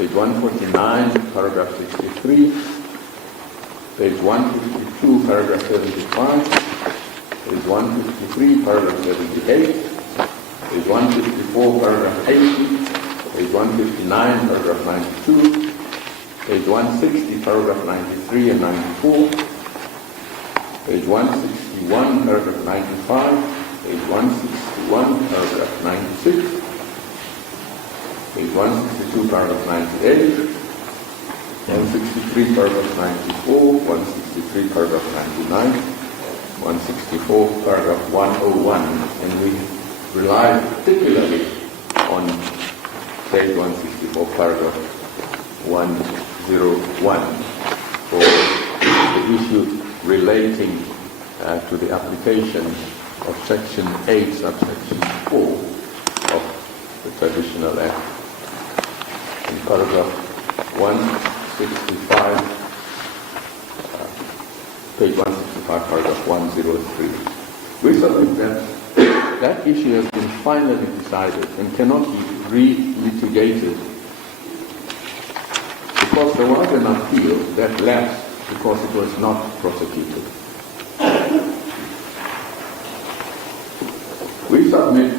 page 149, paragraph 63, page 152, paragraph 75, page 153, paragraph 78, page 154, paragraph 80, page 159, paragraph 92, page 160, paragraph 93 and 94, page 161, paragraph 95, page 161, paragraph 96, page 162, paragraph 98, 163, paragraph 94, 163, paragraph 99, 164, paragraph 101, and we rely particularly on page 164, paragraph 101 for the issue relating to the application of Section 8, subsection 4 of the Traditional Act. In paragraph 165, page 165, paragraph 103. We submit that issue has been finally decided and cannot be re-litigated because there was an appeal that lapsed because it was not prosecuted. We submit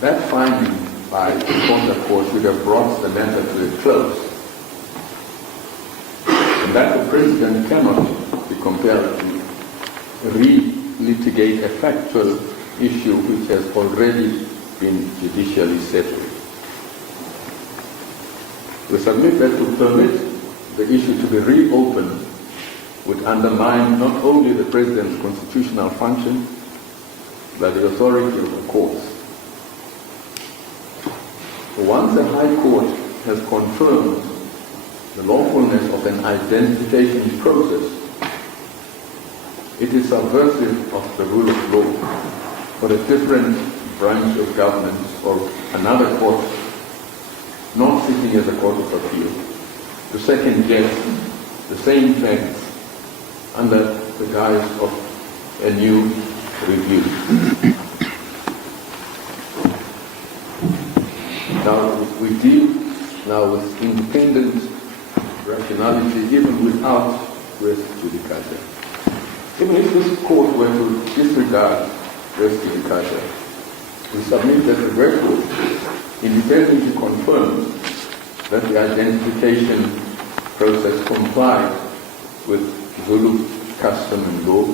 that finding by the conduct court should have brought the matter to a close, and that the President cannot be compelled to re-litigate a factual issue which has already been judicially settled. We submit that to permit the issue to be reopened would undermine not only the President's constitutional function, but the authority of the courts. Once the High Court has confirmed the lawfulness of an identification process, it is subversive of the rule of law for a different branch of government or another court, not sitting as a court of appeal, to second guess the same facts under the guise of a new review. Now, we deal now with independent rationality even without res judicata. Even if this court were to disregard res judicata, we submit that the record independently confirms that the identification process complied with Zulu custom and law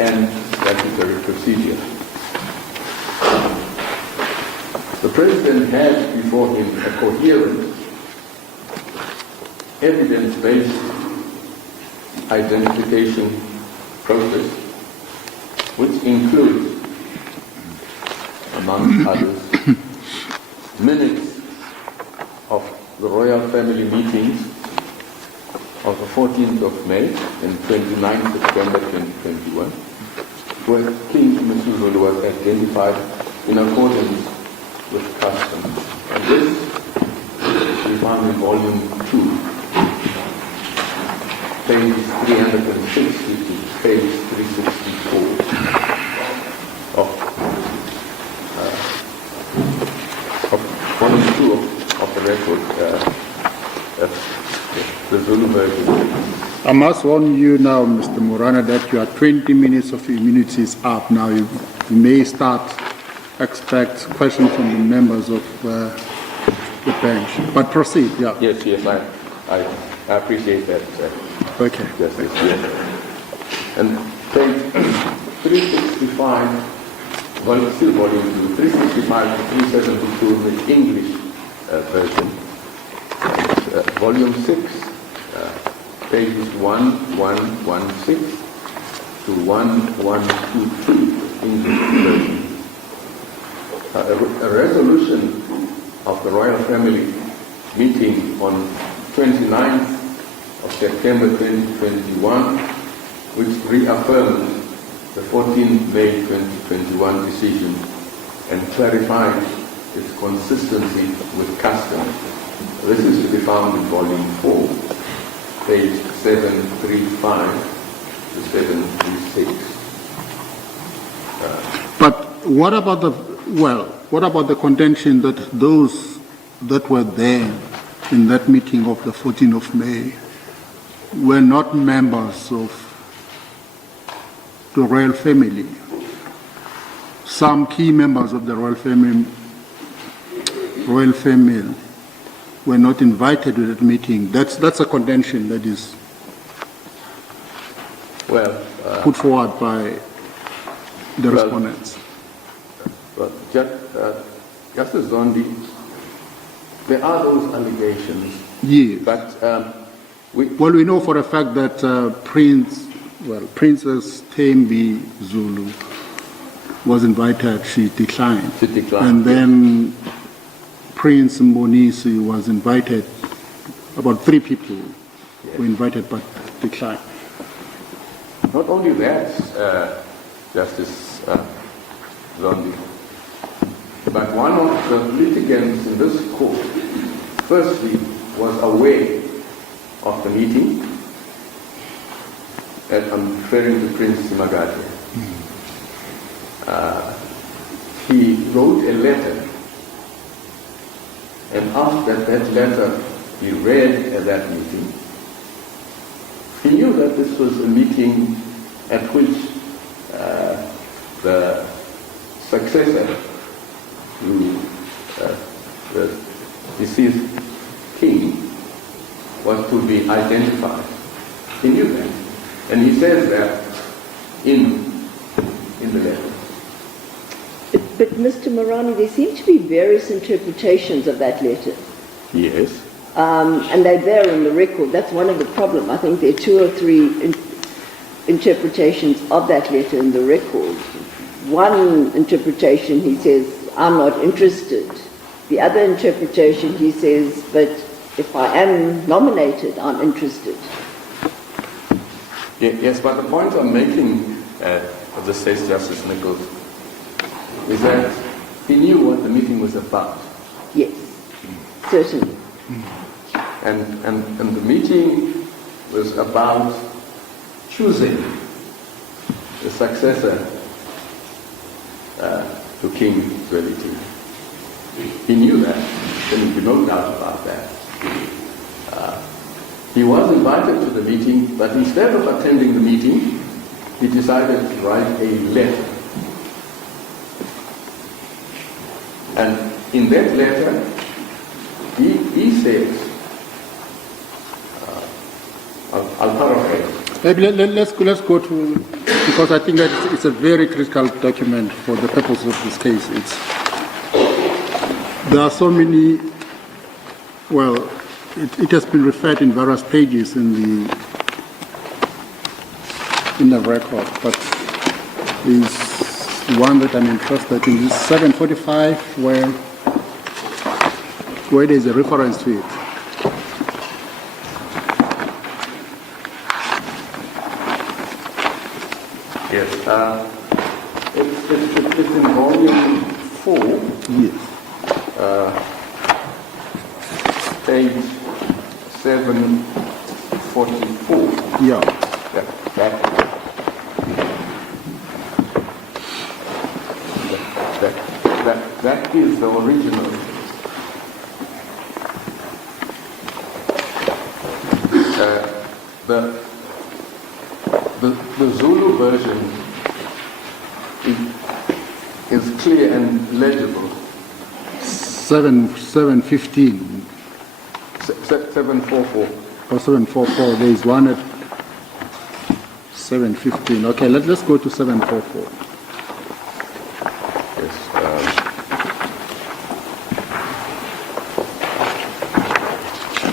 and statutory procedure. The President had before him a coherent, evidence-based identification process, which includes, among others, minutes of the royal family meetings of the 14th of May and 29th September 2021, where King Misuzulu was identified in accordance with custom. And this we found in volume 2, page 360 to page 364 of volume 2 of the record, the Zulu version. I must warn you now, Mr. Morana, that your 20 minutes of immunity is up. Now you may expect questions from the members of the bench. But proceed, yeah. Yes, I appreciate that. Okay. Yes. And page 365, still volume 2, 365 to 372 in the English version. Volume 6, pages 1116 to 1122, English version. A resolution of the royal family meeting on 29th of September 2021, which reaffirmed the 14th May 2021 decision and clarified its consistency with custom. This is to be found in volume 4, page 735 to 736. But what about what about the contention that those that were there in that meeting of the 14th of May were not members of the royal family? Some key members of the royal family were not invited to that meeting. That's a contention that is put forward by the respondents. Well, Justice Zondi, there are those allegations. Yes. But we know for a fact that Princess Thembi Zulu was invited. She declined. And then Prince Mbonisi was invited. About 3 people were invited but declined. Not only that, Justice Zondi, but one of the litigants in this court, firstly, was aware of the meeting, and I'm referring to Prince Simagate. He wrote a letter and asked that letter be read at that meeting. He knew that this was a meeting at which the successor to the deceased king was to be identified. He knew that. And he says that in the letter. But Mr. Morani, there seem to be various interpretations of that letter. Yes. And they're there in the record. That's one of the problems. I think there are 2 or 3 interpretations of that letter in the record. One interpretation, he says, I'm not interested. The other interpretation, he says, but if I am nominated, I'm interested. Yes, but the point I'm making, of the says Justice Nichols, is that he knew what the meeting was about. Yes, certainly. And the meeting was about choosing the successor to King Zwelithini. He knew that. There can be no doubt about that. He was invited to the meeting, but instead of attending the meeting, he decided to write a letter. And in that letter, he says, I'll paraphrase. Maybe let's go to, because I think that it's a very critical document for the purpose of this case. There are so many, it has been referred in various pages in the record, but there's one that I'm interested in, is 745, where there's a reference to it. Yes, it's in volume 4. Yes. Page 744. Yeah. That is the original. The Zulu version is clear and legible. 715. 744. Or 744. There is one at 715. Okay, let's go to 744. Yes.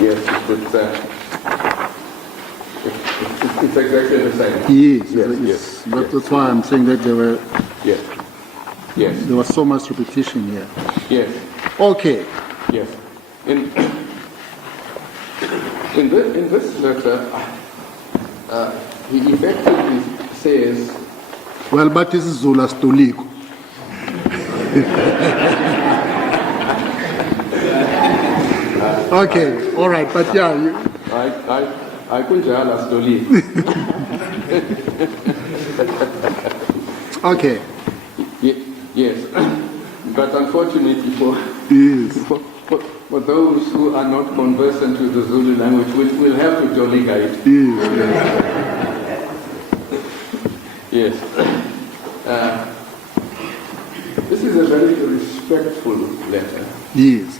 Yes, it's exactly the same. Yes. That's why I'm saying that there was so much repetition here. Yes. Okay. Yes. In this letter, he effectively says, well, but this is Zula Stoliko. Okay, all right, but yeah. I kunjala Stoliko. Okay. Yes, but unfortunately, unfortunately Yes. for those who are not conversant with the Zulu language, we'll have to jolligate. Yes. Yes. This is a very respectful letter. Yes.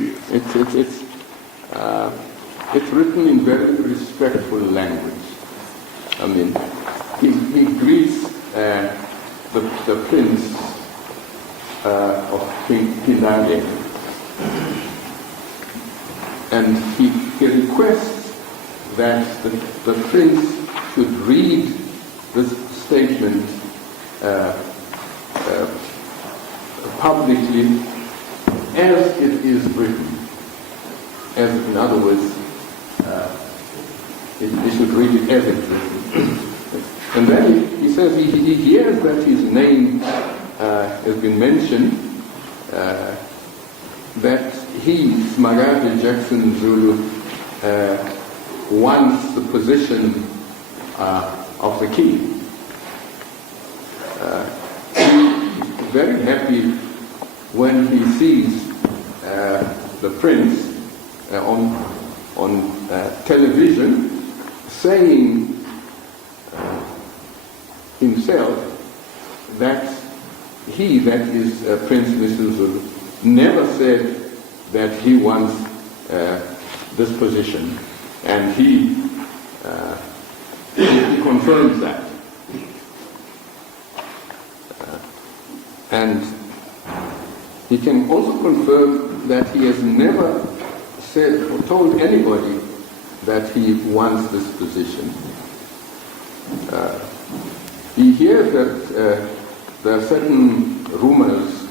It's written in very respectful language. I mean, he greets the prince of Finality, and he requests that the prince should read this statement publicly as it is written. As in other words, he should read it as it's written. And then he says he hears that his name has been mentioned, that he, Smagade Jackson Zulu, wants the position of the king. He's very happy when he sees the prince on television saying himself that he, that is Prince Misuzulu, never said that he wants this position, and he confirms that. And he can also confirm that he has never said or told anybody that he wants this position. He hears that there are certain rumors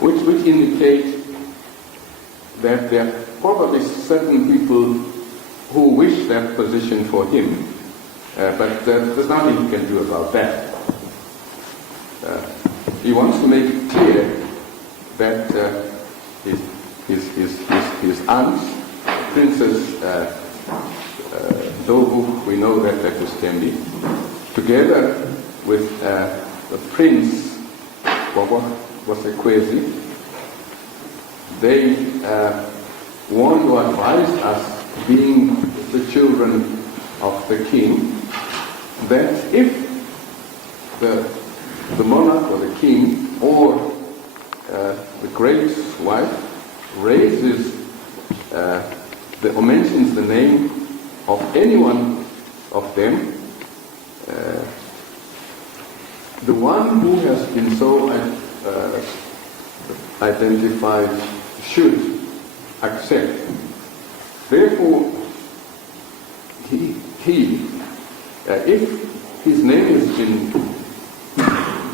which indicate that there are probably certain people who wish that position for him, but there's nothing he can do about that. He wants to make it clear that his aunt, Princess Zobu, we know that was Tembi, together with the Prince Wasekwezi, they warned or advised us, being the children of the king, that if the monarch or the king or the great wife raises or mentions the name of any one of them, the one who has been so identified should accept. Therefore, if his name has been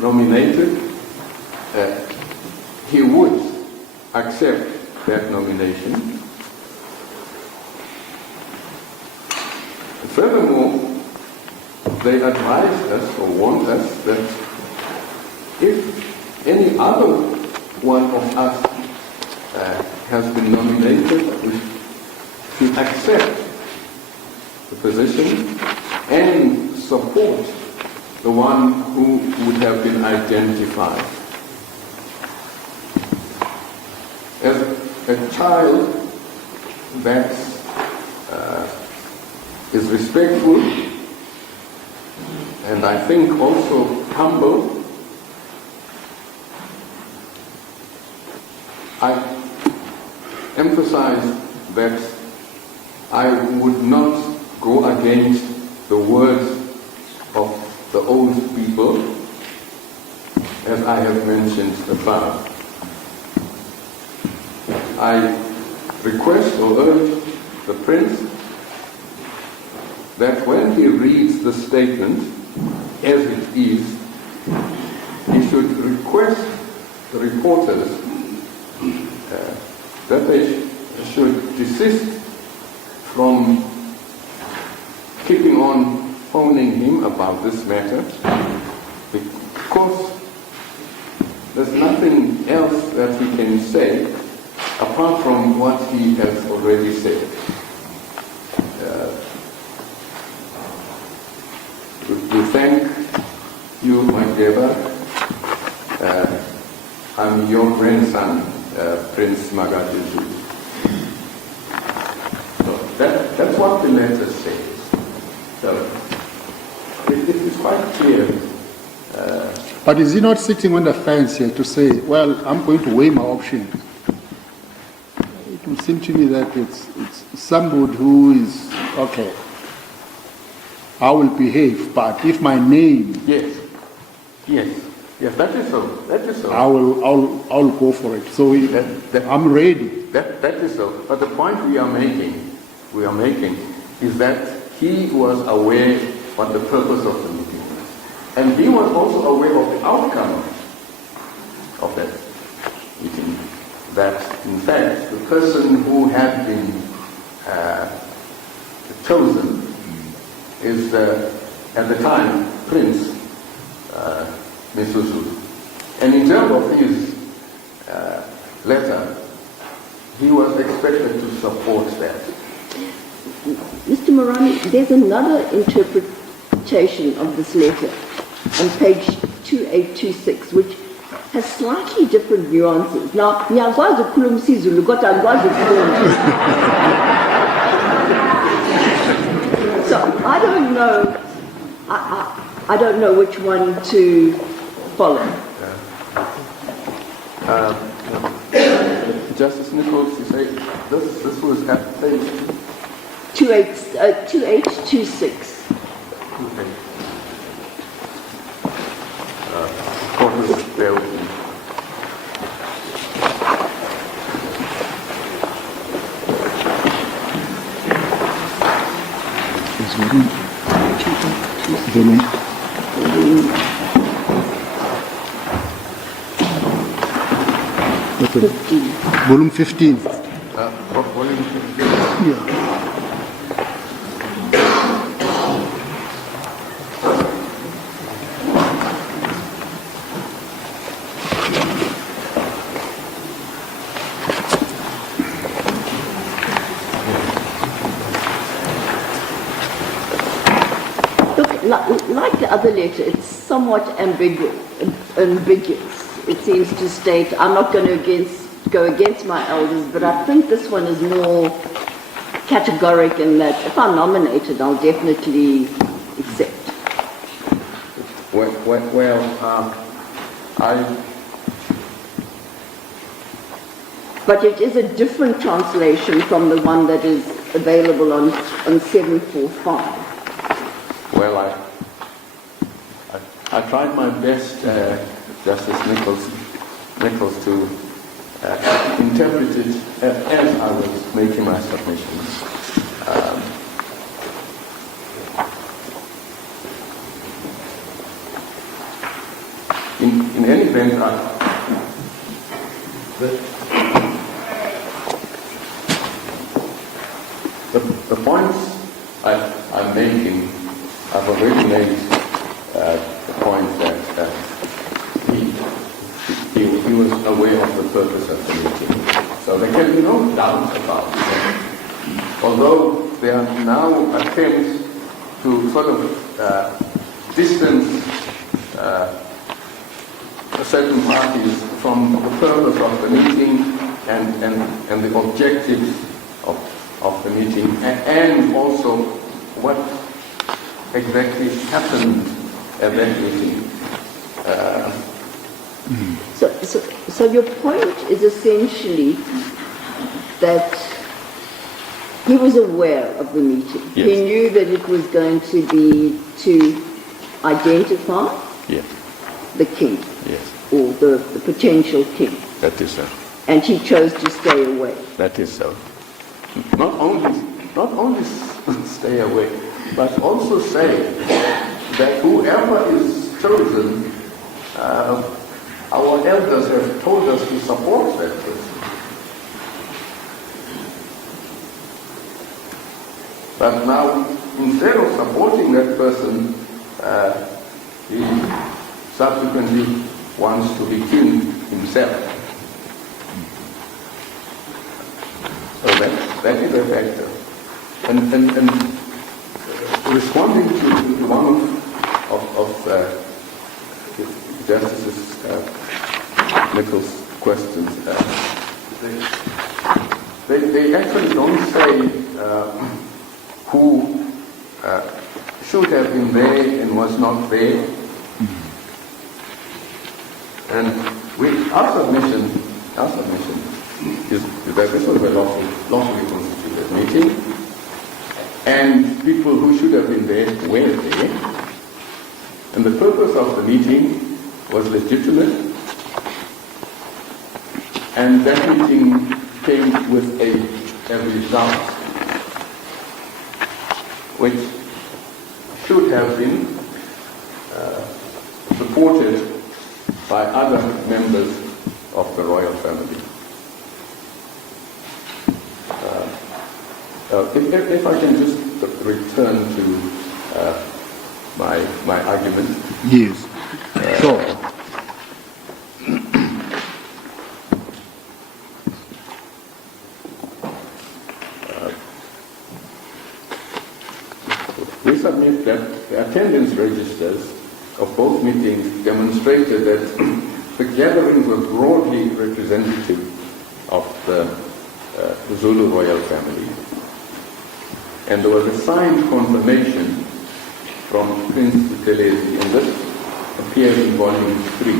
nominated, he would accept that nomination. Furthermore, they advised us or warned us that if any other one of us has been nominated, we should accept the position and support the one who would have been identified. As a child that is respectful and I think also humble, I emphasize that I would not go against the words of the old people, as I have mentioned above. I request or urge the Prince that when he reads the statement as it is, he should request the reporters that they should desist from keeping on phoning him about this matter, because there's nothing else that he can say apart from what he has already said. We thank you you, my neighbor. I'm your grandson, Prince Magaduzu. So that's what the letter says. So it is quite clear. But is he not sitting on the fence here to say, well, I'm going to weigh my options? It would seem to me that it's somebody who is, okay, I will behave, but if my name... Yes, that is so. I'll go for it. So I'm ready. That is so. But the point we are making is that he was aware what the purpose of the meeting was. And he was also aware of the outcome of that meeting. That, in fact, the person who had been chosen is, at the time, Prince Misuzulu. And in terms of his letter, he was expected to support that. Mr. Morani, there's another interpretation of this letter on page 2826, which has slightly different nuances. Now, ngiyakwazi ukukhuluma isiZulu kodwa angikwazi ukufunda. So I don't know. I don't know which one to follow. Justice Nichols, you say this was at page 2826. Okay. Bear with me. Volume 15. Volume 15. Yeah. Look, like the other letter, it's somewhat ambiguous. It seems to state, I'm not going to go against my elders, but I think this one is more categoric in that if I'm nominated, I'll definitely accept. But it is a different translation from the one that is available on 745. Well, I tried my best, Justice Nichols, to interpret it as I was making my submissions. In any event, the points I'm making, I've already made the point that he was aware of the purpose of the meeting. So there can be no doubt about it. Although there are now attempts to sort of distance certain parties from the purpose of the meeting and the objectives of the meeting, and also what exactly happened at that meeting. So your point is essentially that he was aware of the meeting. Yes. He knew that it was going to be to identify the king, or the potential king. That is so. And he chose to stay away. That is so. Not only stay away, but also say that whoever is chosen, our elders have told us to support that person. But now, instead of supporting that person, he subsequently wants to be king himself. So that is a factor. And responding to one of Justice Nichols' questions. They actually don't say who should have been there and was not there. And our submission is that this was a lawfully constituted meeting, and people who should have been there were there, and the purpose of the meeting was legitimate, and that meeting came with a result which should have been supported by other members of the royal family. If I can just return to my argument. Yes. Sure. We submit that the attendance registers of both meetings demonstrated that the gatherings were broadly representative of the Zulu royal family. And there was a signed confirmation from Prince Buthelezi, and this appears in volume 3.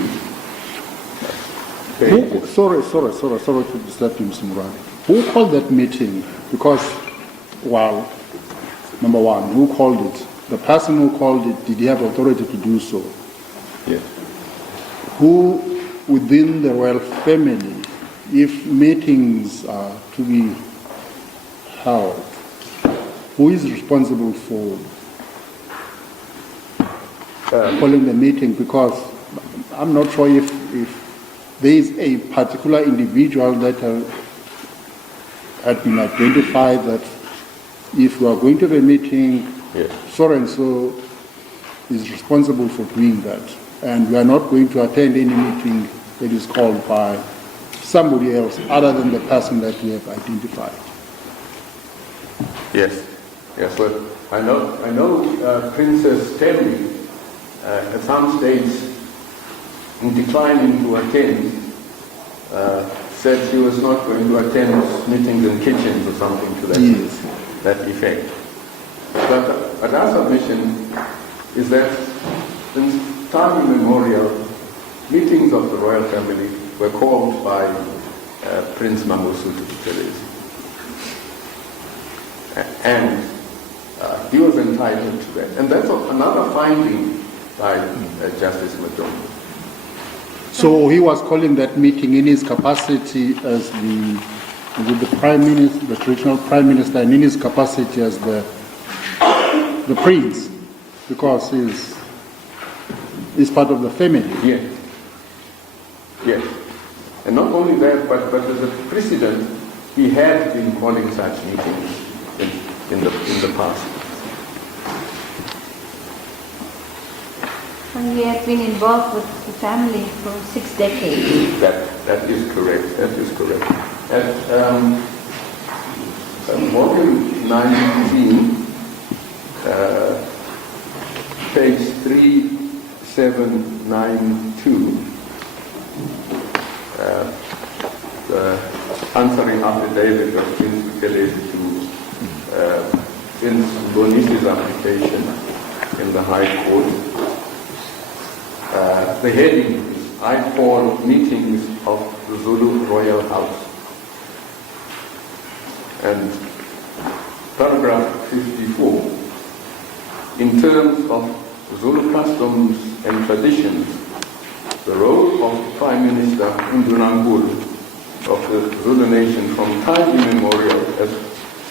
Sorry to disturb you, Mr. Murari. Who called that meeting? Because, well, number one, who called it? The person who called it, did he have authority to do so? Yes. Who within the royal family, if meetings are to be held, who is responsible for calling the meeting? Because I'm not sure if there is a particular individual that had been identified that if we are going to have a meeting, yes, so and so is responsible for doing that, and we are not going to attend any meeting that is called by somebody else other than the person that we have identified. Yes, but I know Princess Terry at some stage, in declining to attend, said she was not going to attend meetings in kitchens or something to that effect. But our submission is that since time immemorial, meetings of the royal family were called by Prince Mangosuthu Buthelezi. And he was entitled to that. And that's another finding by Justice Madondo. So he was calling that meeting in his capacity as the Prime Minister, the traditional Prime Minister, and in his capacity as the Prince, because he's part of the family. Yes. And not only that, but as a precedent, he had been calling such meetings in the past. And we have been involved with the family for 6 decades. That is correct. At volume 19, page 3792, the answering affidavit of Prince Buthelezi to Prince Mboni's application in the High Court. The heading is, I call meetings of the Zulu Royal House. And paragraph 54, in terms of Zulu customs and traditions, the role of the Prime Minister Undunangulu of the Zulu nation from time immemorial has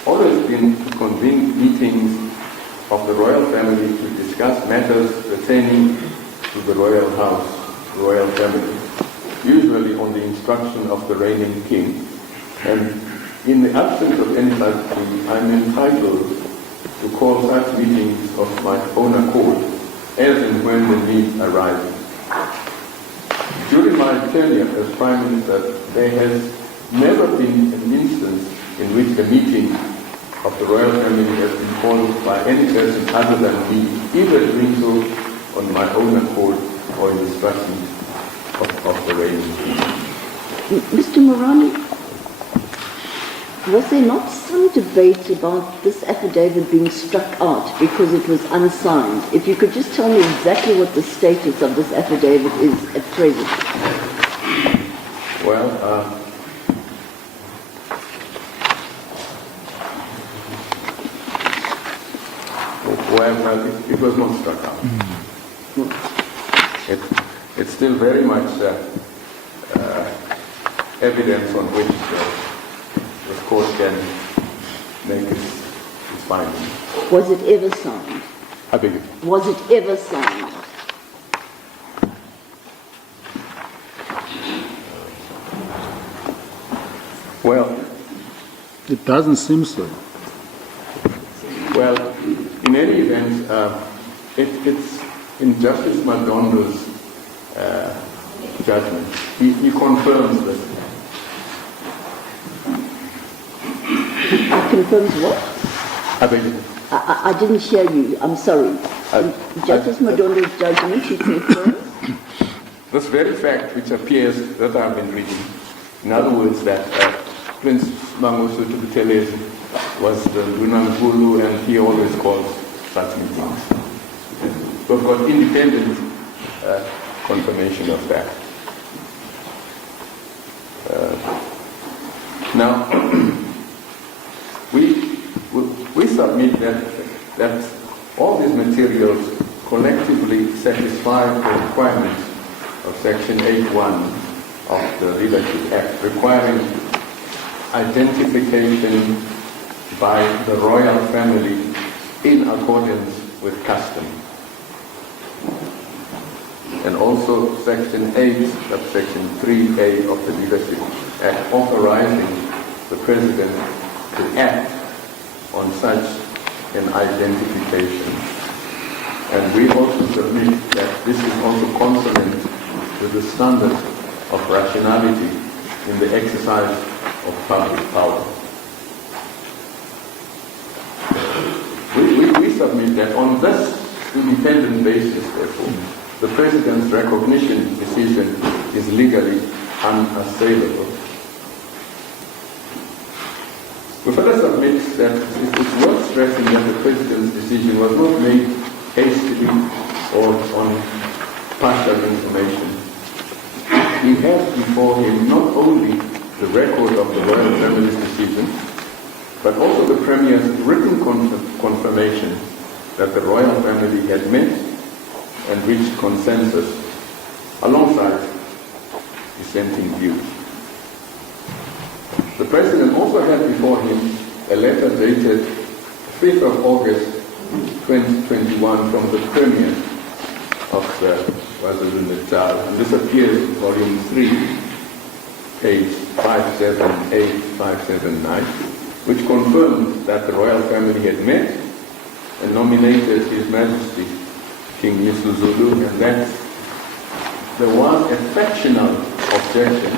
always been to convene meetings of the royal family to discuss matters pertaining to the royal house, royal family, usually on the instruction of the reigning king. And in the absence of any such king, I'm entitled to call such meetings of my own accord, as and when the need arises. During my tenure as Prime Minister, there has never been an instance in which a meeting of the royal family has been called by any person other than me, either doing so on my own accord or instructions of the reigning king. Mr. Morani, was there not some debate about this affidavit being struck out because it was unsigned? If you could just tell me exactly what the status of this affidavit is at present. Well, it was not struck out. It's still very much evidence on which the court can make its findings. Was it ever signed? I beg you. Was it ever signed? Well, It doesn't seem so. well, in any event, it's in Justice Madondo's judgment. He confirms this. It confirms what? I beg you. I didn't hear you. I'm sorry. Justice Madondo's judgment, he confirms? This very fact which appears that I've been reading, in other words, that Prince Mangosuthu Buthelezi was the Lunangulu and he always calls such meetings. We've got independent confirmation of that. Now, we submit that all these materials collectively satisfy the requirements of Section 8.1 of the Leadership Act, requiring identification by the royal family in accordance with custom. And also Section 8, subsection 3A of the Leadership Act, authorizing the President to act on such an identification. And we also submit that this is also consonant with the standard of rationality in the exercise of public power. We submit that on this independent basis, therefore, the President's recognition decision is legally unassailable. We further submit that it's worth stressing that the President's decision was not made hastily or on partial information. He has before him not only the record of the royal family's decision, but also the Premier's written confirmation that the royal family had met and reached consensus alongside dissenting views. The President also had before him a letter dated 5th of August 2021 from the Premier of KwaZulu-Natal, and this appears in volume 3, page 578-579, which confirmed that the royal family had met and nominated His Majesty King Misuzulu, and that there was a factional objection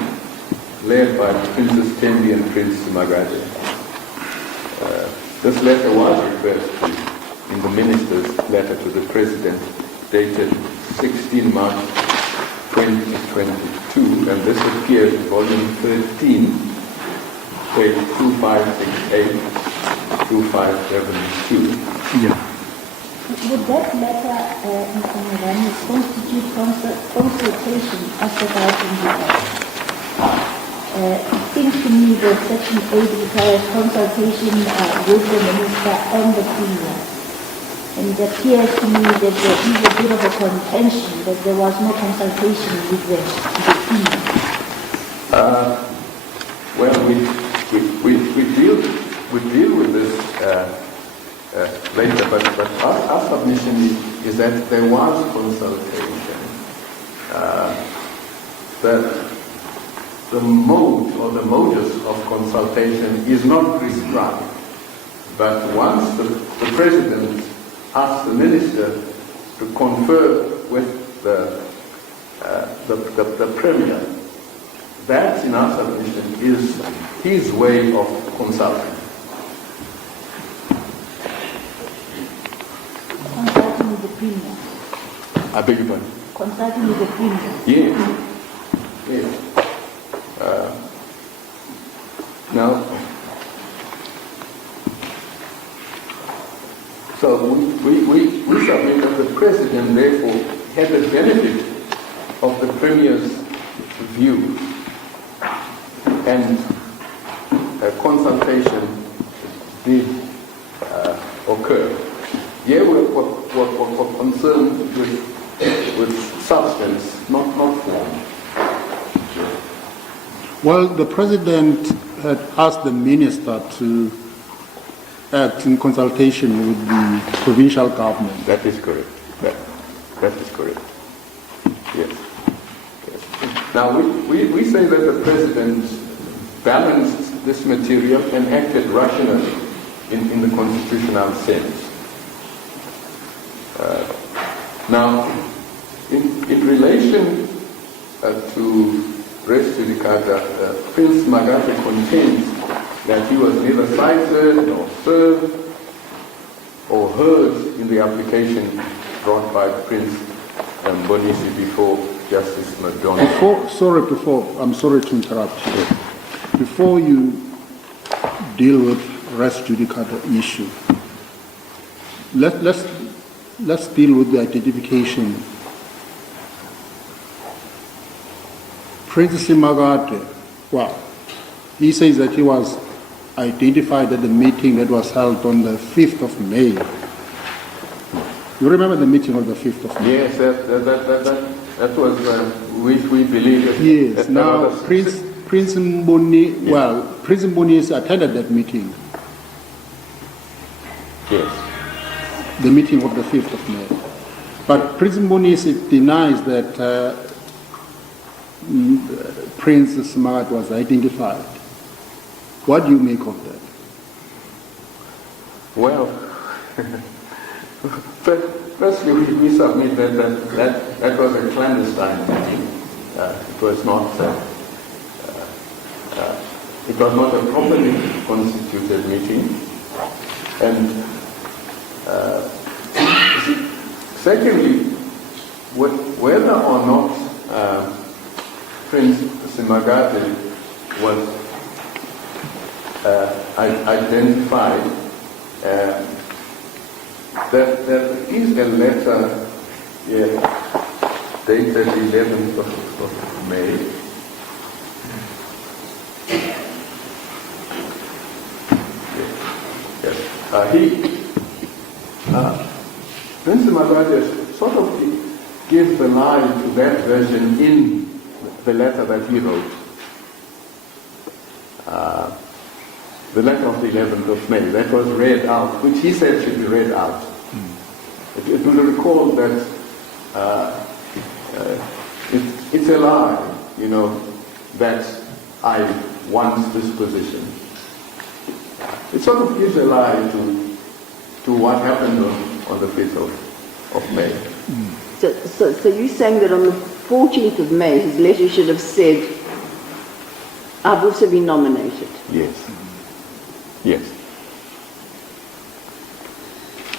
led by Princess Thembi and Prince Magade. This letter was referred to in the Minister's letter to the President dated 16 March 2022, and this appears in volume 13, page 2568-2572. Yeah. Would that letter, Mr. Morani, constitute consultation as set out in the Act? It seems to me that Section 8 requires consultation with the Minister and the Premier. And it appears to me that there is a bit of a contention that there was no consultation with the Premier. Well, we deal with this later, but our submission is that there was consultation. The mode or the modus of consultation is not prescribed, but once the President asks the Minister to confer with the Premier, that, in our submission, is his way of consulting. Consulting with the Premier. I beg your pardon. consulting with the Queen. Yes. Yes. Now, so we submit that the President therefore had the benefit of the Premier's view, and a consultation did occur. Here we're concerned with substance, not form. Well, the President had asked the Minister to act in consultation with the provincial government. That is correct. That is correct. Yes. Yes. Now, we say that the President balanced this material and acted rationally in the constitutional sense. Now, in relation to res judicata, Prince Magate contends that he was neither cited nor served or heard in the application brought by Prince Bonisi before Justice Madonna. I'm sorry to interrupt you. Before you deal with res judicata issue, let's deal with the identification. Prince Magate, well, he says that he was identified at the meeting that was held on the 5th of May. You remember the meeting on the 5th of May? Yes, that was, we believe. Yes, now Prince Mboni, yes. Well, Prince Mboni attended that meeting. Yes. The meeting of the 5th of May. But Prince Mboni denies that Prince Magate was identified. What do you make of that? Well, firstly, we submit that was a clandestine meeting. It was not a properly constituted meeting. And secondly, whether or not Prince Magate was identified, there is a letter dated 11th of May. Yes. Prince Magate sort of gives the lie to that version in the letter that he wrote. The letter of the 11th of May, that was read out, which he said should be read out. It will recall that it's a lie, that I want this position. It sort of gives a lie to what happened on the 5th of May. So you're saying that on the 14th of May, his letter should have said, I've also been nominated. Yes. Yes.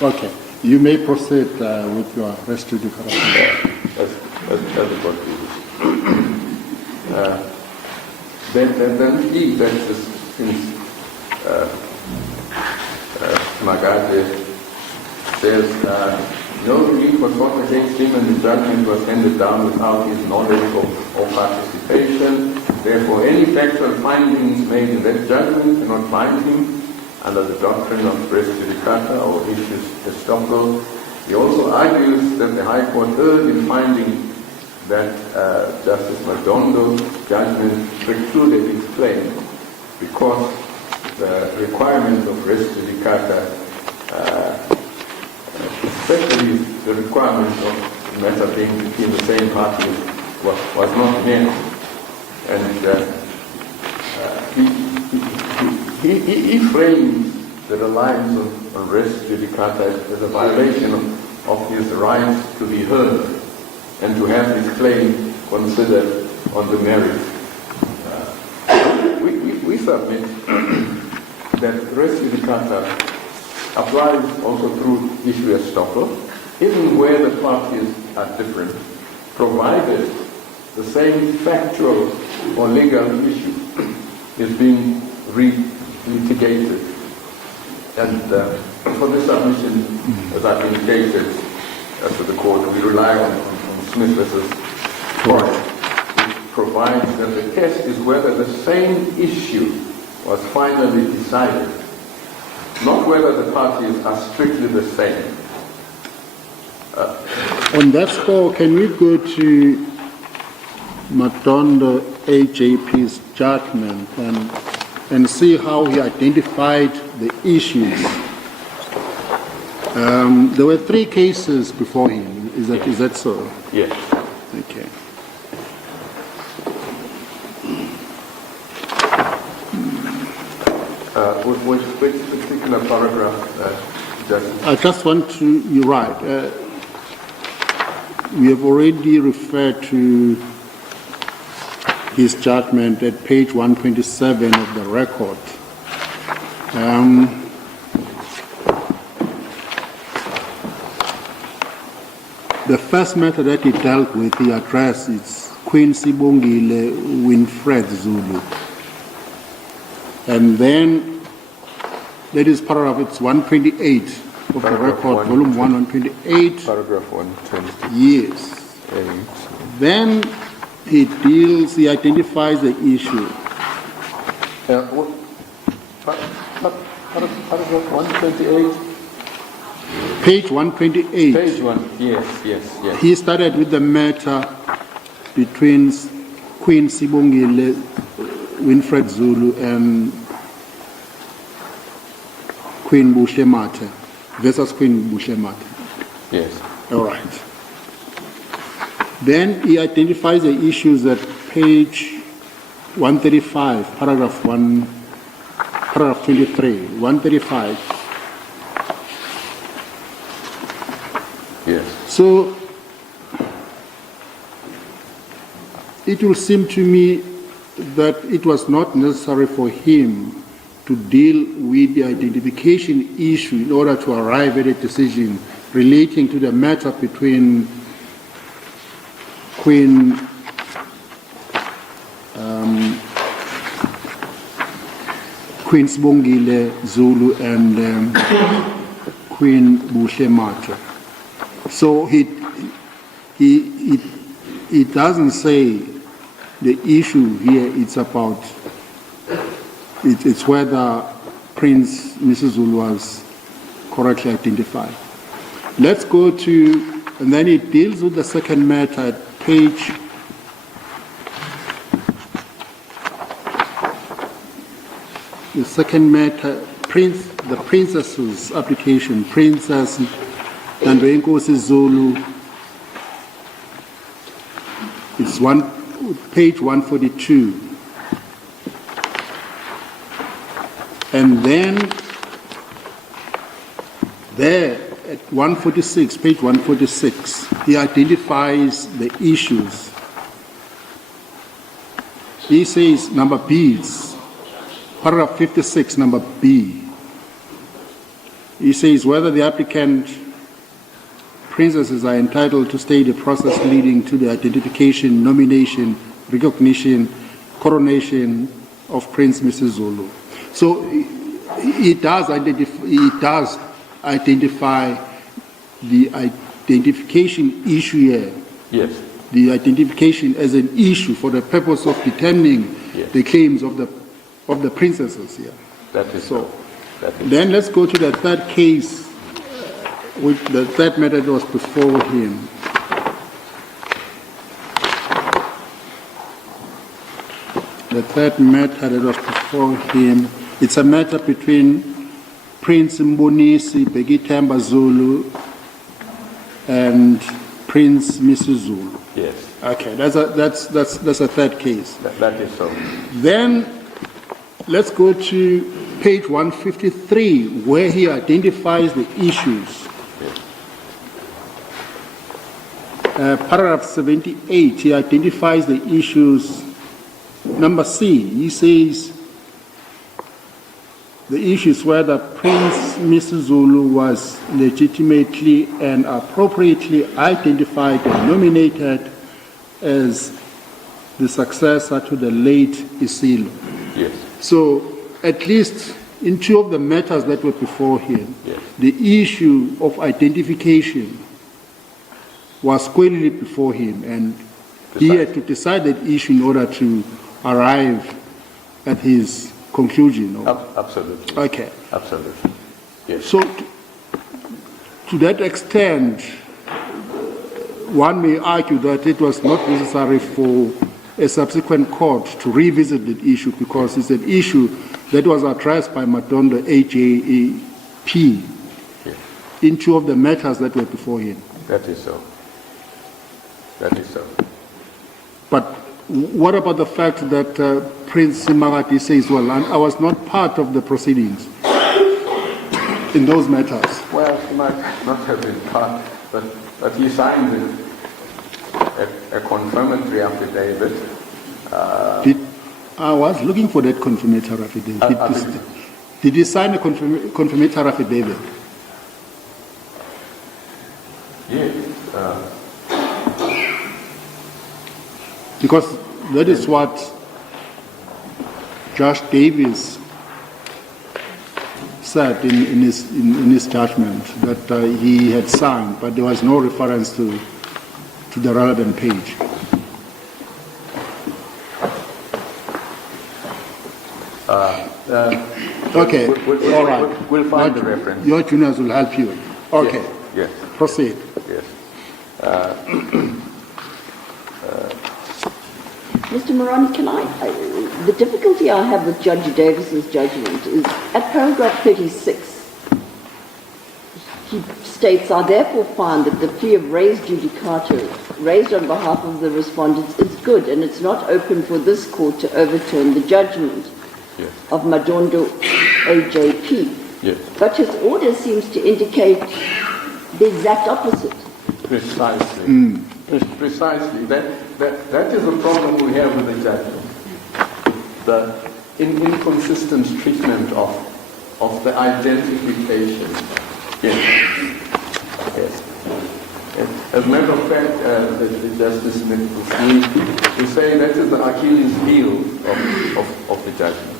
Okay. You may proceed with your res judicata. That's what we then he, that is, since Magate says, no relief was sought against him and the judgment was handed down without his knowledge or participation. Therefore, any factual findings made in that judgment cannot bind him under the doctrine of res judicata or issues estoppel. He also argues that the High Court erred in finding that Justice Madondo's judgment precluded his claim because the requirement of res judicata, especially the requirement of the matter being between the same parties, was not met. And he frames the reliance on res judicata as a violation of his right to be heard and to have his claim considered on the merits. We submit that res judicata applies also through issue estoppel, even where the parties are different. provided the same factual or legal issue is being litigated. And for this submission, as I've indicated to the court, we rely on Smith versus Forrest, which provides that the test is whether the same issue was finally decided, not whether the parties are strictly the same. On that score, can we go to Matondo AJP's judgment and see how he identified the issues? There were 3 cases before him. Is that so? Yes. Okay. Which particular paragraph, Justice? I just want to, you're right. We have already referred to his judgment at page 127 of the record. The first matter that he dealt with, he addressed, is Queen Sibongile Winfred Zulu. And then, that is paragraph, it's 128 of the record, volume 1, 128. Paragraph 120. Yes. Then he identifies the issue. Paragraph 128? Page 128. Page 1, yes. He started with the matter between Queen Sibongile Winfred Zulu and Queen Bushemate versus Queen Bushemate. Yes. All right. Then he identifies the issues at page 135, paragraph 23, 135. Yes. So it will seem to me that it was not necessary for him to deal with the identification issue in order to arrive at a decision relating to the matter between Queen Sibongile Zulu and Queen Bushemate. So he doesn't say the issue here. It's about it's whether Prince Misuzulu was correctly identified. Let's go to, and then it deals with the second matter at page the second matter, the princess's application, Princess Nandwenkosi Zulu. It's page 142. And then there at 146, page 146, he identifies the issues. He says number B, paragraph 56, number B. He says whether the applicant princesses are entitled to stay the process leading to the identification, nomination, recognition, coronation of Prince Misuzulu. So he does identify the identification issue here. Yes. The identification as an issue for the purpose of determining the claims of the princesses here. That is so. Then let's go to the third case, with the third matter that was before him. The third matter that was before him, it's a matter between Prince Mbonisi Begitamba Zulu and Prince Misuzulu. Yes. Okay, that's a third case. That is so. Then let's go to page 153, where he identifies the issues. Paragraph 78, he identifies the issues. Number C, he says the issues whether Prince Misuzulu was legitimately and appropriately identified and nominated as the successor to the late Isilo. Yes. So at least in two of the matters that were before him, Yes. the issue of identification was squarely before him, and he had to decide that issue in order to arrive at his conclusion. Absolutely. Okay. Absolutely. Yes. So to that extent, one may argue that it was not necessary for a subsequent court to revisit the issue because it's an issue that was addressed by Madondo AJAP Yes. in two of the matters that were before him. That is so. That is so. But what about the fact that Prince Magadi says, well, I was not part of the proceedings in those matters? Well, he might not have been part, but he signed a confirmatory affidavit. I was looking for that confirmatory affidavit. Did he sign a confirmatory affidavit? Yes. Because that is what Judge Davis said in his judgment, that he had signed, but there was no reference to the relevant page. Okay, all right. We'll find the reference. Your juniors will help you. Okay, Yes. proceed. Yes. Mr. Morani, the difficulty I have with Judge Davis's judgment is at paragraph 36, he states, I therefore find that the plea of res judicata raised on behalf of the respondents is good and it's not open for this court to overturn the judgment of Madondo AJP. Yes. But his order seems to indicate the exact opposite. Precisely. Precisely. That is the problem we have with the judgment. The inconsistent treatment of the identification. Yes. Yes. As a matter of fact, the Justice Smith is saying that is the Achilles heel of the judgment.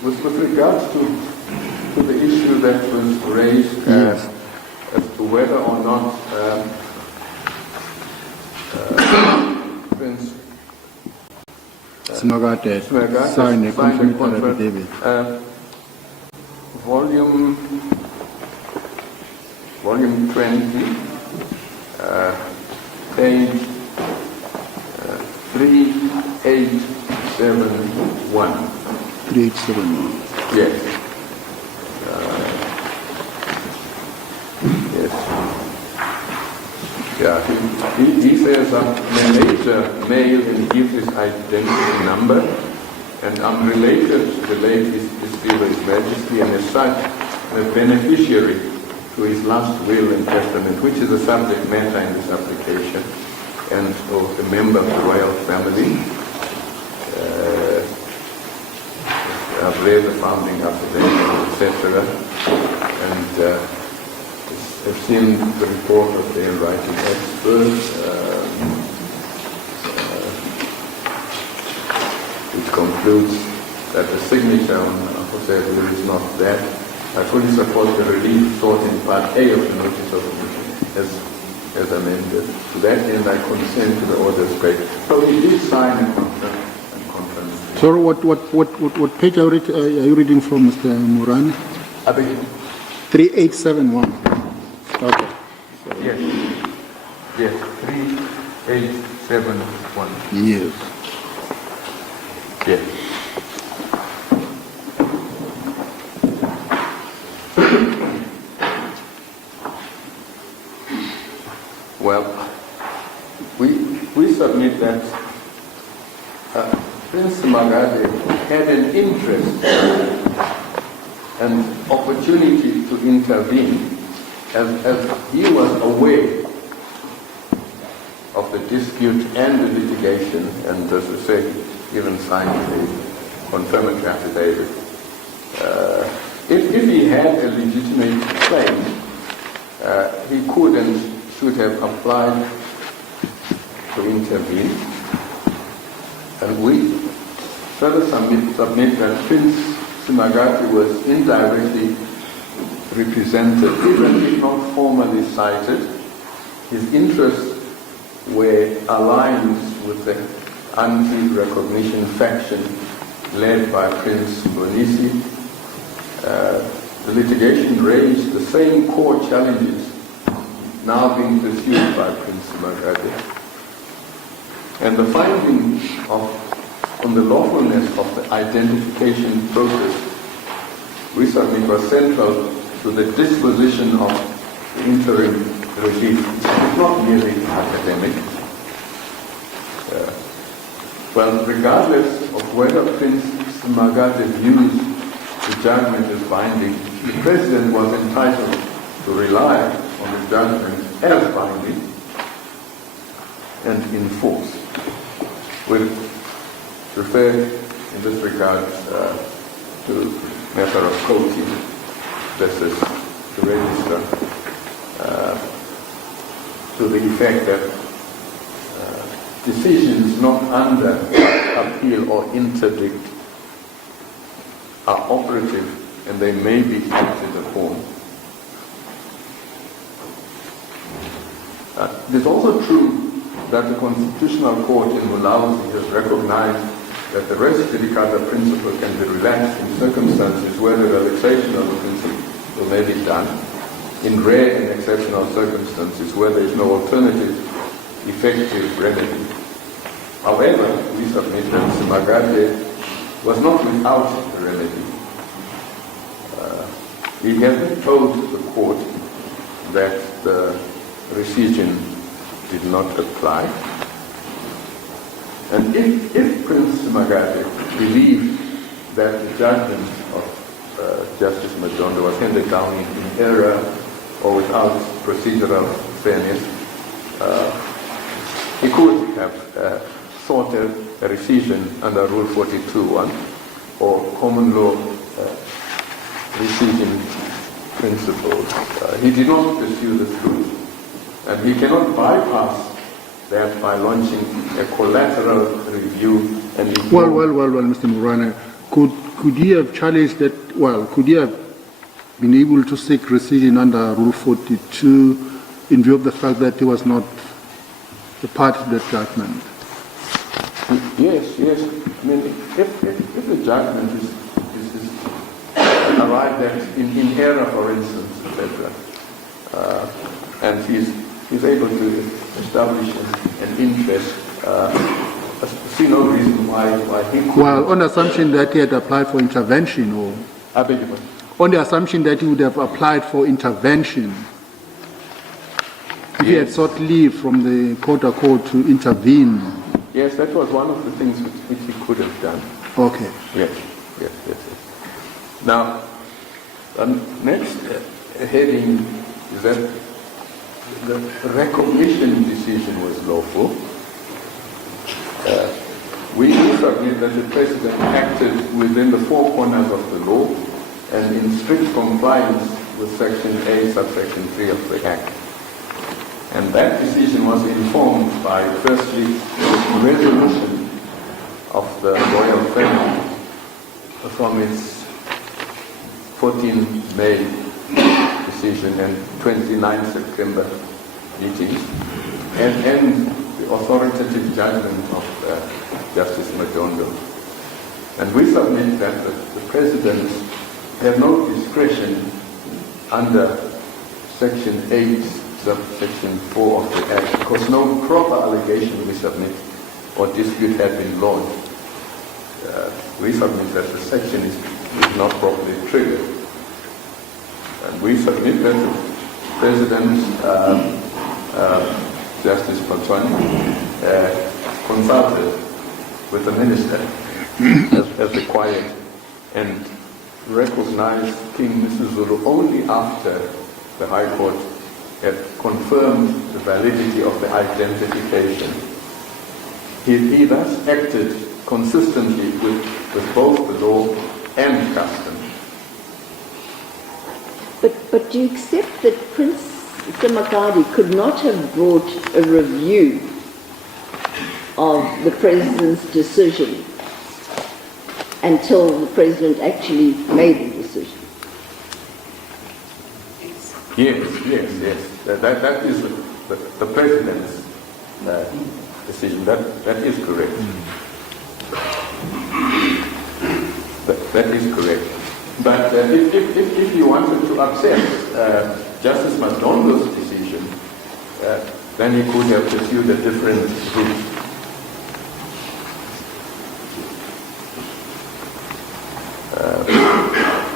With regards to the issue that was raised as to whether or not Prince Smagate signed a confirmatory affidavit. Volume 20, page 3871. 3871. Yes. Yes. Yeah. He says the later male and gives his identity number, and I'm related to the late His Majesty, and as such, the beneficiary to his last will and testament, which is the subject matter in this application, and of a member of the royal family. I've read the founding affidavit, etc., and I've seen the report of their writing experts, which concludes that the signature on Jose Will is not that. I fully support the relief sought in Part A of the Notice of Admission as amended. To that end, I consent to the order's break. So he did sign a contract. So what page are you reading from, Mr. Morani? I beg 3871. Okay. Yes. Yes. 3871. Yes. Yes. Well, we submit that Prince Magadi had an interest and opportunity to intervene as he was aware of the dispute and the litigation, and as I say, even signed a confirmatory affidavit. if he had a legitimate claim, he could and should have applied to intervene. And we further submit that Prince Simagati was indirectly represented, even if not formally cited. His interests were aligned with the anti-recognition faction led by Prince Bonisi. The litigation raised the same core challenges now being pursued by Prince Simagati. And the finding on the lawfulness of the identification process, we submit, was central to the disposition of the interim regime. It's not merely academic. Well, regardless of whether Prince Simagati views the judgment as binding, the President was entitled to rely on the judgment as binding and enforce. We refer in this regard to matter of Coty versus the register, to the effect that decisions not under appeal or interdict are operative and they may be acted upon. It is also true that the Constitutional Court in Malawi has recognized that the res judicata principle can be relaxed in circumstances where the relaxation of the principle may be done, in rare and exceptional circumstances where there is no alternative effective remedy. However, we submit that Simagati was not without a remedy. He has told the court that the rescission did not apply. And if Prince Simagati believed that the judgment of Justice Madondo was handed down in error or without procedural fairness, he could have sought a rescission under Rule 42.1 or common law rescission principles. He did not pursue this route, and he cannot bypass that by launching a collateral review. And well, Mr. Morana, could he have challenged that? Well, could he have been able to seek rescission under Rule 42 in view of the fact that he was not a party to the judgment? Yes. I mean, if the judgment is arrived at in error, for instance, etc., and he's able to establish an interest, I see no reason why he could. Well, on the assumption that he had applied for intervention, or I beg your pardon? On the assumption that he would have applied for intervention, if he had sought leave from the court to intervene. Yes, that was one of the things which he could have done. Okay. Yes. Now, the next heading is that the recognition decision was lawful. We submit that the President acted within the four corners of the law and in strict compliance with Section A, subsection 3 of the Act. And that decision was informed by, firstly, the resolution of the royal family from its 14 May decision and 29 September meetings, and the authoritative judgment of Justice Madondo. And we submit that the President had no discretion under Section 8, subsection 4 of the Act, because no proper allegation, we submit, or dispute had been lodged. We submit that the section is not properly triggered. And we submit that the President, Justice Patswani, consulted with the Minister as required and recognized King Misuzulu only after the High Court had confirmed the validity of the identification. He thus acted consistently with both the law and custom. But do you accept that Prince Simakadi could not have brought a review of the President's decision until the President actually made the decision? Yes. That is the President's decision. That is correct. That is correct. But if you wanted to accept Justice Madondo's decision, then he could have pursued a different route.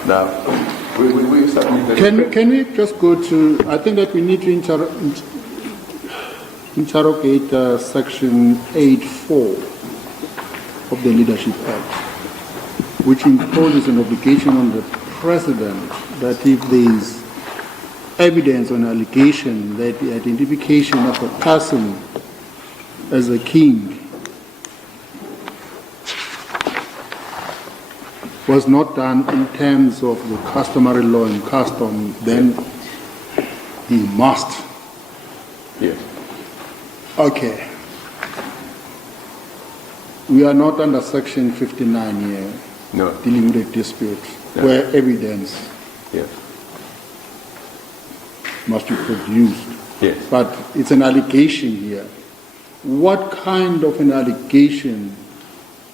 Now, we submitted... Can we just go to, I think that we need to interrogate Section 8.4 of the Leadership Act, which imposes an obligation on the President that if there is evidence or an allegation that the identification of a person as a king was not done in terms of the customary law and custom, then he must. Yes. Okay. We are not under Section 59 here. No. Dealing with a dispute where evidence must be produced. Yes. But it's an allegation here. What kind of an allegation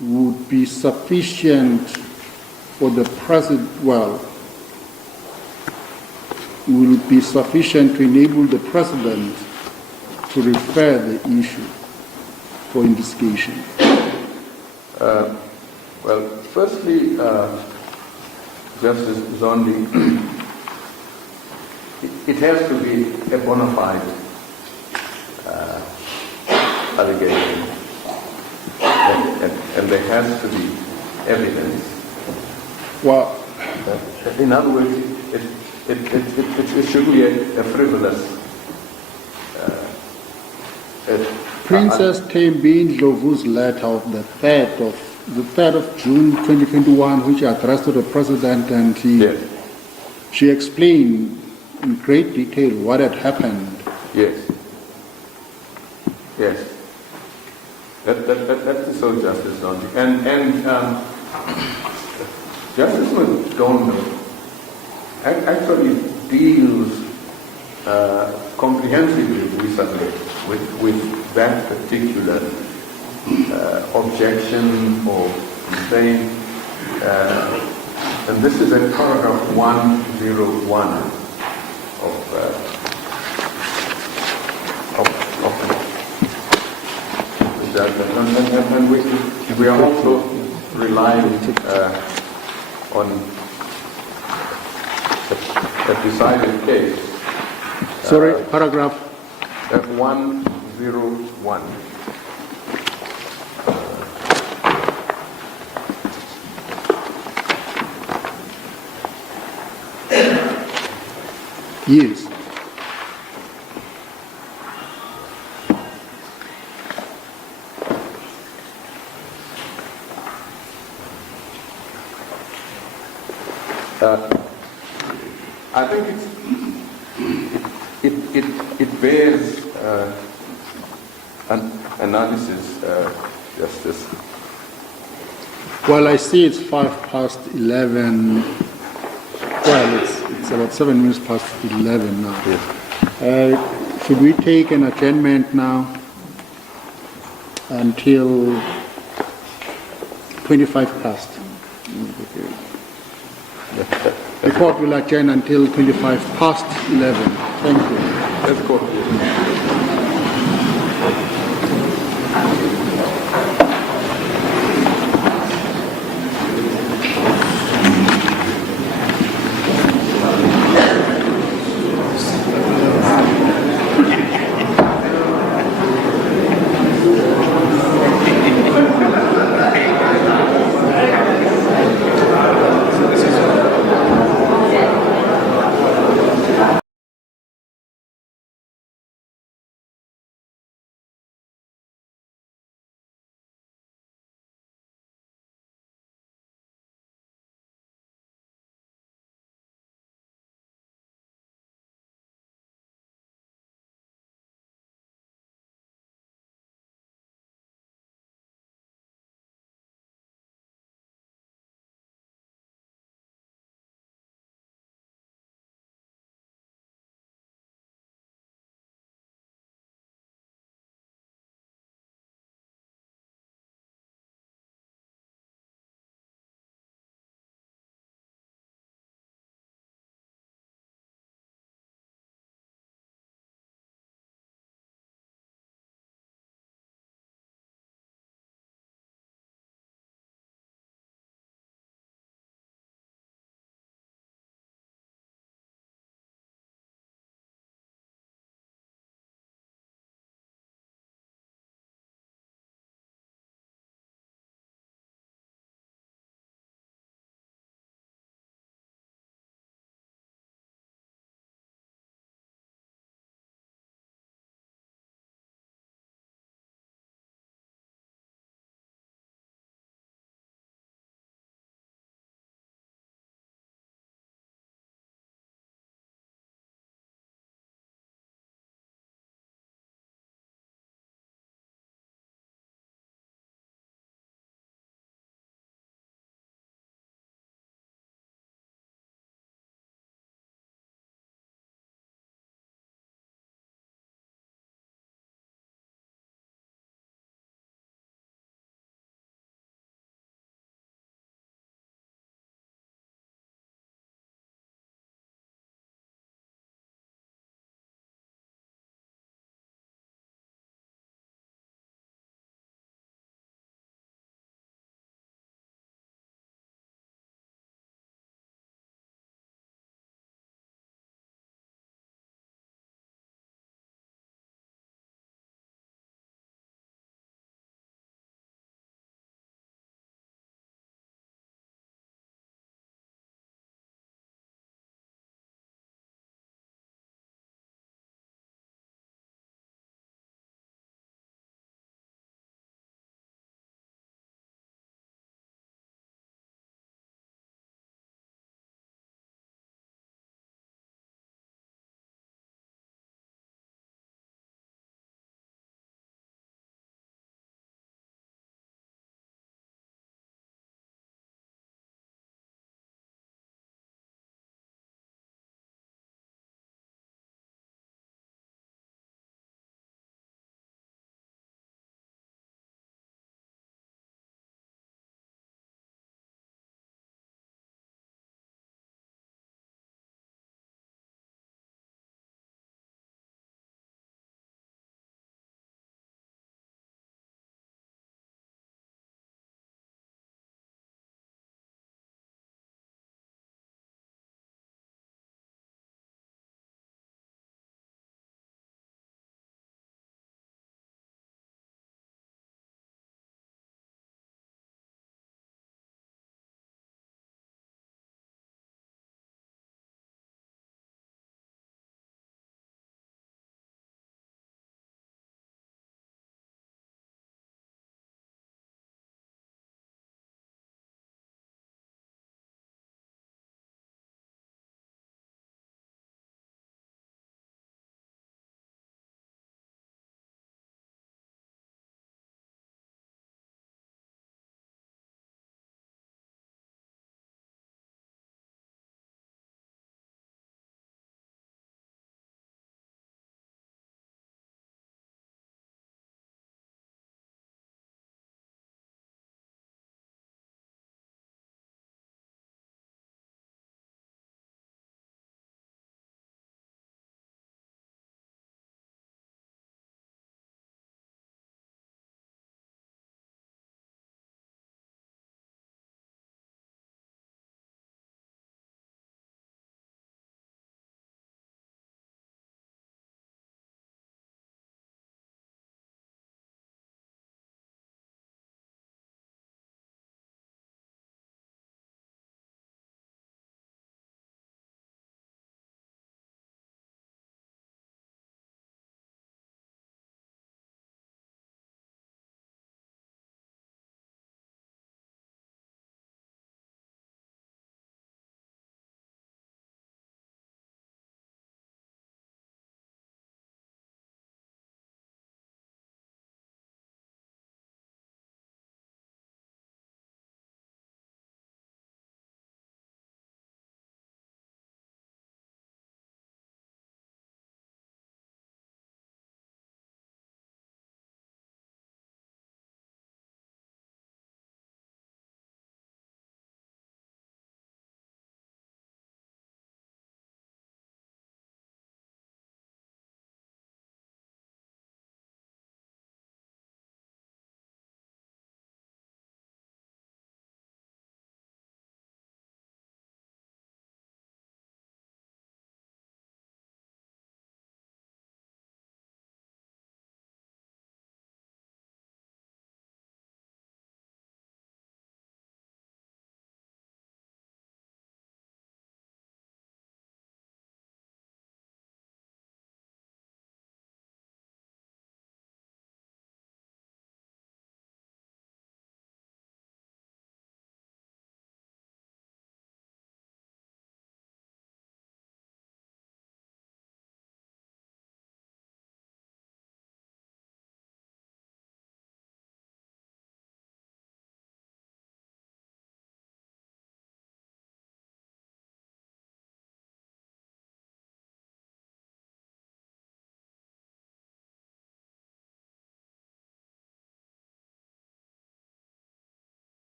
would be sufficient for the President, will be sufficient to enable the President to refer the issue for investigation? Well, firstly, Justice Zondi, it has to be a bona fide allegation, and there has to be evidence. Well, in other words, it should be a frivolous. Princess Thembi Ndlovu's letter of the 3rd of June 2021, which addressed to the President, and she explained in great detail what had happened. Yes. That is so, Justice Zondi. And Justice Madondo actually deals comprehensively, we submit, with that particular objection or complaint. And this is in paragraph 101 of the judgment. And we are also relying on a decided case. Sorry, paragraph 101. Yes. I think it bears an analysis, Justice. Well, I see it's 11:05. Well, it's about 7 minutes past 11 now. Yes. Should we take an adjournment now until 25 past? The court will adjourn until 25 past 11. Thank you. Let's go.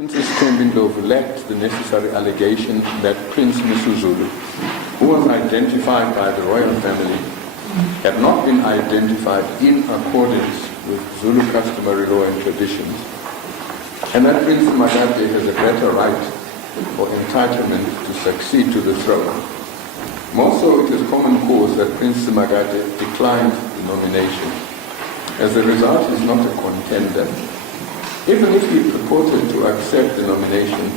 Princess Thembindlovu lacked the necessary allegation that Prince Misuzulu, who was identified by the royal family, had not been identified in accordance with Zulu customary law and traditions, and that Prince Magate has a better right or entitlement to succeed to the throne. More so, it is common cause that Prince Magate declined the nomination. As a result, he is not a contender. Even if he purported to accept the nomination,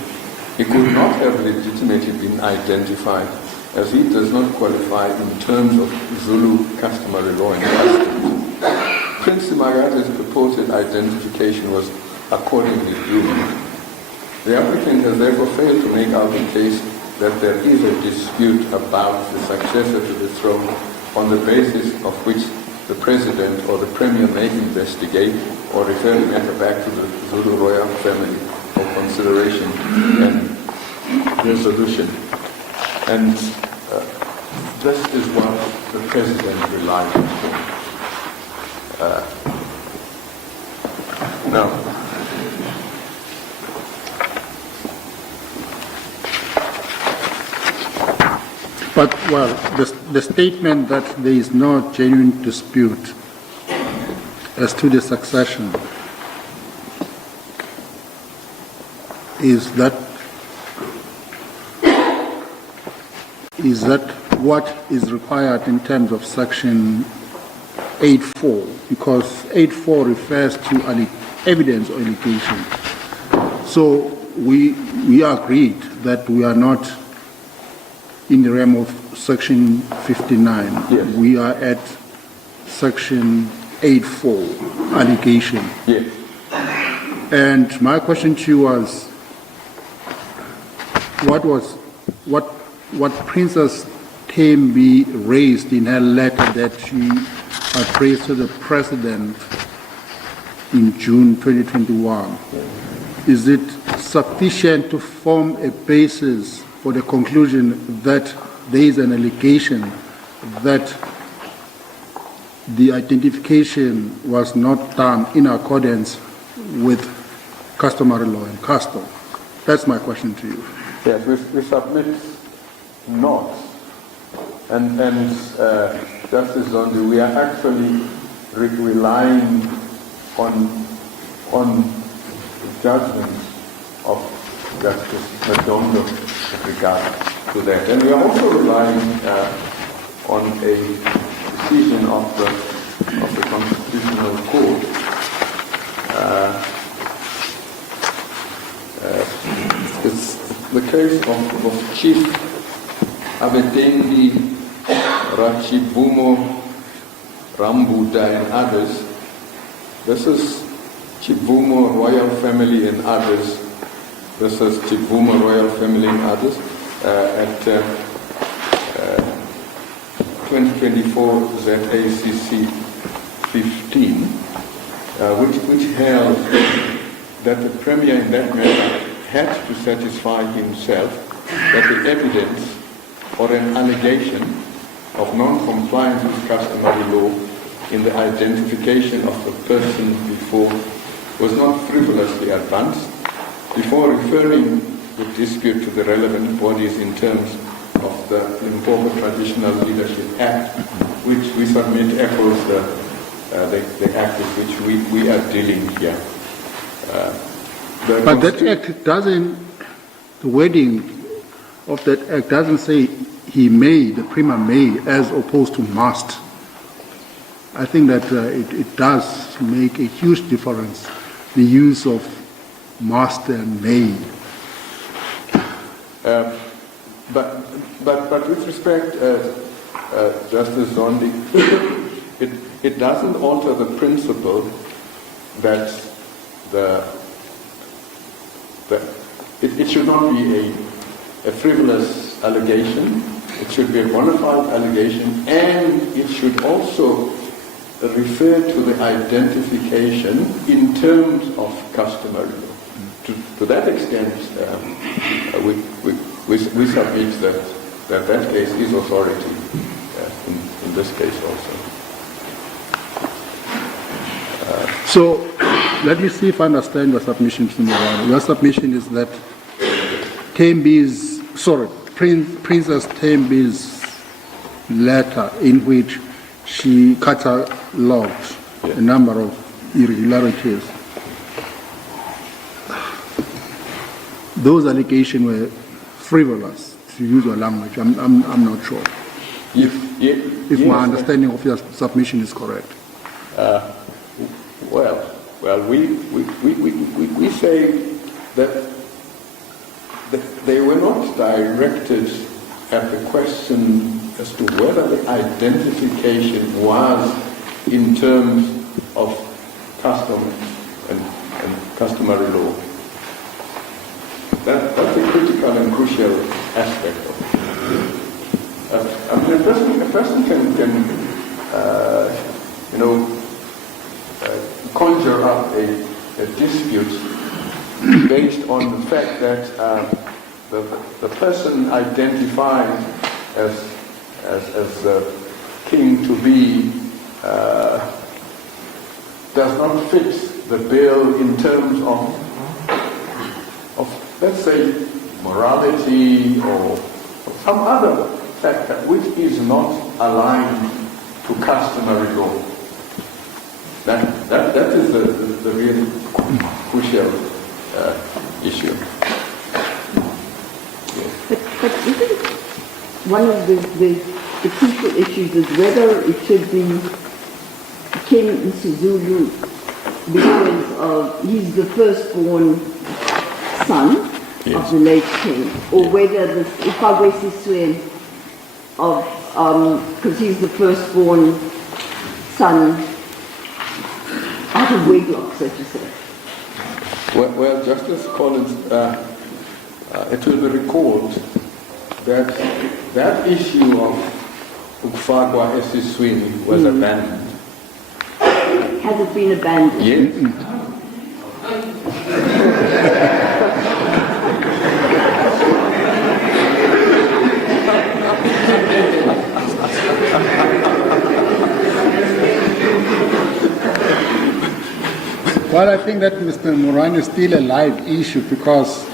he could not have legitimately been identified, as he does not qualify in terms of Zulu customary law and customs. Prince Magate's purported identification was accordingly doomed. The applicant has therefore failed to make out the case that there is a dispute about the successor to the throne on the basis of which the President or the Premier may investigate or refer the matter back to the Zulu royal family for consideration and resolution. And this is what the President relies on. Now, but, well, the statement that there is no genuine dispute as to the succession, is that what is required in terms of section 8.4, because 8.4 refers to evidence or allegation. So we agreed that we are not in the realm of section 59. Yes. We are at section 8.4, allegation. yes. And my question to you was, what Princess Thembi raised in her letter that she addressed to the President in June 2021, is it sufficient to form a basis for the conclusion that there is an allegation that the identification was not done in accordance with customary law and custom? That's my question to you. Yes, we submit not. And Justice Zondi, we are actually relying on judgments of Justice Madondo with regard to that. And we are also relying on a decision of the Constitutional Court. It's the case of Chief Abetendi Rachibumo Rambuda and others. This is Chibumo Royal Family and others. This is Chibumo Royal Family and others at 2024 ZACC 15, which held that the Premier in that matter had to satisfy himself that the evidence or an allegation of non-compliance with customary law in the identification of the person before was not frivolously advanced before referring the dispute to the relevant bodies in terms of the Limpopo Traditional Leadership Act, which we submit echoes the act with which we are dealing here. But that act doesn't, the wording of that act doesn't say he may, the Premier may, as opposed to must. I think that it does make a huge difference, the use of must and may. But with respect, Justice Zondi, it doesn't alter the principle that it should not be a frivolous allegation. It should be a bona fide allegation, and it should also refer to the identification in terms of customary law. To that extent, we submit that case is authority in this case also. So let me see if I understand your submission, Mr. Morano. Your submission is that Princess Thembi's letter in which she catalogued a number of irregularities. Those allegations were frivolous, to use your language. I'm not sure. If my understanding of your submission is correct. Well, we say that they were not directed at the question as to whether the identification was in terms of custom and customary law. That's a critical and crucial aspect of it. I mean, a person can conjure up a dispute based on the fact that the person identified as the king to be does not fit the bill in terms of let's say morality or some other factor which is not aligned to customary law. That is the real crucial issue. But isn't one of the crucial issues is whether it should be King Misuzulu because he's the firstborn son of the late king, or whether the kaZwelithini because he's the firstborn son out of wedlock, so to say. Well, Justice Collins, it will be recalled that that issue of ukufakwa esiswini was abandoned. Has it been abandoned? Yes. Well, I think that Mr. Moran is still a live issue because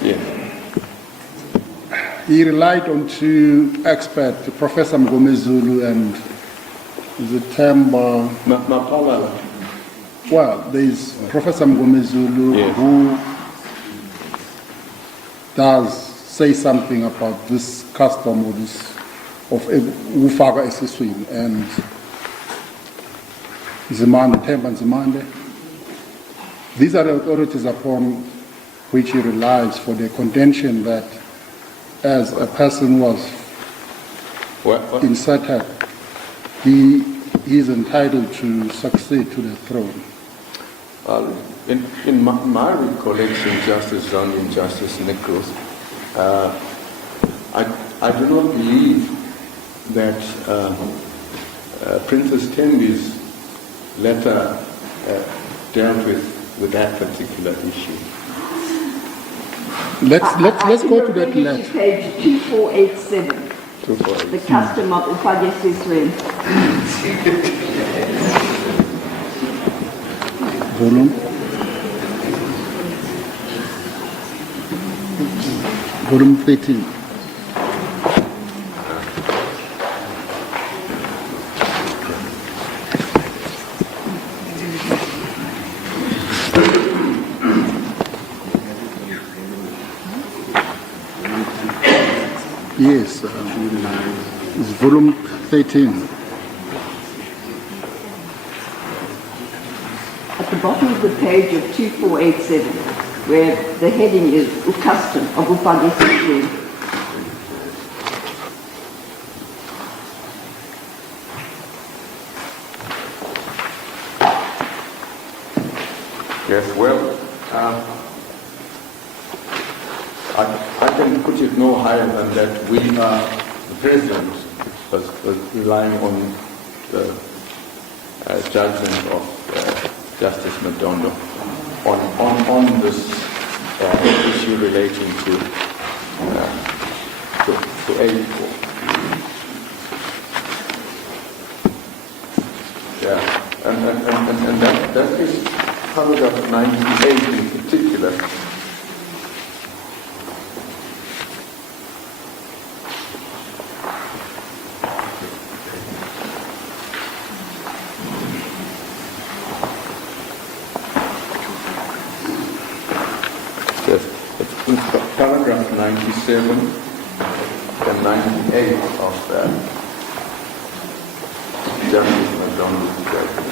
he relied on two experts, Professor MDNtv and the Temba. Well, there's Professor MDNtv who does say something about this custom or this of Ufaka Esiswini and Zimande, Temba and Zimande. These are the authorities upon which he relies for the contention that as a person was inserted, he is entitled to succeed to the throne. In my recollection, Justice Zong and Justice Nichols, I do not believe that Princess Thembi's letter dealt with that particular issue. Let's go to that letter. Page 2487. The custom of Ufaka Esiswini. Volume 13. Yes, it's volume 13. At the bottom of the page of 2487, where the heading is custom of Ufaka Esiswini. Yes, well, I can put it no higher than that. We are, the President was relying on the judgment of Justice Madondo on this issue relating to aid. Yeah, and that is paragraph 98 in particular. Yes, it's in paragraph 97 and 98 of that. Justice McDonald's judgment.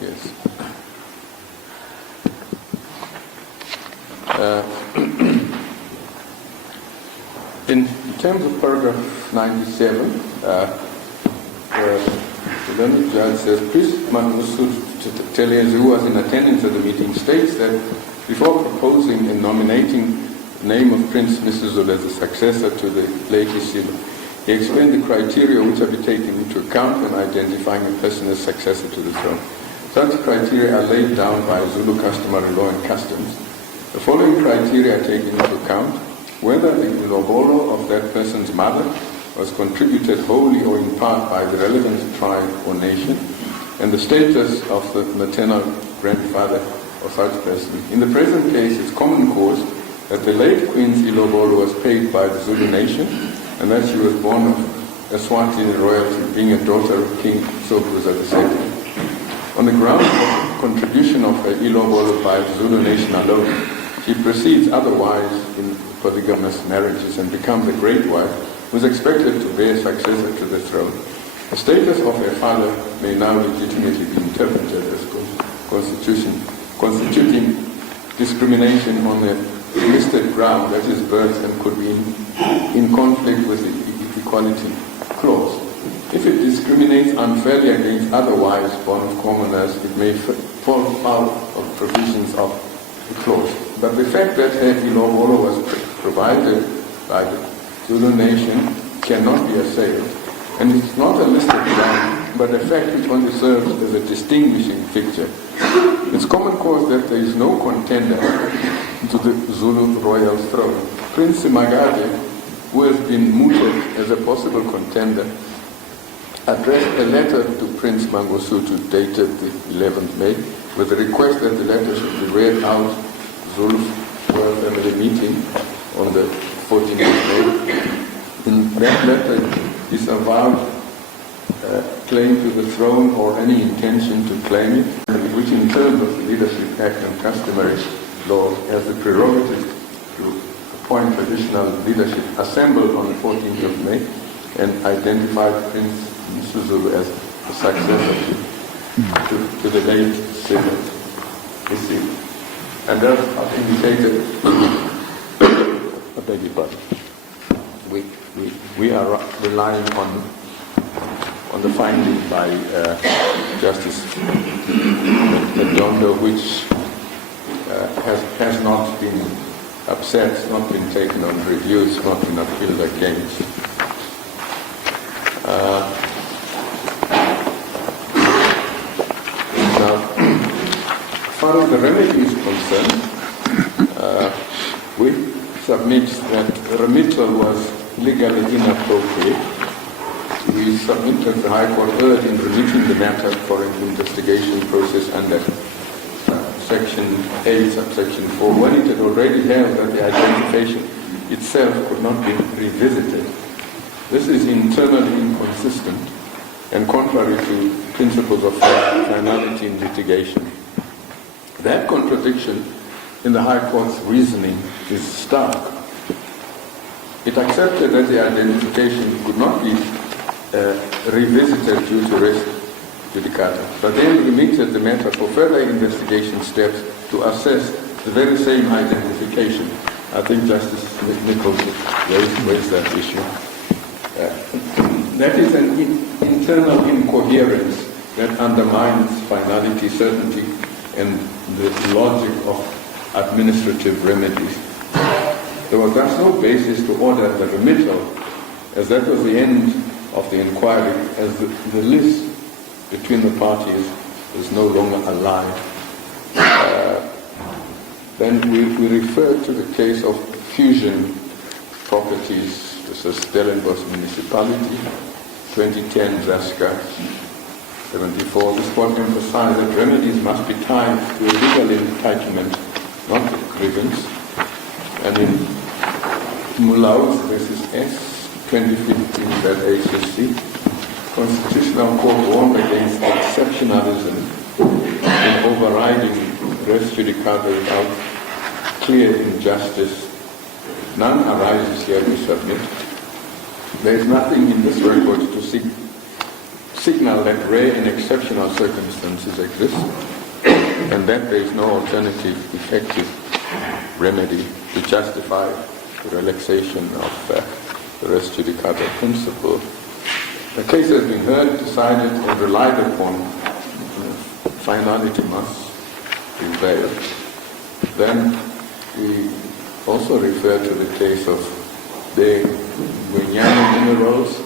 Yes. In terms of paragraph 97, the learned judge says, President Cyril, who was in attendance at the meeting, states that before proposing and nominating the name of Prince Misuzulu as the successor to the late Isilo, he explained the criteria which are to be taken into account when identifying a person as successor to the throne. Such criteria are laid down by Zulu customary law and customs. The following criteria are taken into account: whether the ilobolo of that person's mother was contributed wholly or in part by the relevant tribe or nation, and the status of the maternal grandfather of such person. In the present case, it's common cause that the late Queen's ilobolo was paid by the Zulu nation, and that she was born of Eswatini royalty, being a daughter of King Misuzulu II. On the grounds of contribution of her ilobolo by the Zulu nation alone, she proceeds otherwise in polygamous marriages and becomes a great wife who is expected to bear successor to the throne. The status of her father may now legitimately be interpreted as constituting discrimination on a listed ground, that is birth, and could be in conflict with the equality clause. If it discriminates unfairly against otherwise born commoners, it may fall out of provisions of the clause. But the fact that her ilobolo was provided by the Zulu nation cannot be assailed. And it's not a listed ground, but a fact which only serves as a distinguishing feature. It's common cause that there is no contender to the Zulu royal throne. Prince Magade, who has been mooted as a possible contender, addressed a letter to Prince Mangosuthu dated the 11th May with a request that the letter should be read out Zulu royal family meeting on the 14th of May. In that letter, he disavowed claim to the throne or any intention to claim it, which in terms of the Leadership Act and Customary law has the prerogative to appoint traditional leadership assembled on the 14th of May and identified Prince Misuzulu as the successor to the late Cyril. And that's indicated, I beg your pardon. We are relying on the finding by Justice Ndondo, which has not been upset, not been taken on review, it's not been appealed against. Now, as far as the remedy is concerned, we submit that remittal was legally inappropriate. We submit that the High Court erred in remitting the matter for an investigation process under Section 8, subsection 4, when it had already held that the identification itself could not be revisited. This is internally inconsistent and contrary to principles of finality in litigation. That contradiction in the High Court's reasoning is stark. It accepted that the identification could not be revisited due to res judicata, but then remitted the matter for further investigation steps to assess the very same identification. I think Justice Nichols raised that issue. That is an internal incoherence that undermines finality, certainty, and the logic of administrative remedies. There was thus no basis to order the remittal, as that was the end of the inquiry, as the list between the parties is no longer alive. Then we refer to the case of Fusion Properties. This is Stellenbosch Municipality, 2010 Zaska 74. This court emphasized that remedies must be tied to a legal entitlement, not a grievance. And in Mulaus versus S, 2015 ZACC, Constitutional Court warned against exceptionalism in overriding res judicata without clear injustice. None arises here, we submit. There is nothing in this record to signal that rare and exceptional circumstances exist, and that there is no alternative effective remedy to justify the relaxation of the res judicata principle. The case has been heard, decided, and relied upon. Finality must prevail. Then we also refer to the case of the Guinyana Minerals,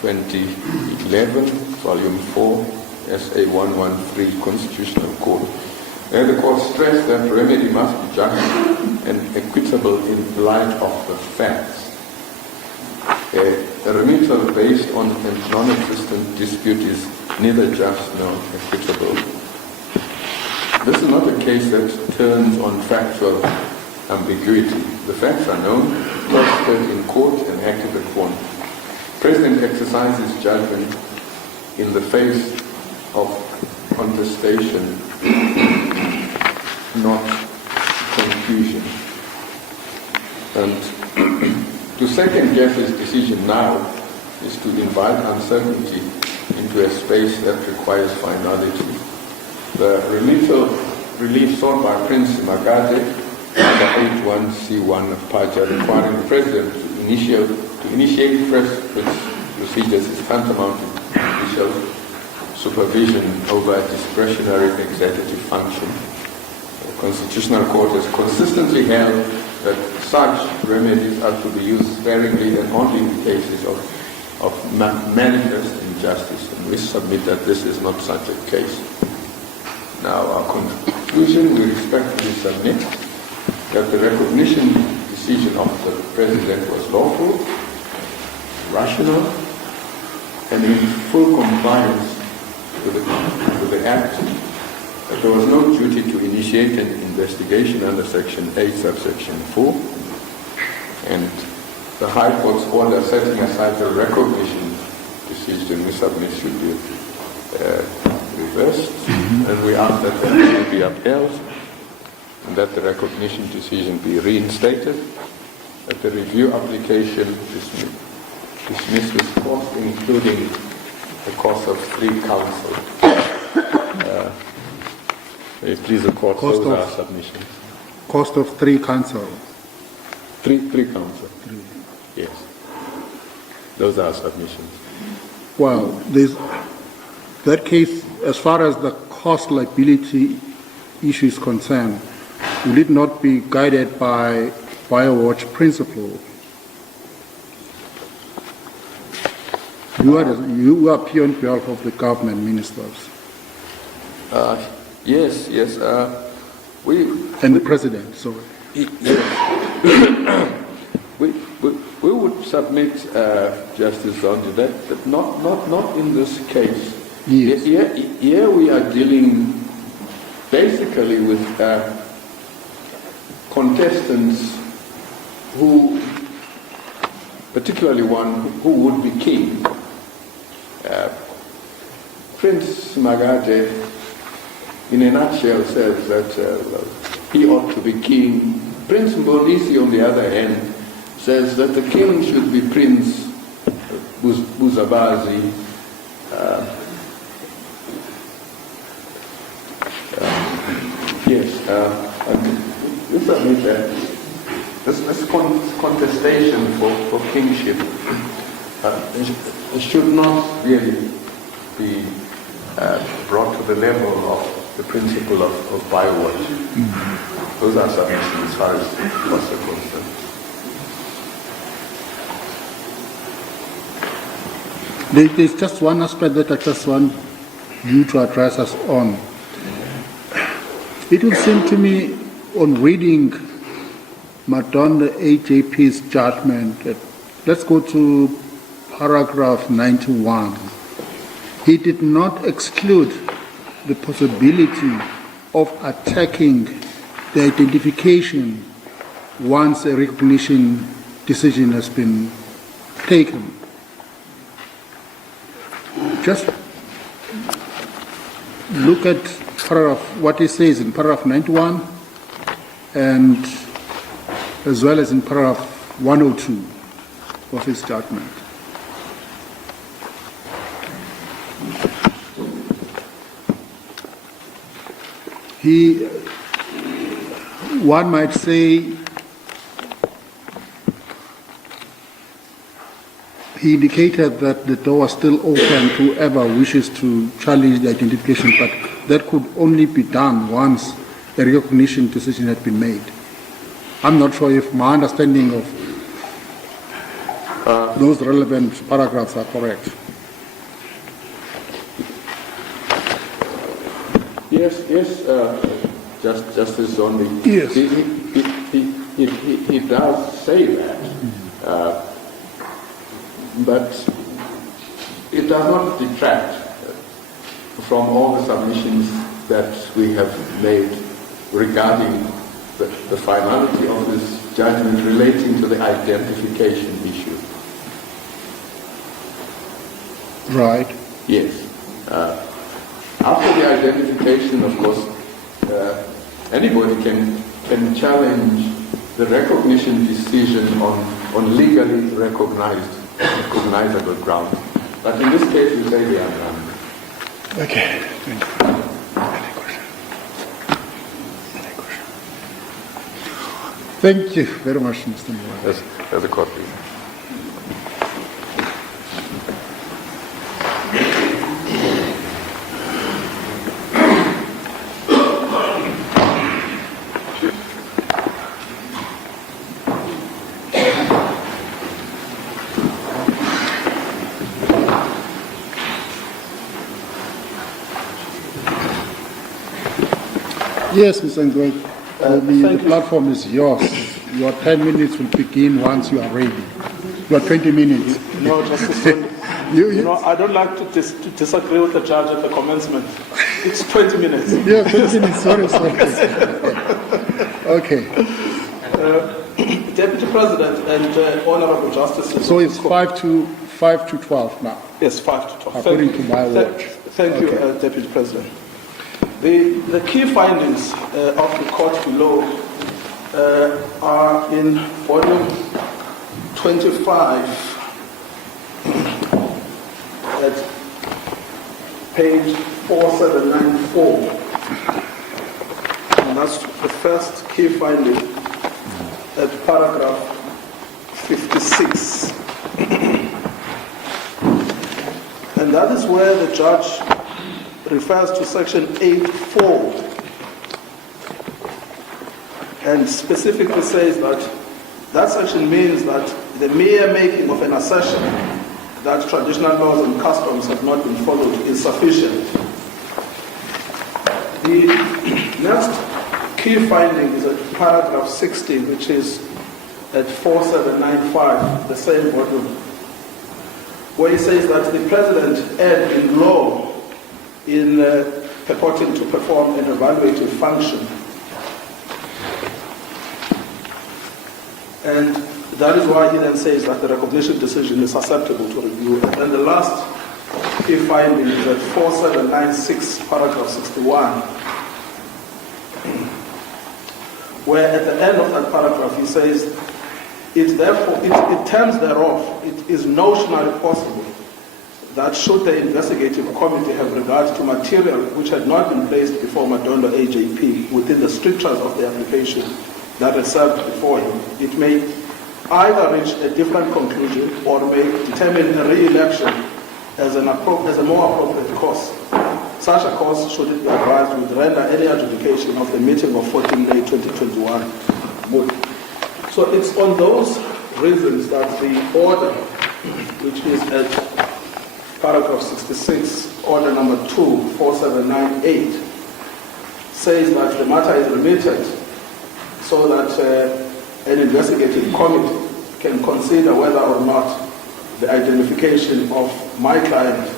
2011, Volume 4, SA 113, Constitutional Court. There the court stressed that remedy must be just and equitable in light of the facts. A remittal based on a non-existent dispute is neither just nor equitable. This is not a case that turns on factual ambiguity. The facts are known, tested in court, and acted upon. The President exercises judgment in the face of contestation, not confusion. And to second guess his decision now is to invite uncertainty into a space that requires finality. The remittal relief sought by Prince Magade, under 81C1 of Paja, requiring the President to initiate fresh procedures is tantamount to judicial supervision over a discretionary executive function. The Constitutional Court has consistently held that such remedies are to be used sparingly and only in cases of manifest injustice, and we submit that this is not such a case. Now, our conclusion, we respectfully submit that the recognition decision of the President was lawful, rational, and in full compliance with the Act, that there was no duty to initiate an investigation under Section 8, subsection 4, and the High Court's order setting aside the recognition decision we submit should be reversed, and we ask that that should be upheld, and that the recognition decision be reinstated, that the review application dismissed with cost, including the cost of 3 counsel. Please, the court, those are our submissions. Cost of 3 counsel. 3 counsel. 3. Yes. Those are our submissions. Well, that case, as far as the cost liability issue is concerned, will it not be guided by Biowatch principle? You appear on behalf of the government ministers. Yes. And the president, sorry. Yes. we would submit, Justice Zondi, that not in this case. Yes. Here we are dealing basically with contestants who, particularly one who would be king. Prince Magade, in a nutshell, says that he ought to be king. Prince Mbonisi, on the other hand, says that the king should be Prince Buzabazi. This contestation for kingship should not really be brought to the level of the principle of Biowatch. Those are submissions as far as costs are concerned. There's just one aspect that I just want you to address us on. It would seem to me, on reading Madonna AJP's judgment, let's go to paragraph 91. He did not exclude the possibility of attacking the identification once a recognition decision has been taken. Just look at what he says in paragraph 91 and as well as in paragraph 102 of his judgment. One might say, he indicated that the door was still open to whoever wishes to challenge the identification, but that could only be done once a recognition decision had been made. I'm not sure if my understanding of those relevant paragraphs are correct. Yes, Justice Zondi. Yes. He does say that, but it does not detract from all the submissions that we have made regarding the finality of this judgment relating to the identification issue. Right. Yes. After the identification, of course, anybody can challenge the recognition decision on legally recognizable grounds. But in this case, we say they are none. Okay. Thank you. Any question? Thank you very much, Mr. Moore. As a court, please. Yes, Mr. Ngwek, the platform is yours. Your 10 minutes will begin once you are ready. Your 20 minutes. No, Justice Zondi. I don't like to disagree with the judge at the commencement. It's 20 minutes. Yeah, 20 minutes. Sorry. Okay. Deputy President and Honorable Justices. So it's 5 to 12 now. Yes, 5 to 12. According to my watch. Thank you, Deputy President. The key findings of the court below are in volume 25 at page 4794. And that's the first key finding at paragraph 56. And that is where the judge refers to section 8.4 and specifically says that section means that the mere making of an assertion that traditional laws and customs have not been followed is sufficient. The next key finding is at paragraph 60, which is at 4795, the same volume, where he says that the President erred in law in purporting to perform an evaluative function. And that is why he then says that the recognition decision is susceptible to review. And then the last key finding is at 4796, paragraph 61, where at the end of that paragraph he says, it terms thereof, it is notionally possible that should the investigative committee have regard to material which had not been placed before Madondo AJP within the strictures of the application that is served before him, it may either reach a different conclusion or may determine a re-election as a more appropriate course. Such a course, should it be advised, would render any adjudication of the meeting of 14 May 2021 moot. So it's on those reasons that the order, which is at paragraph 66, order number 2, 4798, says that the matter is remitted so that an investigative committee can consider whether or not the identification of my client,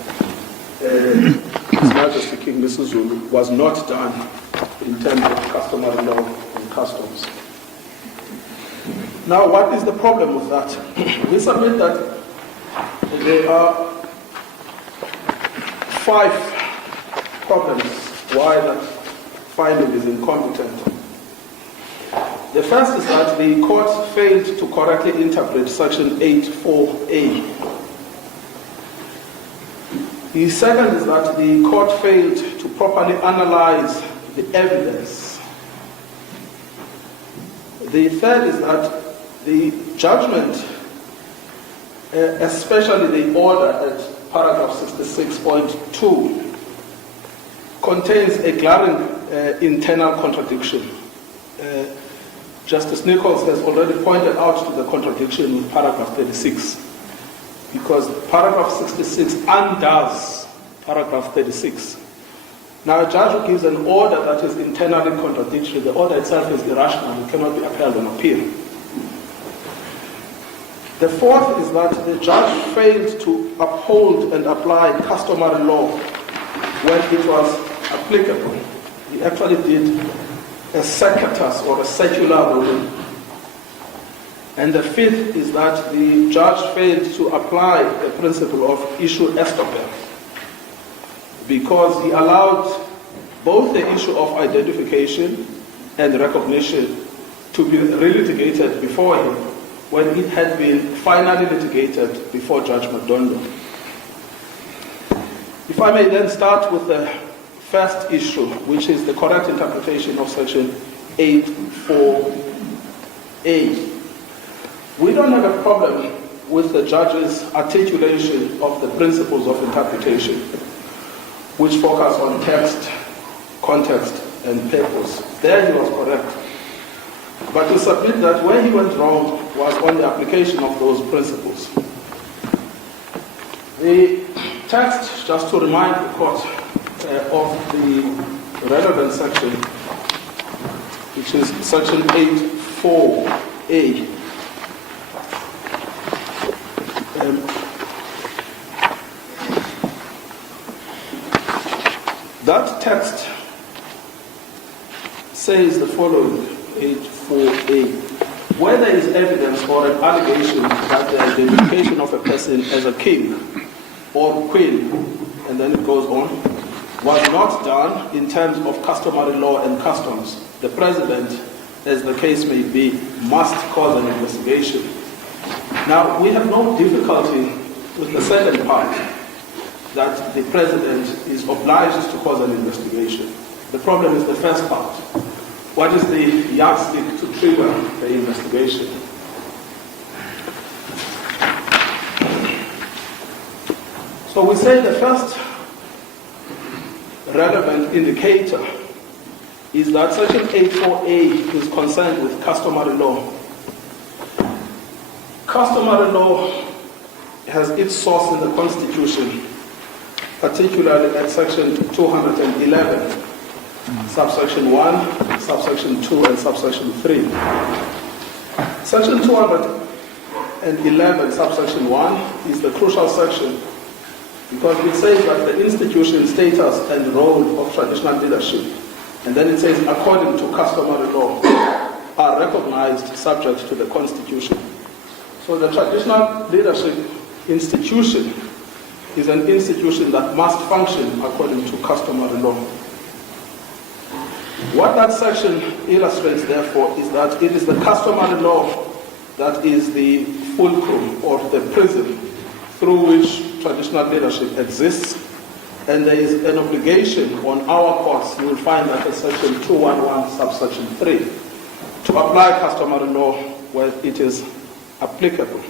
His Majesty King Misuzulu, was not done in terms of customary law and customs. Now, what is the problem with that? We submit that there are 5 problems why that finding is incompetent. The first is that the court failed to correctly interpret section 8.4a. The second is that the court failed to properly analyze the evidence. The third is that the judgment, especially the order at paragraph 66.2, contains a glaring internal contradiction. Justice Nichols has already pointed out to the contradiction with paragraph 36, because paragraph 66 undoes paragraph 36. Now, a judge who gives an order that is internally contradictory, the order itself is irrational, it cannot be upheld on appeal. The fourth is that the judge failed to uphold and apply customary law when it was applicable. He actually did a secutus or a secular ruling. And the fifth is that the judge failed to apply the principle of issue estoppel, because he allowed both the issue of identification and recognition to be relitigated before him when it had been finally litigated before Judge McDonald. If I may then start with the first issue, which is the correct interpretation of section 8.4a. We don't have a problem with the judge's articulation of the principles of interpretation, which focus on text, context, and purpose. There he was correct. But to submit that where he went wrong was on the application of those principles. The text, just to remind the court of the relevant section, which is section 8.4a. That text says the following, 8.4a. Where there is evidence or an allegation that the identification of a person as a king or queen, and then it goes on, was not done in terms of customary law and customs, the president, as the case may be, must cause an investigation. Now, we have no difficulty with the second part, that the president is obliged to cause an investigation. The problem is the first part. What is the yardstick to trigger the investigation? So we say the first relevant indicator is that section 8.4a is concerned with customary law. Customary law has its source in the Constitution, particularly at section 211, subsection 1, subsection 2, and subsection 3. Section 211, subsection 1, is the crucial section because it says that the institution, status, and role of traditional leadership, and then it says according to customary law, are recognized subject to the Constitution. So the traditional leadership institution is an institution that must function according to customary law. What that section illustrates, therefore, is that it is the customary law that is the fulcrum or the prism through which traditional leadership exists, and there is an obligation on our courts, you will find that in section 211, subsection 3, to apply customary law where it is applicable.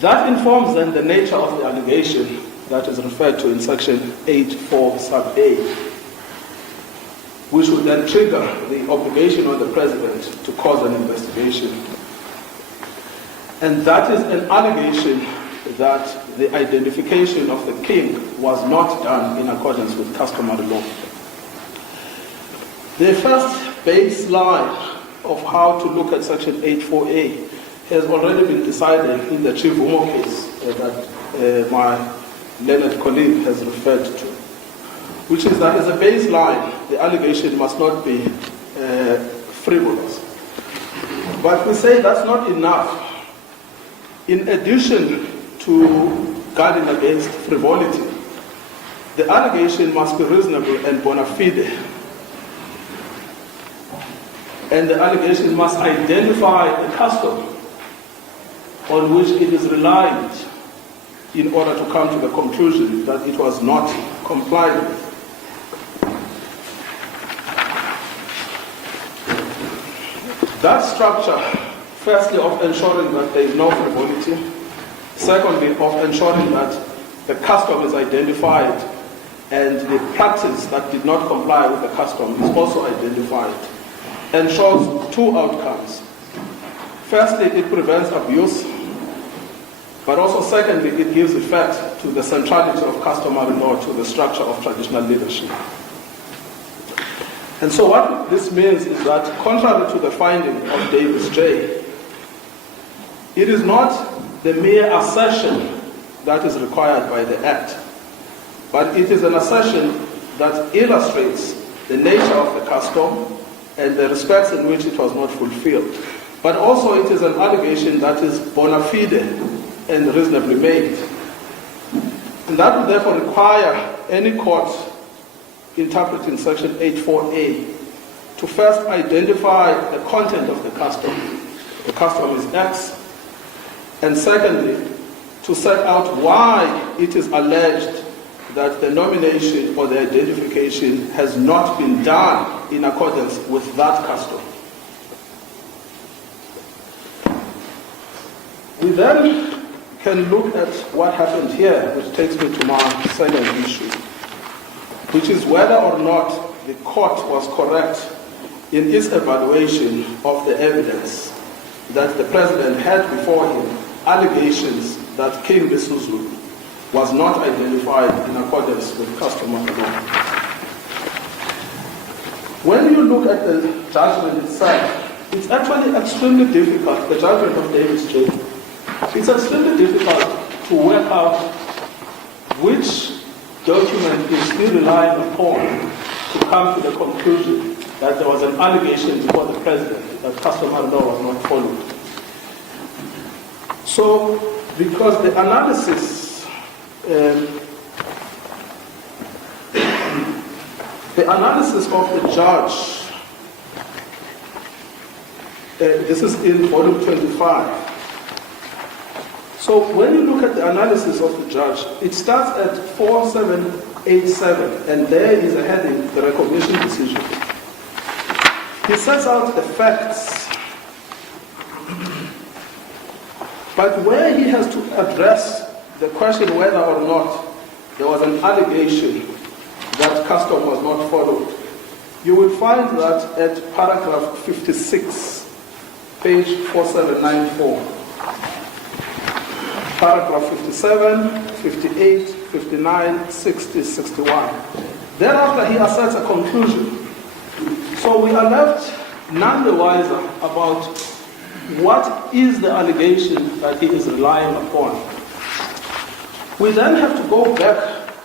That informs then the nature of the allegation that is referred to in section 8.4 sub a, which would then trigger the obligation on the president to cause an investigation. And that is an allegation that the identification of the king was not done in accordance with customary law. The first baseline of how to look at Section 84A has already been decided in the Chivumo case that my learned colleague has referred to, which is that as a baseline, the allegation must not be frivolous. But we say that's not enough. In addition to guarding against frivolity, the allegation must be reasonable and bona fide. And the allegation must identify a custom on which it is relied in order to come to the conclusion that it was not complied with. That structure, firstly, of ensuring that there is no frivolity, secondly, of ensuring that the custom is identified and the practice that did not comply with the custom is also identified, ensures two outcomes. Firstly, it prevents abuse, but also secondly, it gives effect to the centrality of customary law to the structure of traditional leadership. And so what this means is that, contrary to the finding of Davis J., it is not the mere assertion that is required by the Act, but it is an assertion that illustrates the nature of the custom and the respects in which it was not fulfilled. But also it is an allegation that is bona fide and reasonably made. And that would therefore require any court interpreting Section 84A to first identify the content of the custom. The custom is X. And secondly, to set out why it is alleged that the nomination or the identification has not been done in accordance with that custom. We then can look at what happened here, which takes me to my second issue, which is whether or not the court was correct in its evaluation of the evidence that the President had before him allegations that King Misuzulu was not identified in accordance with customary law. When you look at the judgment itself, it's actually extremely difficult, the judgment of Davis J. It's extremely difficult to work out which document is still relying upon to come to the conclusion that there was an allegation before the President that customary law was not followed. So, because the analysis of the judge, this is in volume 25. So when you look at the analysis of the judge, it starts at 4787, and there is a heading, the recognition decision. He sets out the facts, but where he has to address the question whether or not there was an allegation that custom was not followed, you will find that at paragraph 56, page 4794. Paragraph 57, 58, 59, 60, 61. Thereafter he asserts a conclusion. So we are left none the wiser about what is the allegation that he is relying upon. We then have to go back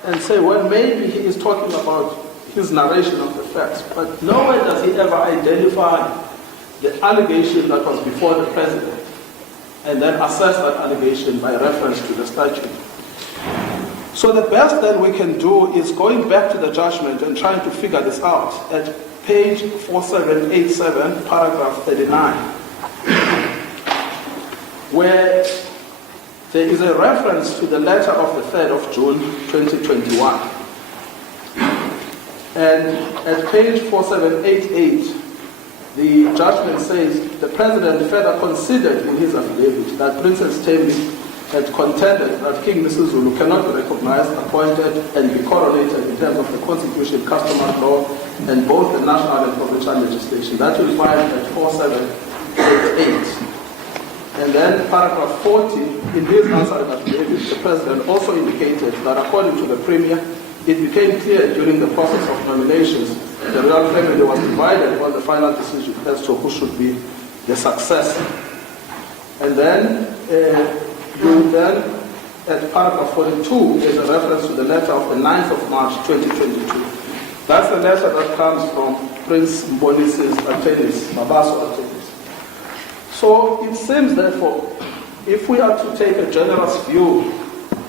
and say, well, maybe he is talking about his narration of the facts, but nowhere does he ever identify the allegation that was before the President and then assess that allegation by reference to the statute. So the best that we can do is going back to the judgment and trying to figure this out at page 4787, paragraph 39, where there is a reference to the letter of the 3rd of June 2021. And at page 4788, the judgment says, the President further considered in his affidavit that Princess Thembi had contended that King Misuzulu cannot be recognized, appointed, and be coronated in terms of the Constitution, customary law, and both the national and provincial legislation. That will find at 4788. And then paragraph 40, in his answer affidavit, the President also indicated that according to the Premier, it became clear during the process of nominations the royal family was divided on the final decision as to who should be the successor. And then at paragraph 42, there's a reference to the letter of the 9th of March 2022. That's the letter that comes from Prince Mboni's attorneys, Mabaso attorneys. So it seems, therefore, if we are to take a generous view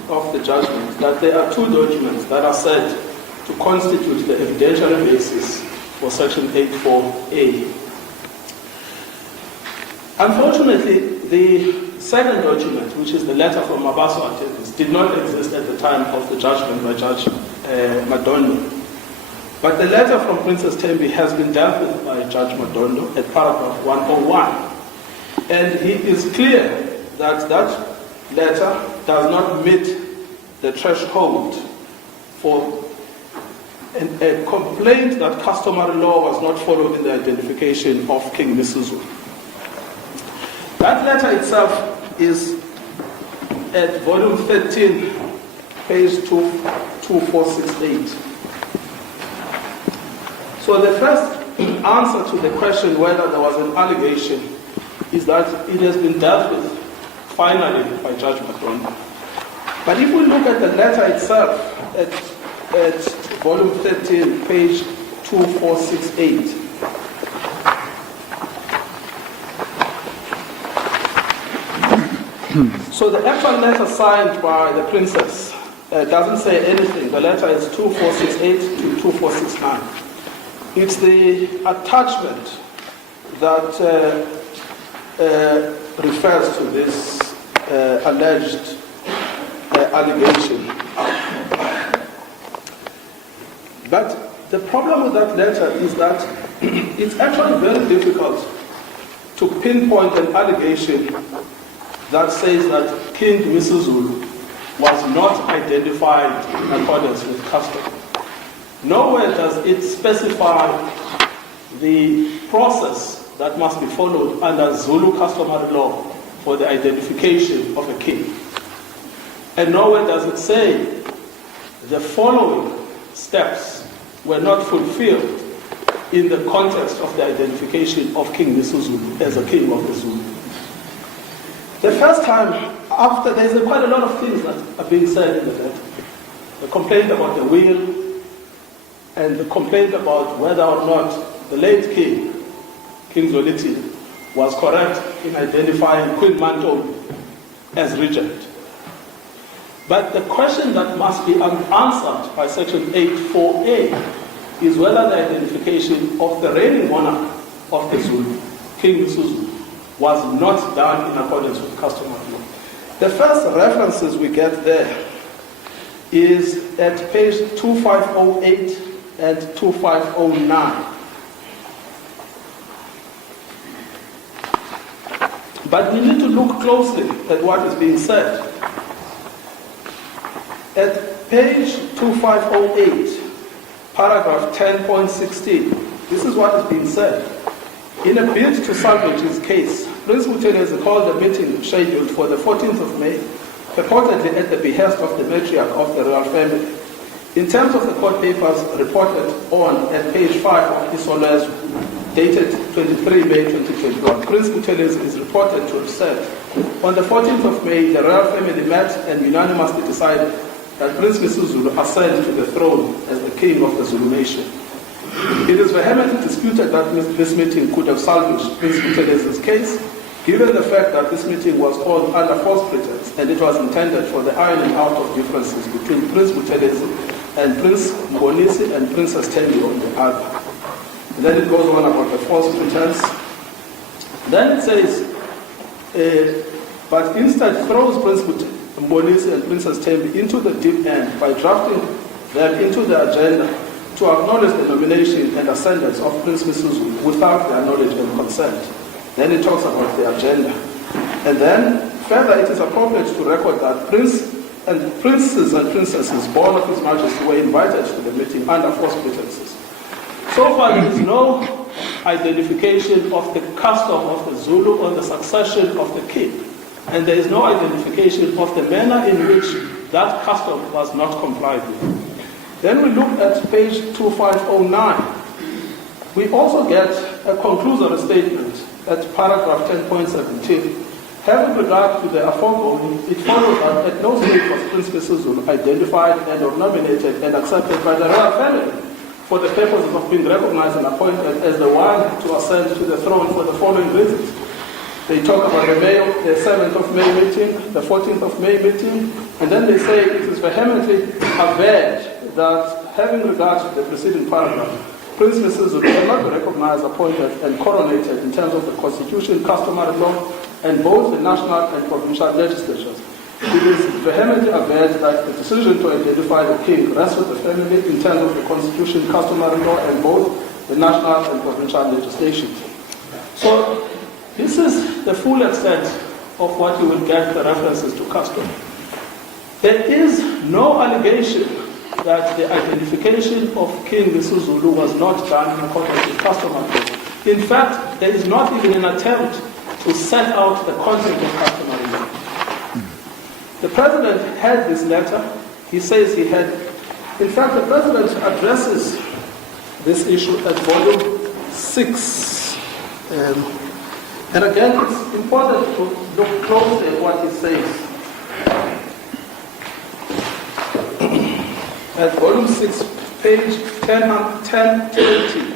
of the judgment, that there are two documents that are said to constitute the evidentiary basis for Section 84A. Unfortunately, the second document, which is the letter from Mabaso attorneys, did not exist at the time of the judgment by Judge Madondo. But the letter from Princess Tembi has been dealt with by Judge Madondo at paragraph 101. And he is clear that that letter does not meet the threshold for a complaint that customary law was not followed in the identification of King Misuzulu. That letter itself is at volume 13, page 2468. So the first answer to the question whether there was an allegation is that it has been dealt with finally by Judge Madondo. But if we look at the letter itself at volume 13, page 2468, so the actual letter signed by the princess doesn't say anything. The letter is 2468 to 2469. It's the attachment that refers to this alleged allegation. But the problem with that letter is that it's actually very difficult to pinpoint an allegation that says that King Misuzulu was not identified in accordance with custom. Nowhere does it specify the process that must be followed under Zulu customary law for the identification of a king. And nowhere does it say the following steps were not fulfilled in the context of the identification of King Misuzulu as a king of the Zulu. The first time, after there's quite a lot of things that are being said in the letter. The complaint about the will, and the complaint about whether or not the late king, King kaZwelithini, was correct in identifying Queen Manto as regent. But the question that must be answered by Section 84A is whether the identification of the reigning monarch of the Zulu, King Misuzulu, was not done in accordance with customary law. The first references we get there is at page 2508 and 2509. But we need to look closely at what is being said. At page 2508, paragraph 10.16, this is what is being said. In a bid to salvage his case, Prince Buthelezi called a meeting scheduled for the 14th of May, purportedly at the behest of the matriarch of the royal family. In terms of the court papers reported on at page 5 of Isolezo, dated 23 May 2021, Prince Buthelezi is reported to have said, on the 14th of May, the royal family met and unanimously decided that Prince Misuzulu ascend to the throne as the king of the Zulu nation. It is vehemently disputed that this meeting could have salvaged Prince Buthelezi's case, given the fact that this meeting was called under false pretense and it was intended for the ironing out of differences between Prince Buthelezi and Prince Mbonisi and Princess Tembi on the other. And then it goes on about the false pretense. Then it says, but instead throws Prince Mbonisi and Princess Tembi into the deep end by drafting them into the agenda to acknowledge the nomination and ascendance of Prince Misuzulu without their knowledge and consent. Then it talks about the agenda. And then, further, it is appropriate to record that princes and princesses born of His Majesty were invited to the meeting under false pretenses. So far, there is no identification of the custom of the Zulu on the succession of the king. And there is no identification of the manner in which that custom was not complied with. Then we look at page 2509. We also get a conclusory statement at paragraph 10.17. Having regard to the aforegoing, it follows that at no stage was Prince Misuzulu identified and or nominated and accepted by the royal family for the purposes of being recognized and appointed as the one to ascend to the throne for the following reasons. They talk about the 7th of May meeting, the 14th of May meeting, and then they say it is vehemently averred that having regard to the preceding paragraph, Prince Misuzulu cannot be recognized, appointed, and coronated in terms of the Constitution, customary law, and both the national and provincial legislatures. It is vehemently averred that the decision to identify the king rests with the family in terms of the Constitution, customary law, and both the national and provincial legislation. So this is the full extent of what you will get the references to custom. There is no allegation that the identification of King Misuzulu was not done in accordance with customary law. In fact, there is not even an attempt to set out the content of customary law. The President had this letter. He says he had. In fact, the President addresses this issue at volume 6. And again, it's important to look closely at what he says. At volume 6, page 1020.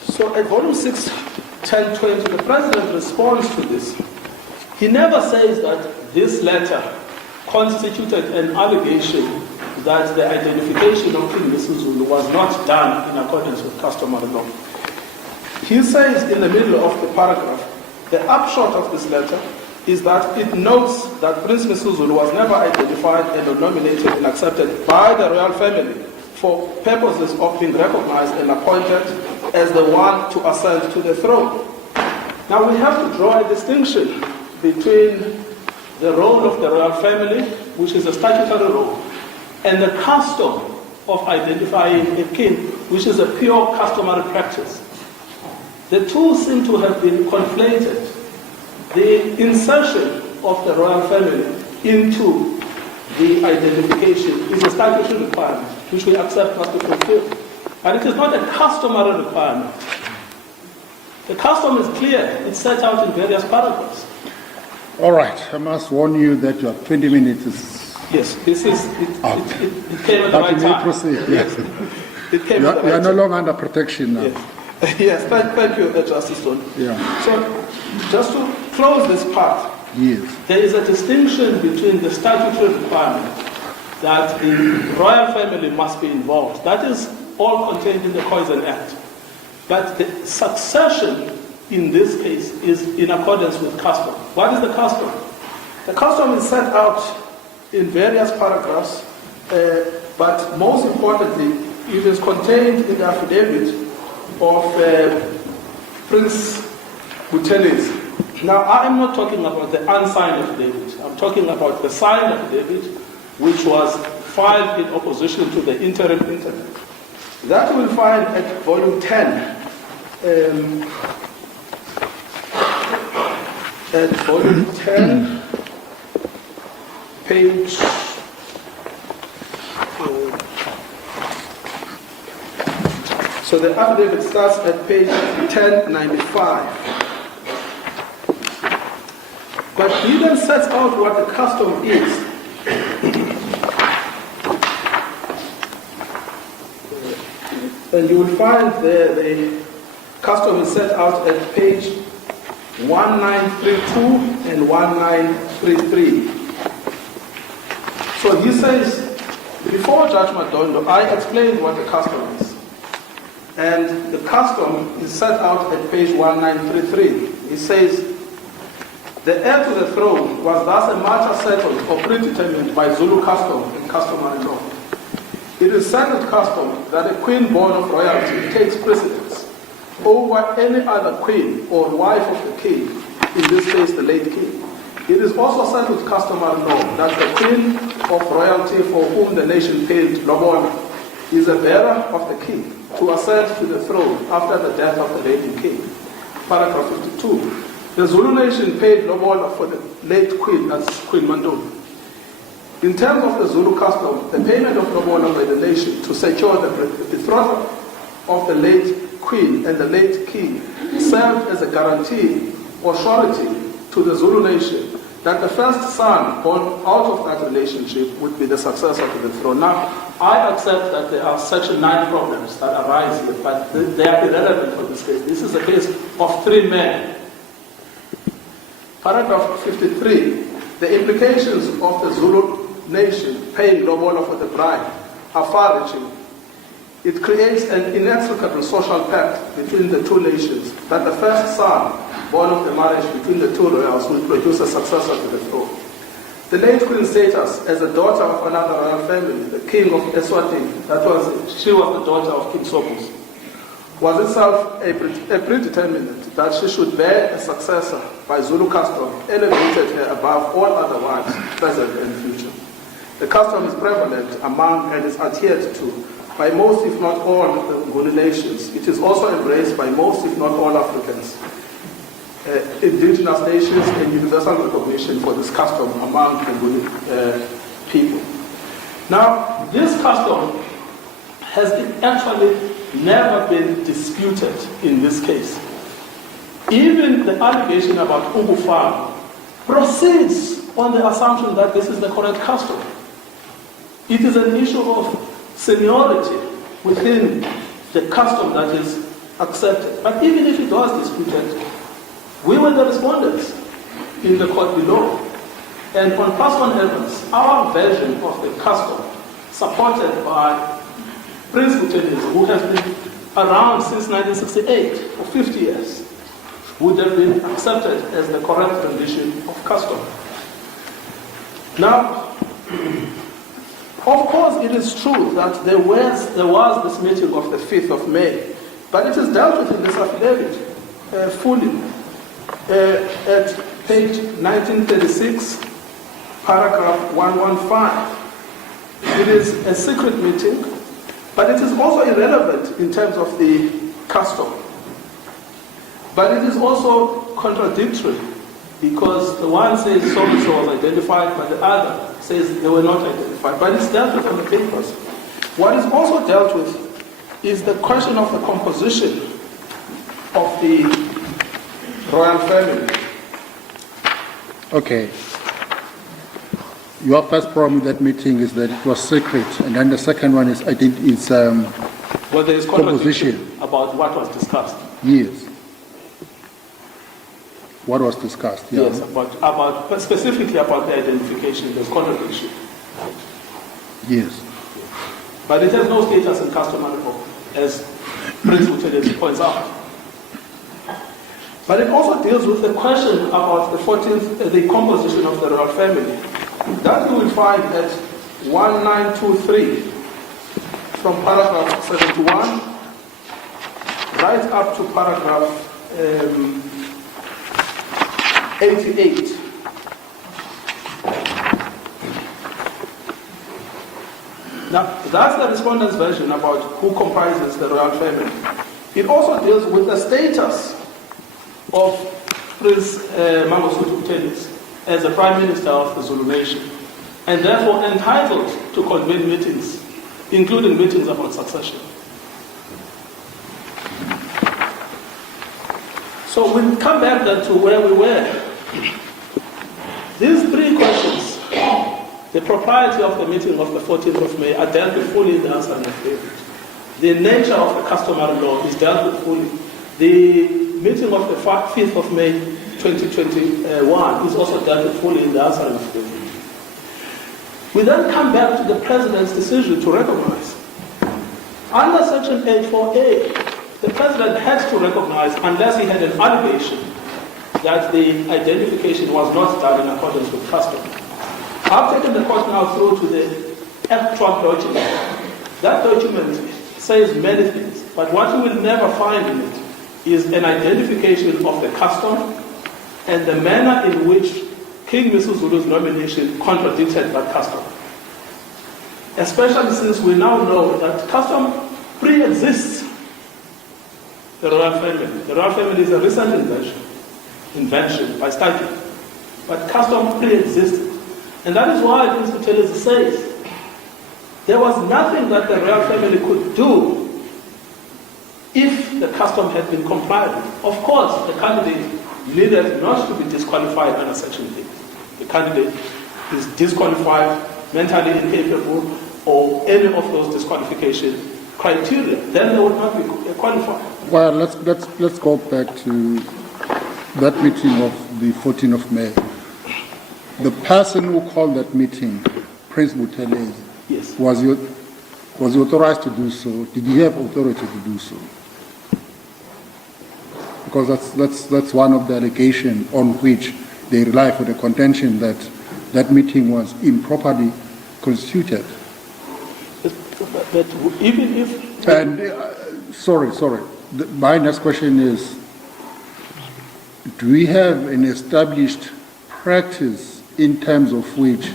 So at volume 6, 1020, the President responds to this. He never says that this letter constituted an allegation that the identification of King Misuzulu was not done in accordance with customary law. He says in the middle of the paragraph, the upshot of this letter is that it notes that Prince Misuzulu was never identified and nominated and accepted by the royal family for purposes of being recognized and appointed as the one to ascend to the throne. Now we have to draw a distinction between the role of the royal family, which is a statutory role, and the custom of identifying a king, which is a pure customary practice. The two seem to have been conflated. The insertion of the royal family into the identification is a statutory requirement, which we accept must be fulfilled. And it is not a customary requirement. The custom is clear. It's set out in various paragraphs. All right. I must warn you that your 20 minutes is... Yes, this is... It came at the right time. Proceed, yes. It came at the right time. You are no longer under protection now. Yes, yes, thank you, Justice Stone. Yeah. So, just to close this part, yes, there is a distinction between the statutory requirement that the royal family must be involved. That is all contained in the Poison Act. But the succession in this case is in accordance with custom. What is the custom? The custom is set out in various paragraphs, but most importantly, it is contained in the affidavit of Prince Buthelezi. Now, I am not talking about the unsigned affidavit. I'm talking about the signed affidavit, which was filed in opposition to the interim internet. That you will find at volume 10. At volume 10, page... So the affidavit starts at page 1095. But he then sets out what the custom is. And you will find the custom is set out at page 1932 and 1933. So he says, before Judge Madondo, I explained what the custom is. And the custom is set out at page 1933. He says, the heir to the throne was thus a matter settled or predetermined by Zulu custom and customary law. It is settled custom that a queen born of royalty takes precedence over any other queen or wife of the king, in this case the late king. It is also settled customary law that the queen of royalty for whom the nation paid lobola is a bearer of the king to ascend to the throne after the death of the late king. Paragraph 52. The Zulu nation paid lobola for the late queen, that's Queen Mandoni. In terms of the Zulu custom, the payment of lobola by the nation to secure the betrothal of the late queen and the late king served as a guarantee or surety to the Zulu nation that the first son born out of that relationship would be the successor to the throne. Now, I accept that there are Section 9 problems that arise here, but they are irrelevant for this case. This is a case of 3 men. Paragraph 53, the implications of the Zulu nation paying lobola for the bride are far-reaching. It creates an inextricable social pact between the two nations that the first son born of the marriage between the two royals will produce a successor to the throne. The late queen's status as a daughter of another royal family, the king of Eswatini, she was the daughter of King Sobus, was itself a predeterminant that she should bear a successor by Zulu custom, elevated her above all other wives, present and future. The custom is prevalent among and is adhered to by most, if not all, the Nguni nations. It is also embraced by most, if not all, Africans. Indigenous nations and universal recognition for this custom among the Nguni people. Now, this custom has actually never been disputed in this case. Even the allegation about Ubufana proceeds on the assumption that this is the correct custom. It is an issue of seniority within the custom that is accepted. But even if it was disputed, we were the respondents in the court below. And on pass-on evidence, our version of the custom, supported by Prince Lieutenants who have been around since 1968, for 50 years, would have been accepted as the correct rendition of custom. Now, of course, it is true that there was this meeting of the 5th of May, but it is dealt with in this affidavit fully. At page 1936, paragraph 115. It is a secret meeting, but it is also irrelevant in terms of the custom. But it is also contradictory, because the one says so-and-so was identified, but the other says they were not identified. But it's dealt with on the papers. What is also dealt with is the question of the composition of the royal family. Okay. Your first problem with that meeting is that it was secret, and then the second one is, I think, it's well, there is composition contradiction about what was discussed. Yes. What was discussed? Yeah. Yes, but specifically about the identification, there's contradiction. Yes. But it has no status in customary law, as Prince Lieutenant points out. But it also deals with the question about the composition of the royal family. That you will find at 1923, from paragraph 71, right up to paragraph 88. Now, that's the respondent's version about who comprises the royal family. It also deals with the status of Prince Mangosuthu as the Prime Minister of the Zulu nation, and therefore entitled to convene meetings, including meetings about succession. So we'll come back then to where we were. These 3 questions, the propriety of the meeting of the 14th of May, are dealt with fully in the answer and affidavit. The nature of the customary law is dealt with fully. The meeting of the 5th of May 2021 is also dealt with fully in the answer and affidavit. We then come back to the President's decision to recognize. Under Section 84A, the President had to recognize unless he had an allegation that the identification was not done in accordance with custom. I've taken the court now through to the actual document. That document says many things, but what you will never find in it is an identification of the custom and the manner in which King Misuzulu's nomination contradicted that custom. Especially since we now know that custom pre-exists the royal family. The royal family is a recent invention by Stuyvesant, but custom pre-existed. And that is why Prince Buthelezi says there was nothing that the royal family could do if the custom had been complied with. Of course, the candidate needed not to be disqualified under Section 8. The candidate is disqualified, mentally incapable, or any of those disqualification criteria, then they would not be qualified. Well, let's go back to that meeting of the 14th of May. The person who called that meeting, Prince Buthelezi, Yes. was he authorized to do so? Did he have authority to do so? Because that's one of the allegations on which they rely for the contention that that meeting was improperly constituted. But even if... And sorry. My next question is, do we have an established practice in terms of which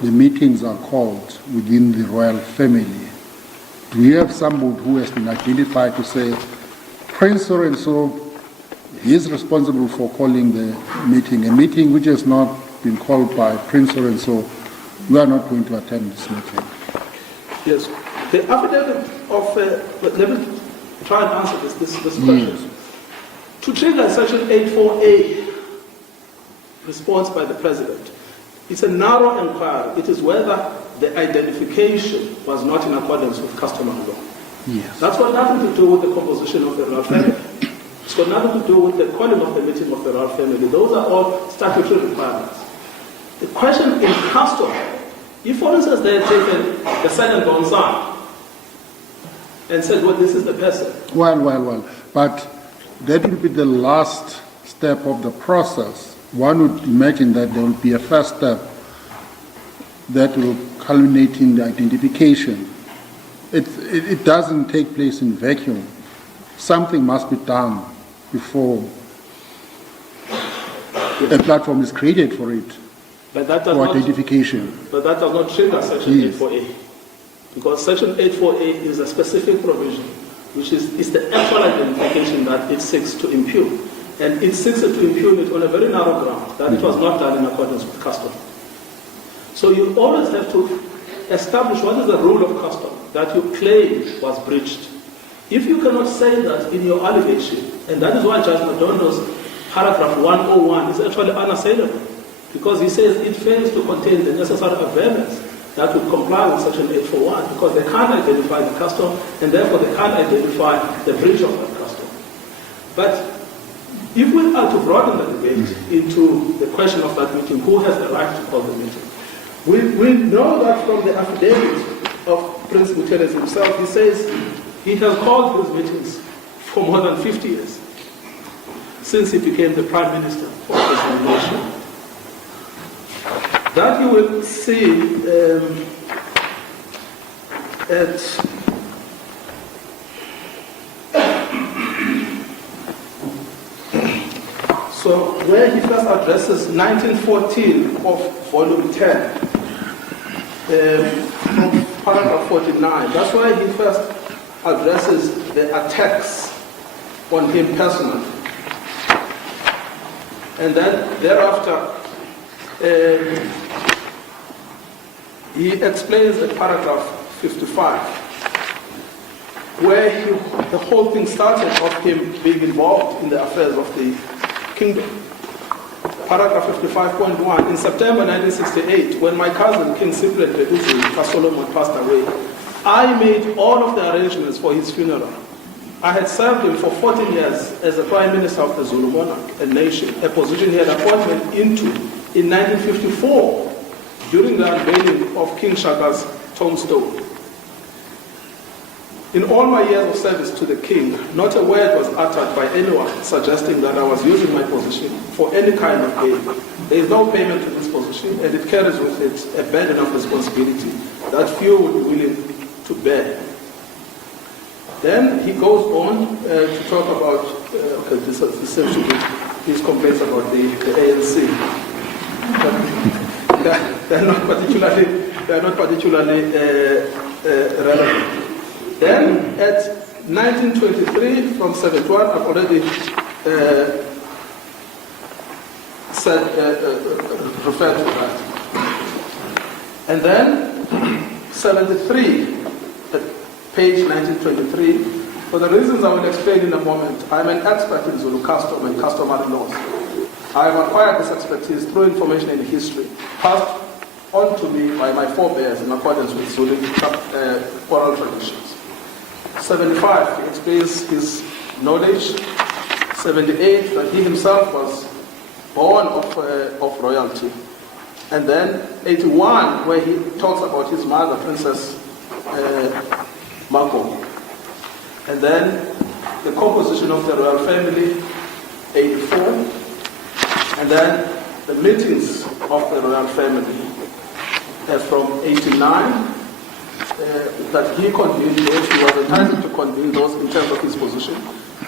the meetings are called within the royal family? Do we have somebody who has been identified to say, Prince so-and-so, he is responsible for calling the meeting, a meeting which has not been called by Prince so-and-so, we are not going to attend this meeting? Yes. The affidavit of... let me try and answer this question. Yes. To trigger Section 84A response by the President, it's a narrow inquiry. It is whether the identification was not in accordance with customary law. Yes. That's got nothing to do with the composition of the royal family. It's got nothing to do with the calling of the meeting of the royal family. Those are all statutory requirements. The question in custom, if for instance they had taken the second born son and said, well, this is the person. Well. But that will be the last step of the process. One would imagine that there will be a first step that will culminate in the identification. It doesn't take place in vacuum. Something must be done before a platform is created for it, But that does for not, identification. but that does not trigger Section Yes. 84A. Because Section 84A is a specific provision, which is the actual identification that it seeks to impugn. And it seeks to impugn it on a very narrow ground, that it was not done in accordance with custom. So you always have to establish what is the rule of custom that you claim was breached. If you cannot say that in your allegation, and that is why Judge Madondo's paragraph 101 is actually unassailable, because he says it fails to contain the necessary awareness that would comply with Section 841, because they can't identify the custom, and therefore they can't identify the breach of that custom. But if we are to broaden the debate into the question of that meeting, who has the right to call the meeting? We know that from the affidavit of Prince Buthelezi himself. He says he has called those meetings for more than 50 years, since he became the Prime Minister of this nation. That you will see so where he first addresses 1914 of volume 10, from paragraph 49, that's why he first addresses the attacks on him personally. And then thereafter, he explains the paragraph 55, where the whole thing started of him being involved in the affairs of the kingdom. Paragraph 55.1, in September 1968, when my cousin, King Cyril Ramaphosa passed away, I made all of the arrangements for his funeral. I had served him for 14 years as the Prime Minister of the Zulu monarch, a nation, a position he had appointment into in 1954 during the unveiling of King Shaka's tombstone. In all my years of service to the king, not a word was uttered by anyone suggesting that I was using my position for any kind of gain. There is no payment to this position, and it carries with it a burden of responsibility that few would be willing to bear. Then he goes on to talk about, this seems to be his complaints about the ANC. They're not particularly relevant. Then at 1923, from 71, I've already referred to that. And then 73, at page 1923, for the reasons I will explain in a moment, I'm an expert in Zulu custom and customary laws. I have acquired this expertise through information in history, passed on to me by my forebears in accordance with Zulu oral traditions. 75, he explains his knowledge. 78, that he himself was born of royalty. And then 81, where he talks about his mother, Princess Mako. And then the composition of the royal family, 84. And then the meetings of the royal family from 89, that he convened those, he was entitled to convene those in terms of his position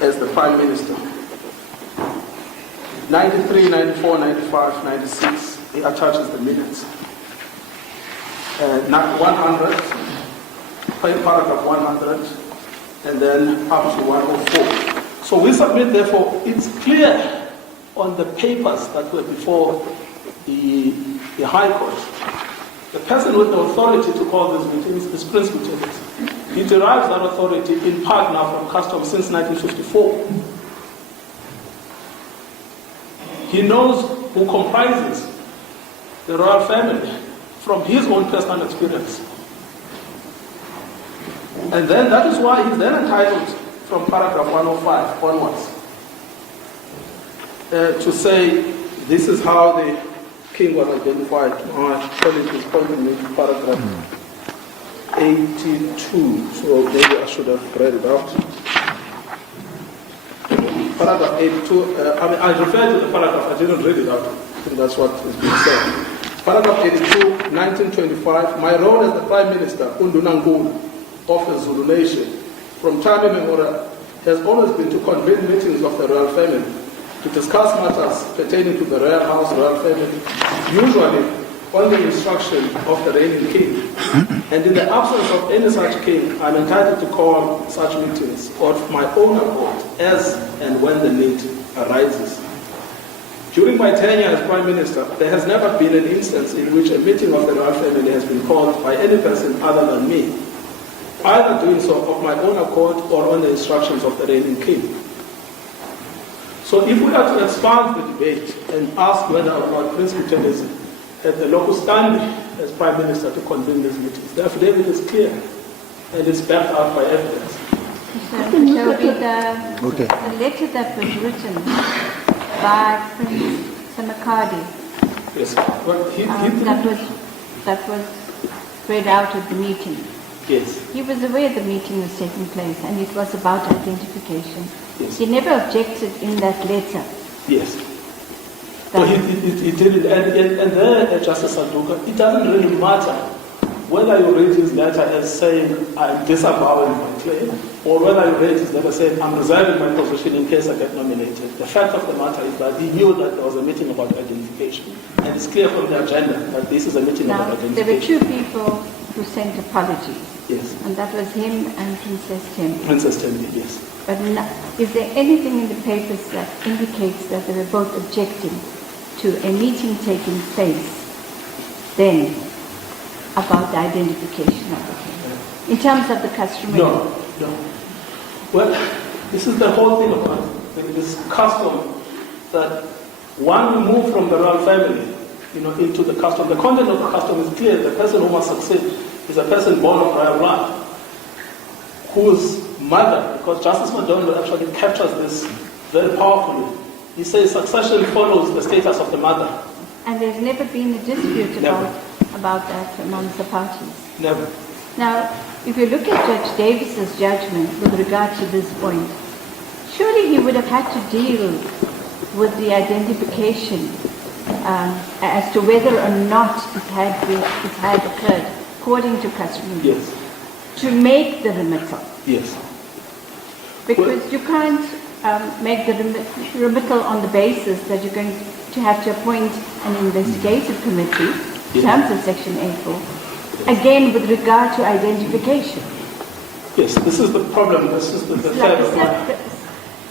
as the Prime Minister. 93, 94, 95, 96, he attaches the minutes. 100, paragraph 100, and then up to 104. So we submit, therefore, it's clear on the papers that were before the High Court. The person with the authority to call these meetings is Prince Muthenzi. He derives that authority in part now from custom since 1954. He knows who comprises the royal family from his own personal experience. And then that is why he's then entitled from paragraph 105 onwards to say this is how the king was identified. My colleague is pointing me to paragraph 82, so maybe I should have read it out. Paragraph 82, I refer to the paragraph, I didn't read it out. I think that's what is being said. Paragraph 82, 1925, my role as the Prime Minister, Undunangulu, of the Zulu nation, from time immemorial, has always been to convene meetings of the royal family, to discuss matters pertaining to the royal house, royal family, usually on the instruction of the reigning king. And in the absence of any such king, I'm entitled to call such meetings of my own accord, as and when the need arises. During my tenure as Prime Minister, there has never been an instance in which a meeting of the royal family has been called by any person other than me, either doing so of my own accord or on the instructions of the reigning king. So if we are to expand the debate and ask whether or not Prince Muthenzi had the locus standi as Prime Minister to convene these meetings, the affidavit is clear and it's backed up by evidence. So the letter that was written by Prince Samakadi, Yes. Well, that was read out at the meeting. Yes. He was aware the meeting was taking place and it was about identification. Yes. He never objected in that letter. Yes. So he did it, and there, Justice Sanduka, it doesn't really matter whether you read his letter as saying, I'm disavowing my claim, or whether you read his letter saying, I'm reserving my position in case I get nominated. The fact of the matter is that he knew that there was a meeting about identification. And it's clear from the agenda that this is a meeting about identification. There were two people who sent apologies. Yes. And that was him and Princess Tembi. Princess Tembi, yes. But is there anything in the papers that indicates that they were both objecting to a meeting taking place then about the identification of the king? In terms of the customary? No. Well, this is the whole thing about this custom that one we move from the royal family, into the custom. The content of the custom is clear. The person who must succeed is a person born of royal blood, whose mother, because Justice Madondo actually captures this very powerfully. He says succession follows the status of the mother. And there's never been a dispute about that amongst the parties? Never. Now, if you look at Judge Davis's judgment with regard to this point, surely he would have had to deal with the identification as to whether or not it had occurred according to customary. Yes. To make the remittal. Yes. Because you can't make the remittal on the basis that you're going to have to appoint an investigative committee, in terms of Section 84, again with regard to identification. Yes, this is the problem. This is the third of my...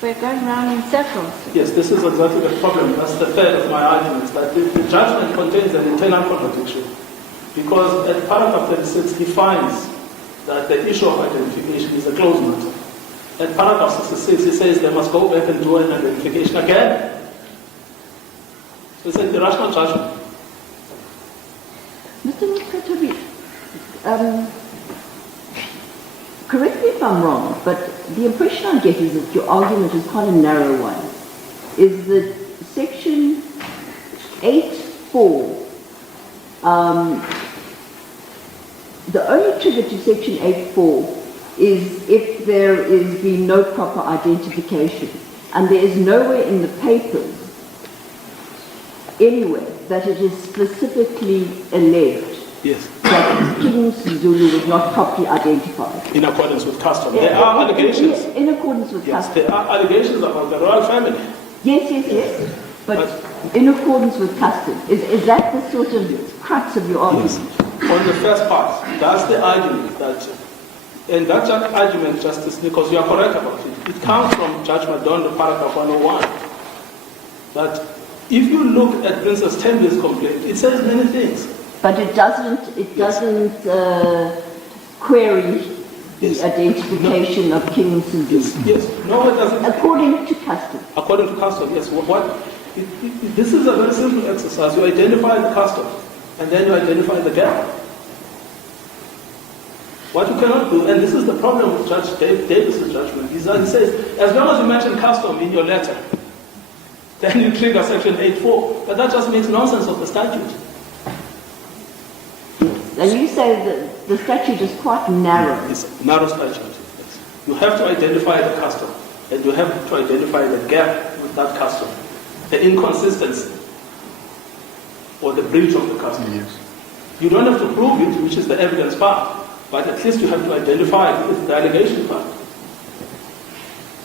We're going round in circles. Yes, this is exactly the problem. That's the third of my arguments, that the judgment contains an internal contradiction. Because at paragraph 36, he finds that the issue of identification is a closed matter. At paragraph 66, he says they must go back and do an identification again. So it's an irrational judgment. Mr. Pretoria, correct me if I'm wrong, but the impression I get is that your argument is quite a narrow one. Is that section 8.4, the only trigger to section 8.4 is if there is been no proper identification, and there is nowhere in the papers anywhere that it is specifically alleged Yes. that King Misuzulu was not properly identified. In accordance with custom. There are allegations. In accordance with Yes, custom. there are allegations about the royal family. Yes. But in accordance with custom. Is that the sort of crux of your argument? Yes. On the first part, that's the argument that, and that argument, Justice, because you are correct about it, it comes from Judge Madondo, paragraph 101, that if you look at Princess Tembe's complaint, it says many things. But it doesn't query the identification of King Misuzulu. Yes, no, it doesn't. According to custom. According to custom, yes. This is a very simple exercise. You identify the custom, and then you identify the gap. What you cannot do, and this is the problem with Judge Davis's judgment, is that he says, as long as you mention custom in your letter, then you trigger section 8.4. But that just makes nonsense of the statute. And you say that the statute is quite narrow. It's a narrow statute. Yes. You have to identify the custom, and you have to identify the gap with that custom, the inconsistency, or the breach of the custom. Yes. You don't have to prove it, which is the evidence part, but at least you have to identify it with the allegation part.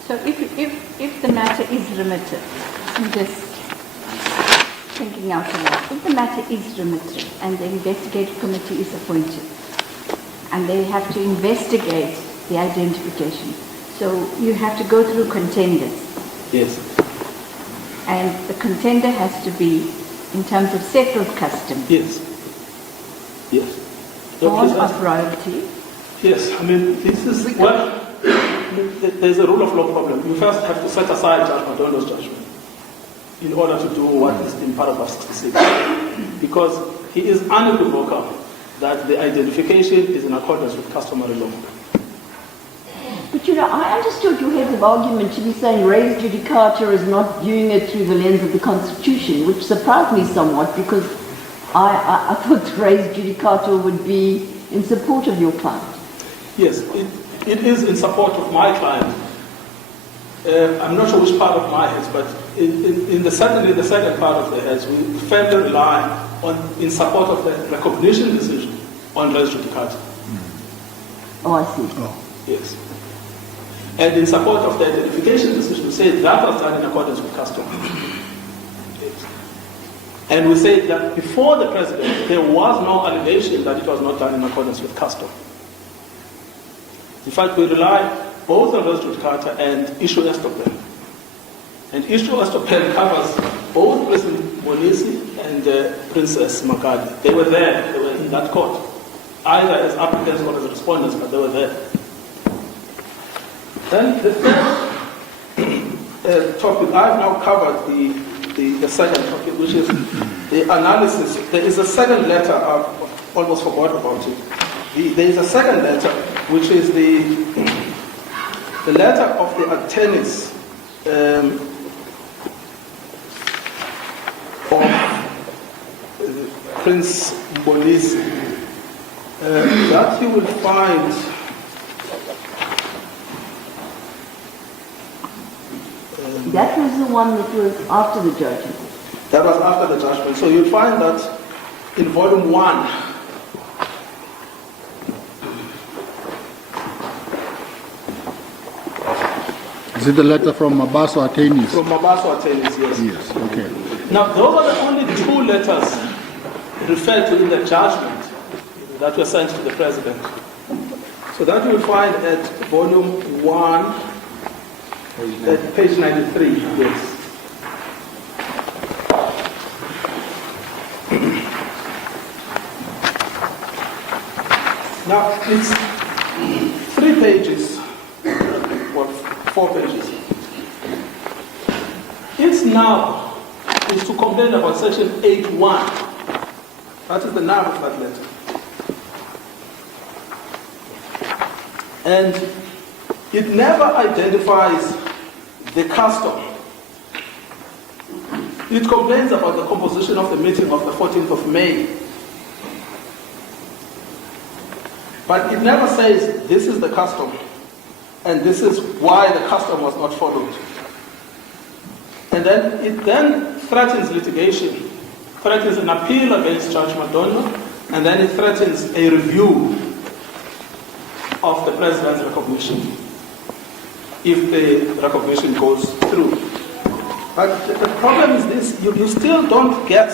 So if the matter is remitted, I'm just thinking out loud, if the matter is remitted and the investigative committee is appointed and they have to investigate the identification, so you have to go through contenders. Yes. And the contender has to be in terms of settled custom, Yes. Yes. born of royalty. Yes, I mean, this is, well, there's a rule of law problem. You first have to set aside Judge Madondo's judgment in order to do what is in paragraph 66. Because he is unequivocal that the identification is in accordance with customary law. But you know, I understood your heads of argument to be saying res judicata is not viewing it through the lens of the Constitution, which surprised me somewhat because I thought res judicata would be in support of your client. Yes, it is in support of my client. I'm not sure which part of my heads, but certainly the second part of the heads, we firmly rely in support of the recognition decision on res judicata. Oh, I see. Oh. Yes. And in support of the identification decision, we say that was done in accordance with custom. Yes. And we say that before the president, there was no allegation that it was not done in accordance with custom. In fact, we rely both on res judicata and issue estoppel. And issue estoppel covers both President Bonisi and Princess Makadi. They were there, they were in that court, either as applicants or as respondents, but they were there. Then the third topic, I've now covered the second topic, which is the analysis. There is a second letter, I've almost forgot about it. There is a second letter, which is the letter of the attorneys of Prince Bonisi. That you will find That was the one that was after the judgment. that was after the judgment. So you'll find that in volume 1, Is it the letter from Mabaso attorneys? from Mabaso attorneys, yes. Yes, okay. Now, those are the only two letters referred to in the judgment that were sent to the president. So that you will find at volume 1, at page 93, yes. Now, it's 3 pages, or 4 pages. Its now is to complain about section 8.1. That is the name of that letter. And it never identifies the custom. It complains about the composition of the meeting of the 14th of May. But it never says this is the custom and this is why the custom was not followed. And then it then threatens litigation, threatens an appeal against Judge Madondo, and then it threatens a review of the President's recognition if the recognition goes through. But the problem is this, you still don't get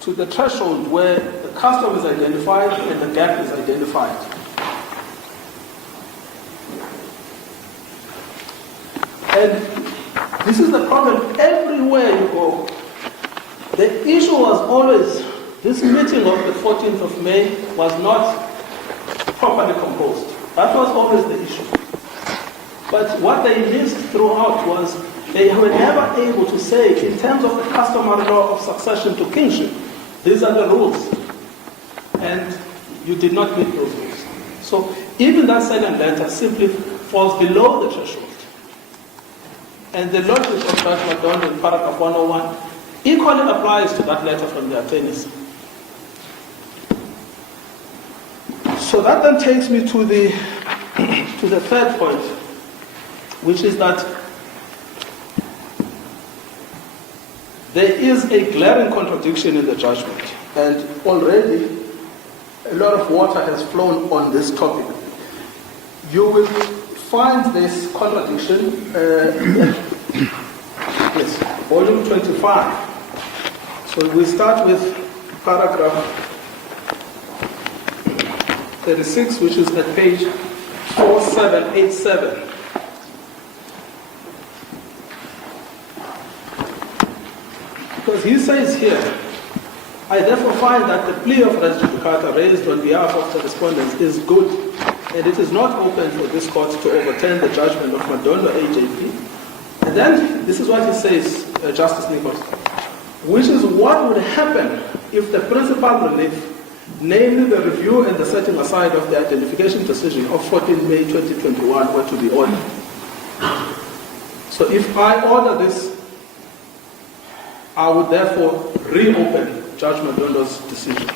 to the threshold where the custom is identified and the gap is identified. And this is the problem everywhere you go. The issue was always, this meeting of the 14th of May was not properly composed. That was always the issue. But what they missed throughout was they were never able to say, in terms of the customary law of succession to kingship, these are the rules. And you did not meet those rules. So even that second letter simply falls below the threshold. And the logic of Judge Madondo in paragraph 101 equally applies to that letter from the attorneys. So that then takes me to the third point, which is that there is a glaring contradiction in the judgment, and already a lot of water has flown on this topic. You will find this contradiction, yes, volume 25. So we start with paragraph 36, which is at page 4787. Because he says here, I therefore find that the plea of res judicata raised on behalf of the respondents is good, and it is not open for this court to overturn the judgment of Madondo AJP. And then, this is what he says, Justice Nichols, which is what would happen if the principal relief, namely the review and the setting aside of the identification decision of 14 May 2021 were to be ordered. So if I order this, I would therefore reopen Judge Madondo's decision.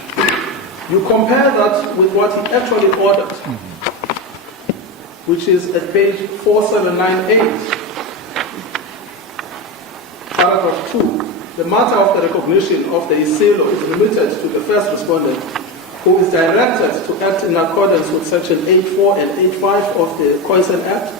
You compare that with what he actually ordered, which is at page 4798, paragraph 2. The matter of the recognition of the ISILO is remitted to the first respondent, who is directed to act in accordance with section 8.4 and 8.5 of the Coisen Act,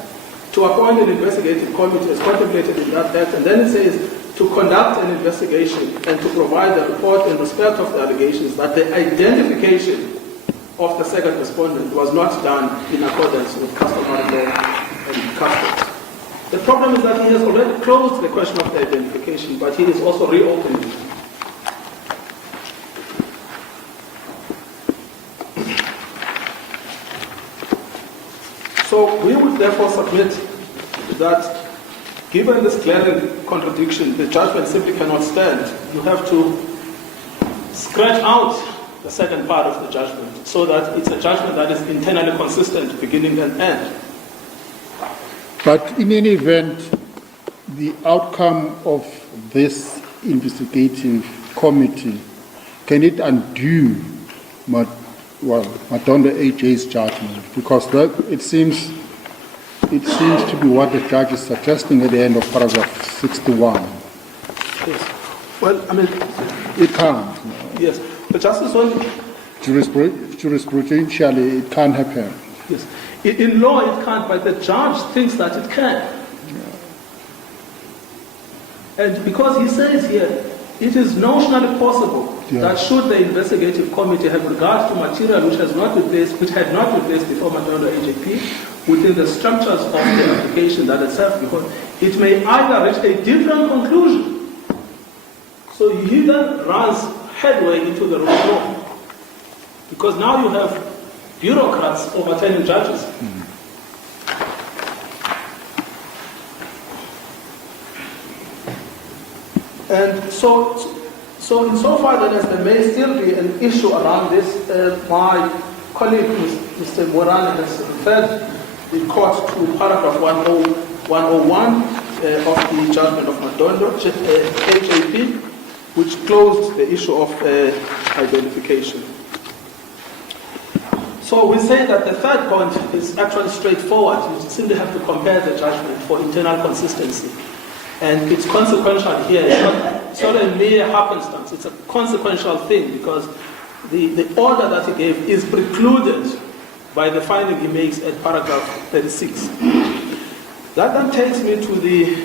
to appoint an investigative committee as contemplated in that act, and then it says to conduct an investigation and to provide a report in respect of the allegations that the identification of the second respondent was not done in accordance with customary law and customs. The problem is that he has already closed the question of the identification, but he is also reopening it. So we would therefore submit that given this glaring contradiction, the judgment simply cannot stand. You have to scratch out the second part of the judgment so that it's a judgment that is internally consistent, beginning and end. But in any event, the outcome of this investigative committee, can it undo Madondo AJ's judgment? Because it seems to be what the judge is suggesting at the end of paragraph 61. Yes. Well, I mean, it can't. Yes. But Justice, jurisprudentially, it can't happen. Yes. In law, it can't, but the judge thinks that it can. Yeah. And because he says here, it is notionally possible that should the investigative committee have regard to material which had not been placed before Madondo AJP within the structures of the application that itself, because it may either reach a different conclusion. So he then runs headway into the rule of law. Because now you have bureaucrats overturning judges. And so insofar that there may still be an issue around this, my colleague, Mr. Moran, has referred the court to paragraph 101 of the judgment of Madondo, HAP, which closed the issue of identification. So we say that the third point is actually straightforward. You simply have to compare the judgment for internal consistency. And it's consequential here. It's not a mere happenstance. It's a consequential thing because the order that he gave is precluded by the finding he makes at paragraph 36. That then takes me to the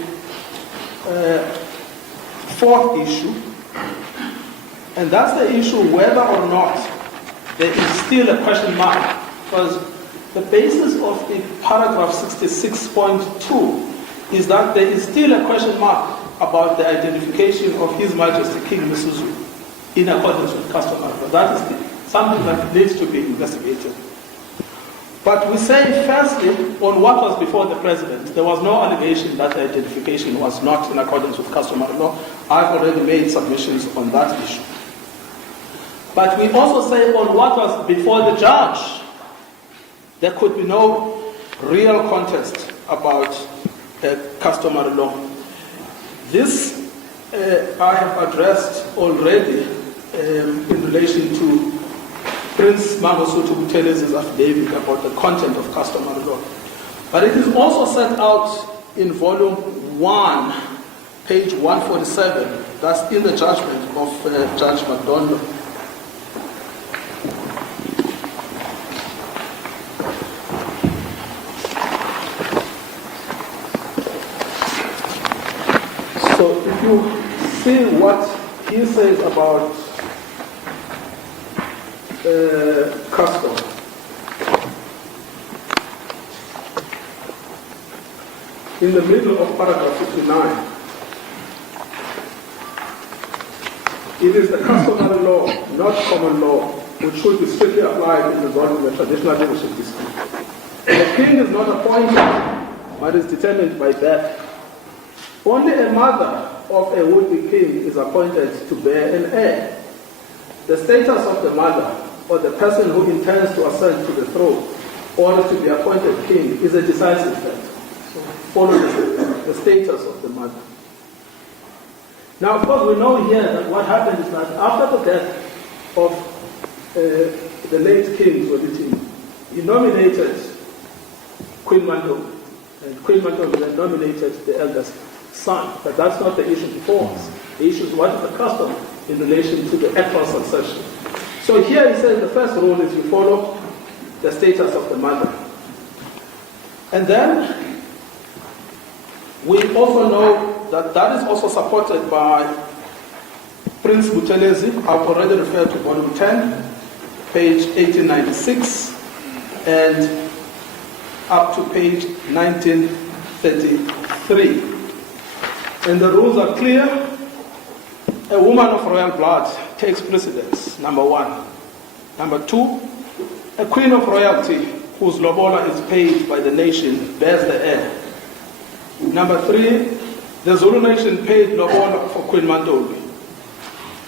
fourth issue, and that's the issue whether or not there is still a question mark, because the basis of the paragraph 66.2 is that there is still a question mark about the identification of His Majesty King Misuzulu in accordance with customary. But that is something that needs to be investigated. But we say, firstly, on what was before the President, there was no allegation that the identification was not in accordance with customary law. I've already made submissions on that issue. But we also say on what was before the judge, there could be no real contest about customary law. This I have addressed already in relation to Prince Mangosuthu Buthelez's affidavit about the content of customary law. But it is also set out in volume 1, page 147, that's in the judgment of Judge Madondo. So if you see what he says about custom, in the middle of paragraph 59, it is the customary law, not common law, which should be strictly applied in resolving the traditional leadership dispute. The king is not appointed, but is determined by death. Only a mother of a would-be king is appointed to bear an heir. The status of the mother or the person who intends to ascend to the throne or to be appointed king is a decisive fact. So follow the status of the mother. Now, of course, we know here that what happened is that after the death of the late King kaZwelithini, he nominated Queen Manto, and Queen Manto then nominated the eldest son. But that's not the issue before us. The issue is what is the custom in relation to the actual succession. So here he says the first rule is you follow the status of the mother. And then we also know that that is also supported by Prince Buthelezi. I've already referred to volume 10, page 1896, and up to page 1933. And the rules are clear. A woman of royal blood takes precedence, number one. Number two, a queen of royalty whose lobola is paid by the nation bears the heir. Number three, the Zulu nation paid lobola for Queen Mantombi.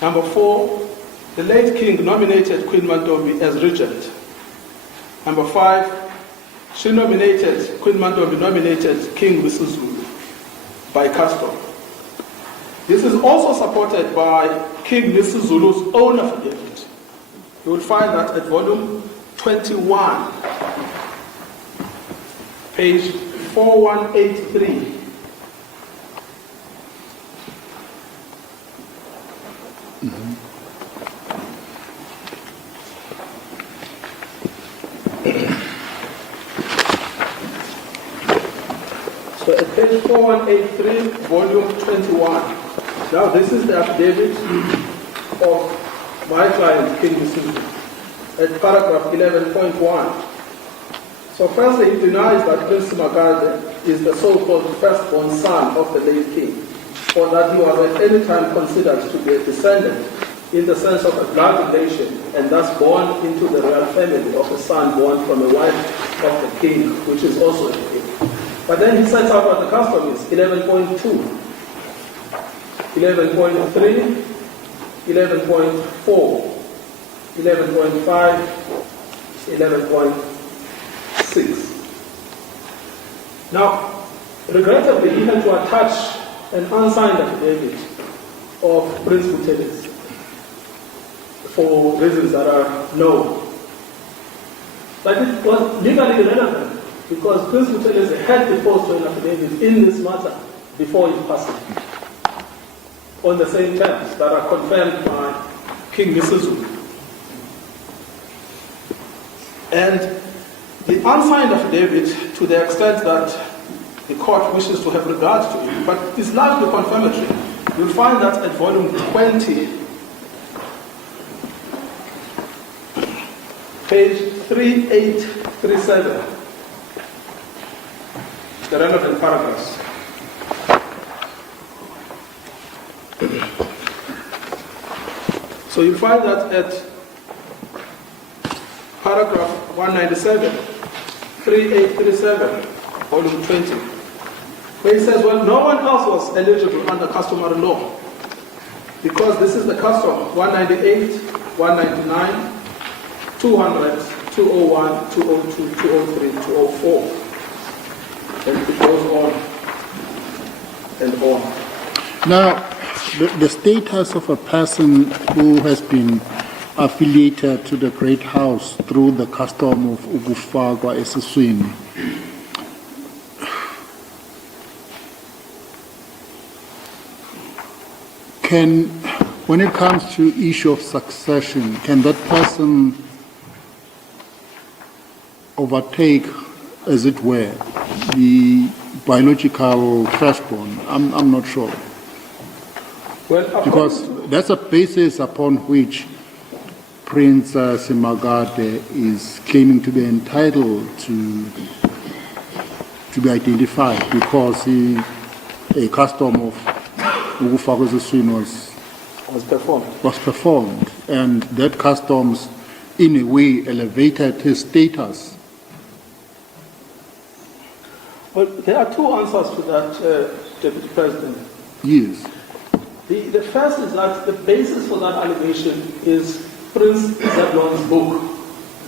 Number four, the late king nominated Queen Mantombi as regent. Number five, Queen Mantombi nominated King Misuzulu by custom. This is also supported by King Misuzulu's own affidavit. You will find that at volume 21, page 4183. So at page 4183, volume 21. Now this is the affidavit of my client, King Misuzulu, at paragraph 11.1. So firstly, he denies that Prince Magarde is the so-called firstborn son of the late king, or that he was at any time considered to be a descendant in the sense of a blood relation, and thus born into the royal family of a son born from a wife of the king, which is also a king. But then he sets out what the custom is, 11.2, 11.3, 11.4, 11.5, 11.6. Now, regrettably, he had to attach an unsigned affidavit of Prince Butelis for reasons that are known. But it was legally irrelevant because Prince Butelis had deposed to an affidavit in this matter before his passing on the same terms that are confirmed by King Misuzulu. And the unsigned affidavit, to the extent that the court wishes to have regard to it, but is largely confirmatory. You'll find that at volume 20, page 3837, the relevant paragraphs. So you'll find that at paragraph 197, 3837, volume 20, where he says, well, no one else was eligible under customary law because this is the custom 198, 199, 200, 201, 202, 203, 204. And it goes on and on. Now, the status of a person who has been affiliated to the Great House through the custom of ukufakwa esiswini, when it comes to issue of succession, can that person overtake, as it were, the biological firstborn? I'm not sure. Well, because that's a basis upon which Prince Simagade is claiming to be entitled to be identified, because a custom of ukufakwa esiswini was performed, and that customs in a way elevated his status. Well, there are two answers to that, Deputy President. Yes. The first is that the basis for that allegation is Prince Zebulon's book,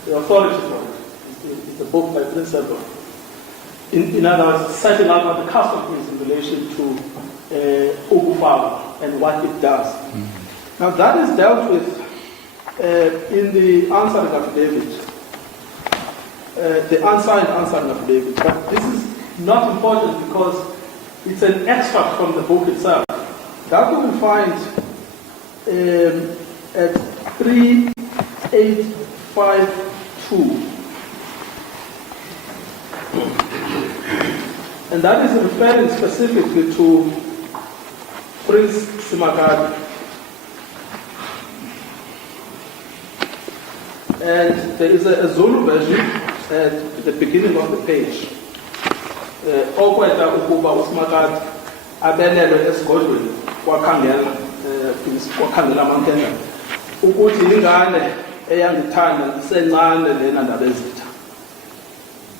the authority for it. It's the book by Prince Zebulon. In other words, setting out what the custom is in relation to ukufakwa and what it does. Now that is dealt with in the answering affidavit, the unsigned answering affidavit. But this is not important because it's an extract from the book itself. That you will find at 3852. And that is referring specifically to Prince Simagade. And there is a Zulu version at the beginning of the page. Okweta ukuba uSimagade abelelwe esigodlweni kwakhangela amankengane ukuthi ingane eyangithanda isencane lena ndabezitha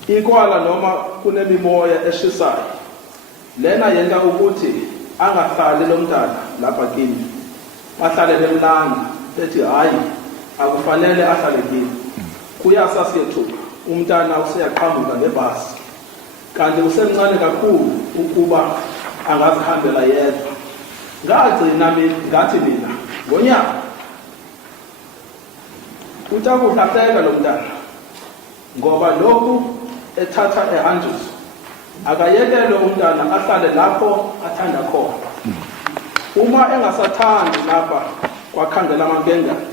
ikwala noma kunemimoya eshisayo lena yenta ukuthi angahlali lo mntana lapha kini ahlale lemlanga ethi hayi akufanele ahlale kini kuyasa siyethuka umntana useyaqhamuka ngebhasi kanti usemncane kakhulu ukuba angazihambela yedwa ngathi mina ngonyaka utakuhlahleka lo mntana ngoba lokhu ethatha ehanjiswa akayekele umntana ahlale lapho athanda khona uma engasathandi lapha kwakhangela amankengane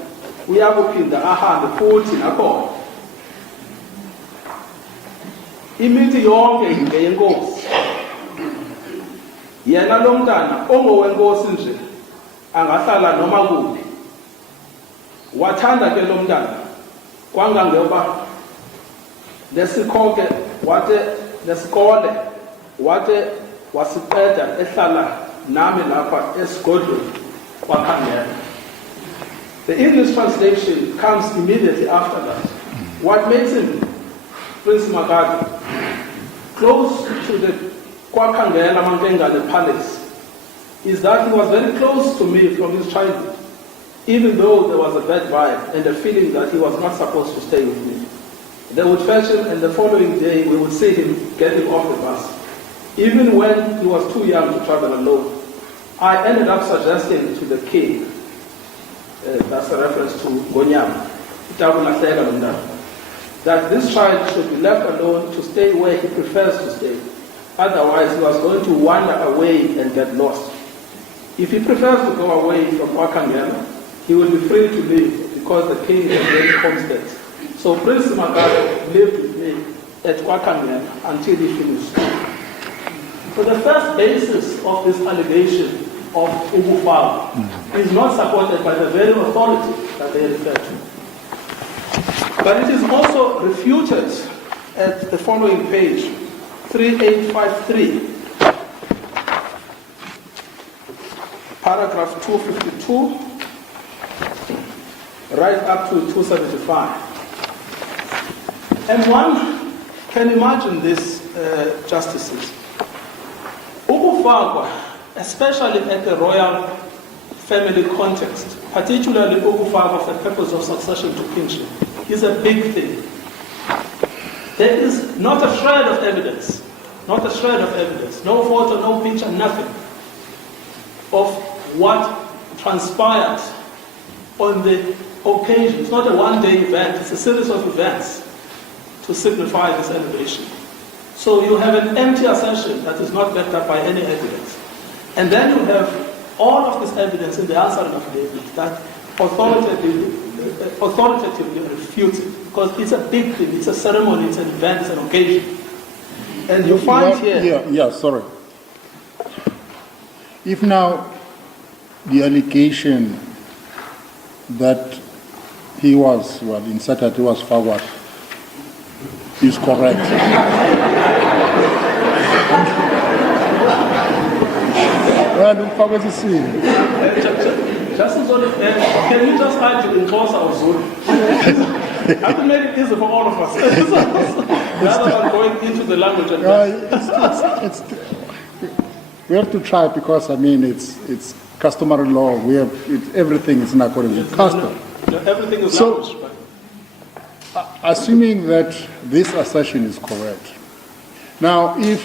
uyakuphinda ahambe futhi nakhona imithi yonke ngeyenkosi yena lo mntana ongowenkosi nje angahlala noma kuphi wathanda ke lo mntana kwangangoba lesikhoke wate lesikole wate wasiqeda ehlala nami lapha esigodlweni kwakhangela The English translation comes immediately after that. What makes him Prince Makate close to the KwaKhangela Mangengane Palace is that he was very close to me from his childhood, even though there was a bad vibe and a feeling that he was not supposed to stay with me. They would fetch him, and the following day we would see him getting off the bus. Even when he was too young to travel alone, I ended up suggesting to the king, that's a reference to Gonyama, that this child should be left alone to stay where he prefers to stay. Otherwise, he was going to wander away and get lost. If he prefers to go away from KwaKhangela, he will be free to leave because the king has made homesteads. So Prince Makate lived with me at KwaKhangela until he finished. So the first basis of this allegation of Ubufalo is not supported by the very authority that they refer to. But it is also refuted at the following page, 3853, paragraph 252, right up to 275. And one can imagine this, justices. Ubufakwa, especially at the royal family context, particularly Ubufakwa for the purpose of succession to kingship, is a big thing. There is not a shred of evidence, no photo, no picture, nothing of what transpired on the occasion. It's not a one-day event, it's a series of events to signify this elevation. So you have an empty assertion that is not backed up by any evidence. And then you have all of this evidence in the answering affidavit that authoritatively refutes it, because it's a big thing, it's a ceremony, it's an event, it's an occasion. And you find sorry. If now the allegation that he was, inserted, he was forward, is correct. Can you just hide in closer or Zulu? I will make it easy for all of us. Rather than going into the language and we have to try, because it's customary law. We have everything is in accordance with custom. Everything is so, language. Assuming that this assertion is correct, now if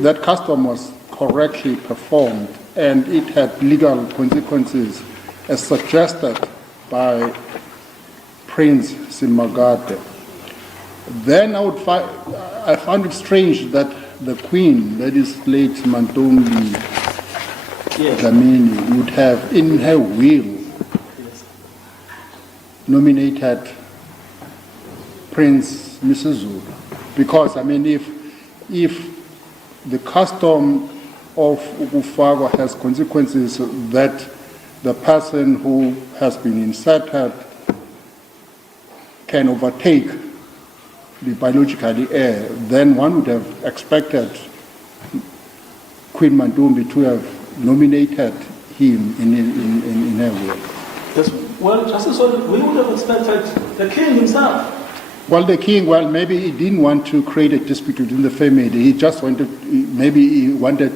that custom was correctly performed and it had legal consequences as suggested by Prince Makate, then I found it strange that the Queen, that is late Mantombi Dlamini, would have in her will nominated Prince Misuzulu, because if the custom of Ubufakwa has consequences that the person who has been inserted can overtake the biological heir, then one would have expected Queen Mantombi to have nominated him in her will. Yes, well, Justice, we would have expected the king himself. Well, the king, maybe he didn't want to create a dispute within the family. He just wanted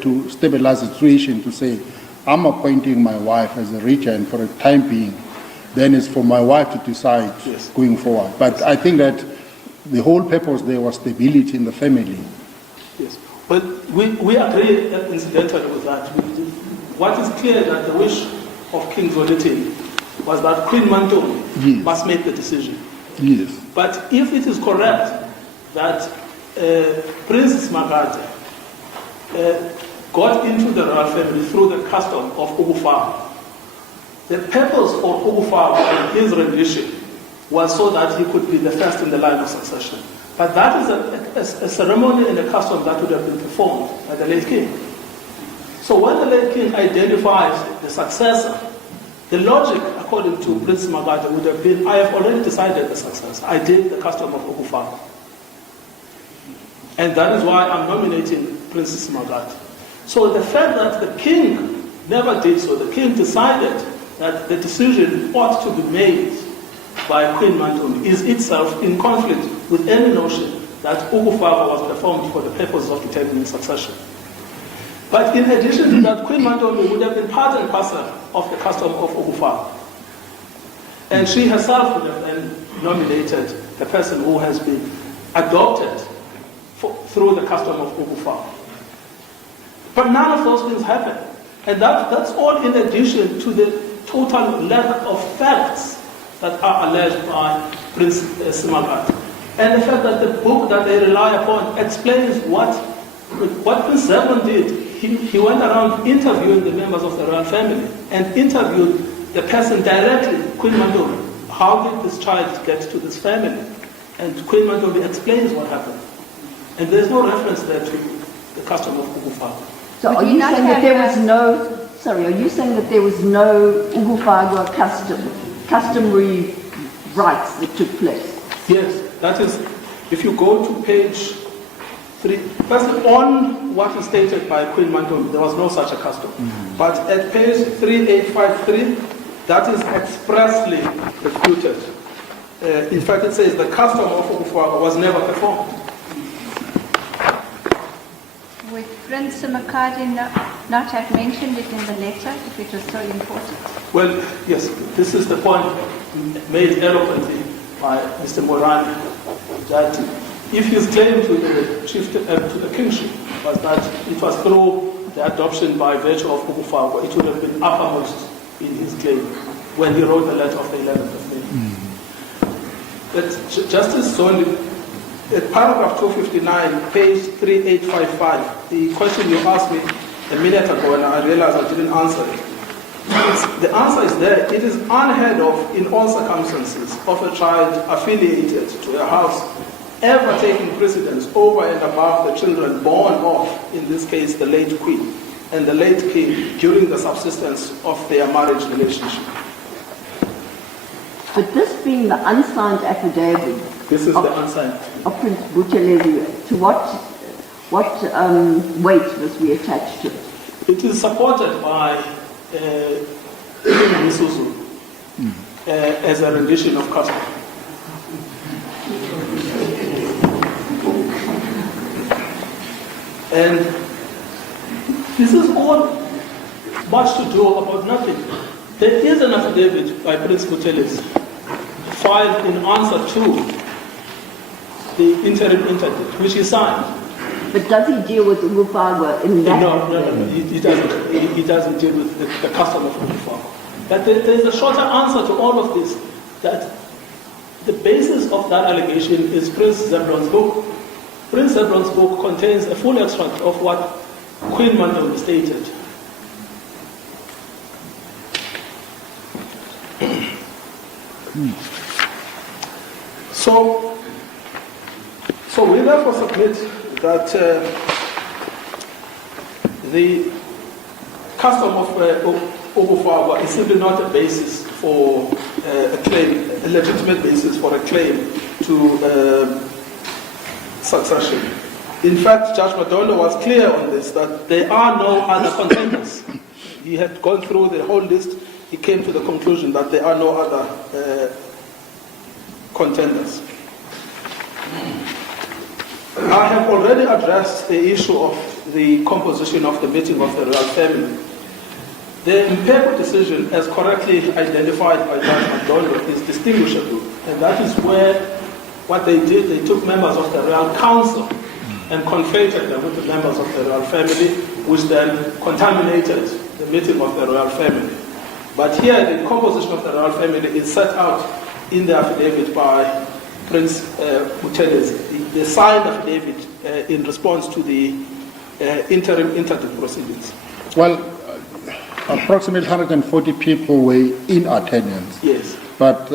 to stabilize the situation, to say, I'm appointing my wife as a regent for a time being. Then it's for my wife to decide going forward. But I think that the whole purpose there was stability in the family. Yes, but we agree incidentally with that. What is clear that the wish of King kaZwelithini was that Queen Mantombi must make the decision. Yes. But if it is correct that Prince Makate got into the royal family through the custom of Ubufakwa, the purpose of Ubufakwa and his rendition was so that he could be the first in the line of succession. But that is a ceremony and a custom that would have been performed by the late king. So when the late king identifies the successor, the logic, according to Prince Makate, would have been, I have already decided the successor. I did the custom of Ubufakwa. And that is why I'm nominating Princess Makate. So the fact that the king never did so. The king decided that the decision ought to be made by Queen Mantombi is itself in conflict with any notion that Ukufaga was performed for the purpose of determining succession. But in addition to that, Queen Mantombi would have been part and parcel of the custom of Ukufaga. And she herself would have then nominated the person who has been adopted through the custom of Ukufaga. But none of those things happened. And that's all in addition to the total lack of facts that are alleged by Prince Simagat. And the fact that the book that they rely upon explains what Prince Zebron did. He went around interviewing the members of the royal family and interviewed the person directly, Queen Mantombi. How did this child get to this family? And Queen Mantombi explains what happened. And there's no reference there to the custom of Ukufaga. So are you saying that there was no, sorry, are you saying that there was no Ukufaga customary rights that took place? Yes, that is, if you go to page 3, first on what is stated by Queen Mantombi, there was no such a custom. But at page 3853, that is expressly refuted. In fact, it says the custom of Ukufaga was never performed. Would Prince Simakade not have mentioned it in the letter if it was so important? Well, yes, this is the point made eloquently by Mr. Morani, that if his claim to the kingship was that it was through the adoption by virtue of Ukufaga, it would have been uppermost in his claim when he wrote the letter of the 11th of May. But Justice Zondi, at paragraph 259, page 3855, the question you asked me a minute ago, and I realized I didn't answer it. The answer is there. It is unheard of in all circumstances of a child affiliated to a house ever taking precedence over and above the children born of, in this case, the late queen and the late king during the subsistence of their marriage relationship. But this being the unsigned affidavit This is the unsigned. of Prince Buthelezi, to what weight must we attach to it? It is supported by King Misuzulu as a rendition of custom. And this is all much to do about nothing. There is an affidavit by Prince Buthelezi filed in answer to the interim interdict, which he signed. But does he deal with Ukufaga in that? No, he doesn't. He doesn't deal with the custom of Ukufaga. But there is a shorter answer to all of this, that the basis of that allegation is Prince Zebron's book. Prince Zebron's book contains a full extract of what Queen Mantombi stated. So we therefore submit that the custom of Ukufaga is simply not a basis for a claim, a legitimate basis for a claim to succession. In fact, Judge Madondo was clear on this, that there are no other contenders. He had gone through the whole list. He came to the conclusion that there are no other contenders. I have already addressed the issue of the composition of the meeting of the royal family. The Mpeko decision, as correctly identified by Judge Madondo, is distinguishable, and that is where what they did, they took members of the royal council and conflated them with the members of the royal family, which then contaminated the meeting of the royal family. But here, the composition of the royal family is set out in the affidavit by Prince Buthelezi, the signed affidavit in response to the interim interdict proceedings. Well, approximately 140 people were in attendance. Yes. But,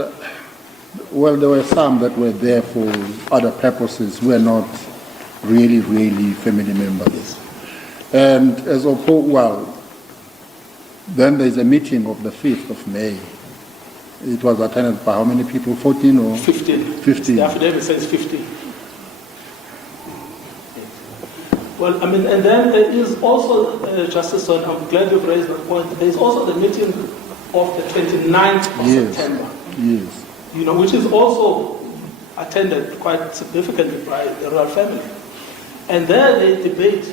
well, there were some that were there for other purposes, were not really family members. Yes. And as opposed, well, then there's a meeting of the 5th of May. It was attended by how many people? 14 or? 15. 15. The affidavit says 15. Well, I mean, and then there is also, Justice Son, I'm glad you've raised that point, there is also the meeting of the 29th of September. Yes. You know, which is also attended quite significantly by the royal family. And there they debate,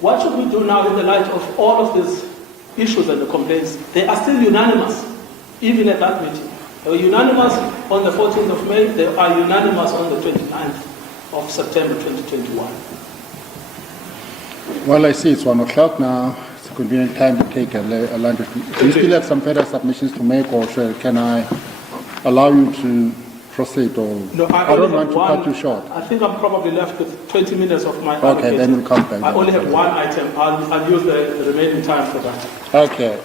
what should we do now in the light of all of these issues and the complaints? They are still unanimous, even at that meeting. They were unanimous on the 14th of May, they are unanimous on the 29th of September 2021. Well, I see it's 1 o'clock now. It's a convenient time to take a lunch. Do you still have some further submissions to make, or can I allow you to proceed? Or No, I don't want to cut you short. I think I'm probably left with 20 minutes of my Okay, allocated. then we'll come back. I only have one item. I'll use the remaining time for that. Okay,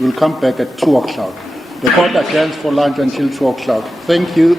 we'll come back at 2 o'clock. The court adjourns for lunch until 2 o'clock. Thank you.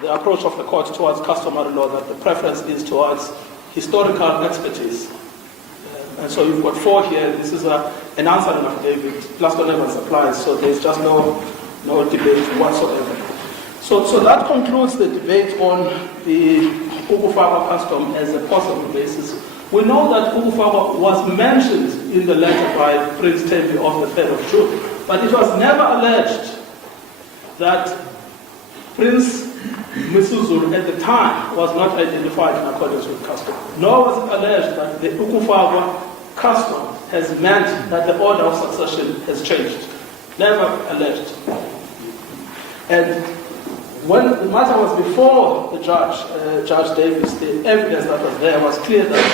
the approach of the court towards customary law, that the preference is towards historical expertise. And so you've got 4 here. This is an answering affidavit, plus the never applies, so there's just no debate whatsoever. So that concludes the debate on the ukufakwa custom as a possible basis. We know that ukufakwa was mentioned in the letter by Prince Tembi of the 3rd of June, but it was never alleged that Prince Misuzulu at the time was not identified in accordance with custom. Nor was it alleged that the ukufakwa custom has meant that the order of succession has changed. Never alleged. And when the matter was before the judge, Judge Davis, the evidence that was there was clear that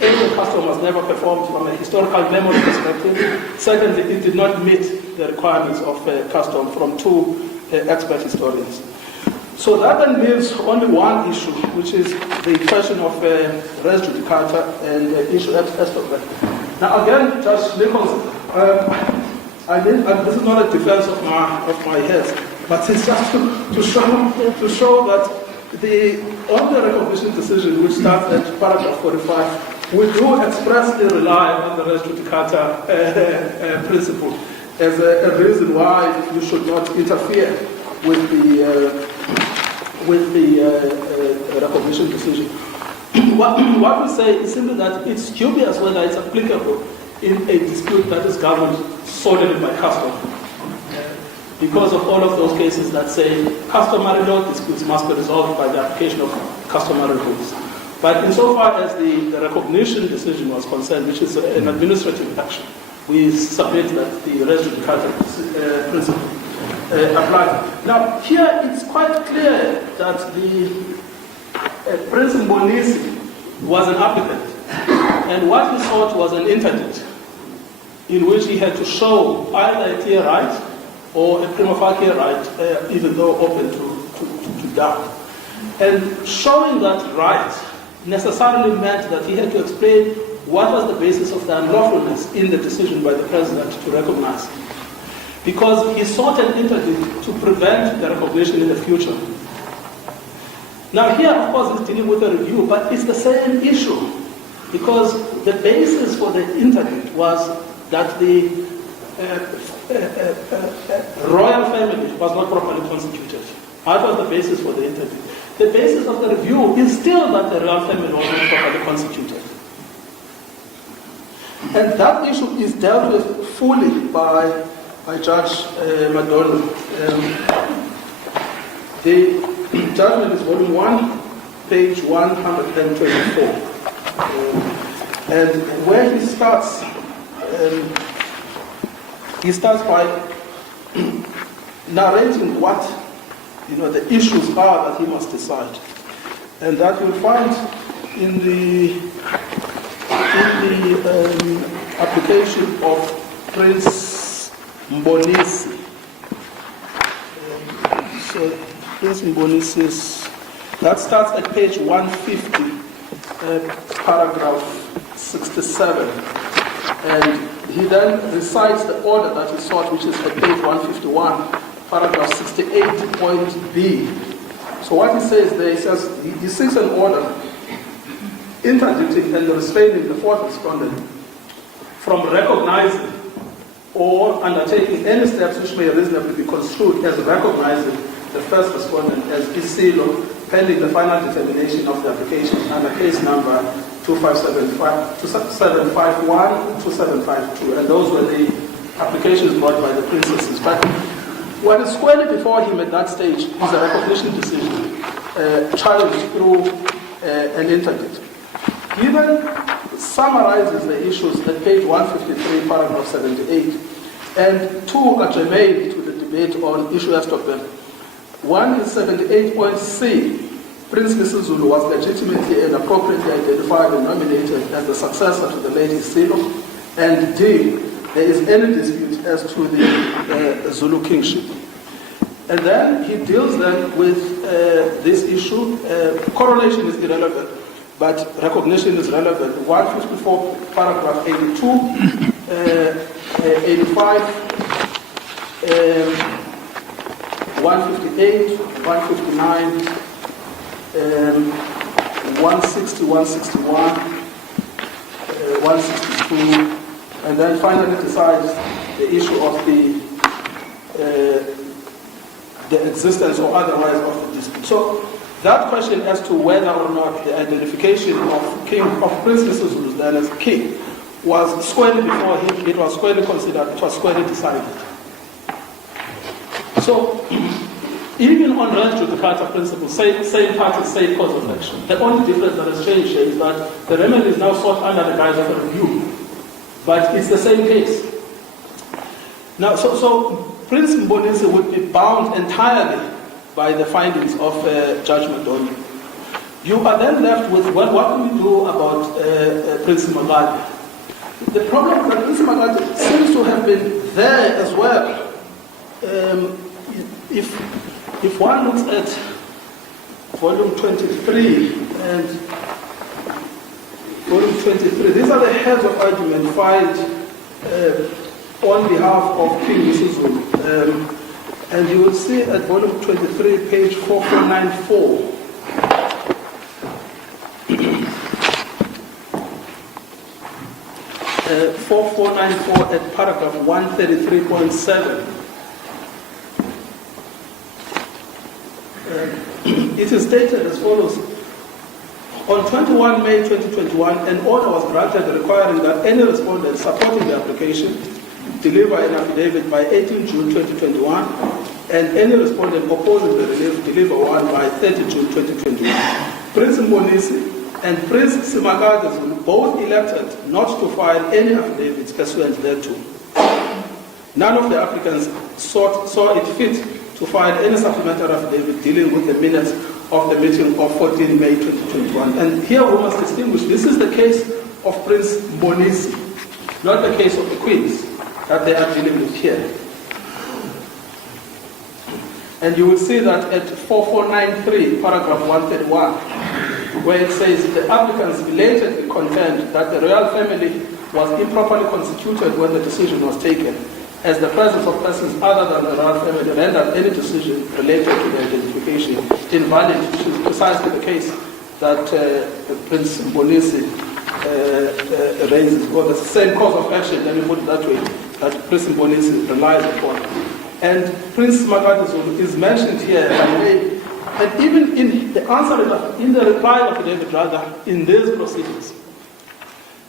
any custom was never performed from a historical memory perspective. Secondly, it did not meet the requirements of custom from 2 expert historians. So that then leaves only one issue, which is the question of res judicata and issue extra. Now again, Judge Nichols, this is not a defense of my head, but it's just to show that on the recognition decision, which starts at paragraph 45, we do expressly rely on the res judicata principle as a reason why you should not interfere with the recognition decision. What we say is simply that it's dubious whether it's applicable in a dispute that is governed solely by custom, because of all of those cases that say customary law disputes must be resolved by the application of customary rules. But insofar as the recognition decision was concerned, which is an administrative action, we submit that the res judicata principle applies. Now, here it's quite clear that the Prince Mbonisi was an applicant, and what he sought was an interdict, in which he had to show either a clear right or a prima facie right, even though open to doubt. And showing that right necessarily meant that he had to explain what was the basis of the unlawfulness in the decision by the President to recognize. Because he sought an interdict to prevent the recognition in the future. Now here, of course, he's dealing with a review, but it's the same issue. Because the basis for the interdict was that the royal family was not properly constituted. That was the basis for the interdict. The basis of the review is still that the royal family was not properly constituted. And that issue is dealt with fully by Judge Madonna. The judgment is volume 1, page 124. And where he starts by narrating what the issues are that he must decide. And that you'll find in the application of Prince Mbonisi. So Prince Mbonisi's, that starts at page 150, paragraph 67. And he then recites the order that he sought, which is at page 151, paragraph 68, point B. So what he says there, he says, he seeks an order interdicting and restraining the 4th respondent from recognizing or undertaking any steps which may reasonably be construed as recognizing the 1st respondent as Isilo, pending the final determination of the application under case number 2751, 2752, and those were the applications brought by the princesses. But what is squarely before him at that stage is a recognition decision challenged through an interdict. He then summarizes the issues at page 153, paragraph 78, and 2 are germane to the debate on issue estoppel. One is 78.C. Prince Misuzulu was legitimately and appropriately identified and nominated as the successor to the late Isilo. And D, there is any dispute as to the Zulu kingship. And then he deals then with this issue. Correlation is irrelevant, but recognition is relevant. 154, paragraph 82, 85, 158, 159, 160, 161, 162, and then finally decides the issue of the existence or otherwise of the dispute. So that question as to whether or not the identification of Prince Misuzulu then as king was squarely before him, it was squarely considered, it was squarely decided. So even on res judicata principle, same party, same cause of action. The only difference that has changed here is that the remedy is now sought under the guise of a review, but it's the same case. Now, so Prince Mbonisi would be bound entirely by the findings of Judge Madoni. You are then left with what do we do about Prince Magadi? The problem is that Prince Magadi seems to have been there as well. If one looks at volume 23 and volume 23, these are the heads of argument filed on behalf of King Misuzulu. And you will see at volume 23, page 4494. Uh, 4494 at paragraph 133.7. It is stated as follows. On 21 May 2021, an order was granted requiring that any respondent supporting the application deliver an affidavit by 18 June 2021, and any respondent opposing the relief deliver one by 30 June 2021. Prince Mbonisi and Prince Simakade both elected not to file any affidavits pursuant thereto. None of the applicants saw it fit to file any supplementary affidavit dealing with the minutes of the meeting of 14 May 2021. And here we must distinguish, this is the case of Prince Mbonisi, not the case of the Queens that they are dealing with here. And you will see that at 4493, paragraph 131, where it says the applicants belatedly contend that the royal family was improperly constituted when the decision was taken, as the presence of persons other than the royal family rendered any decision related to the identification invalid, which is precisely the case that Prince Mbonisi raises, or the same cause of action, let me put it that way, that Prince Mbonisi relies upon. And Prince Magadi is mentioned here by name, and even in the answer, in the reply of David rather, in these proceedings,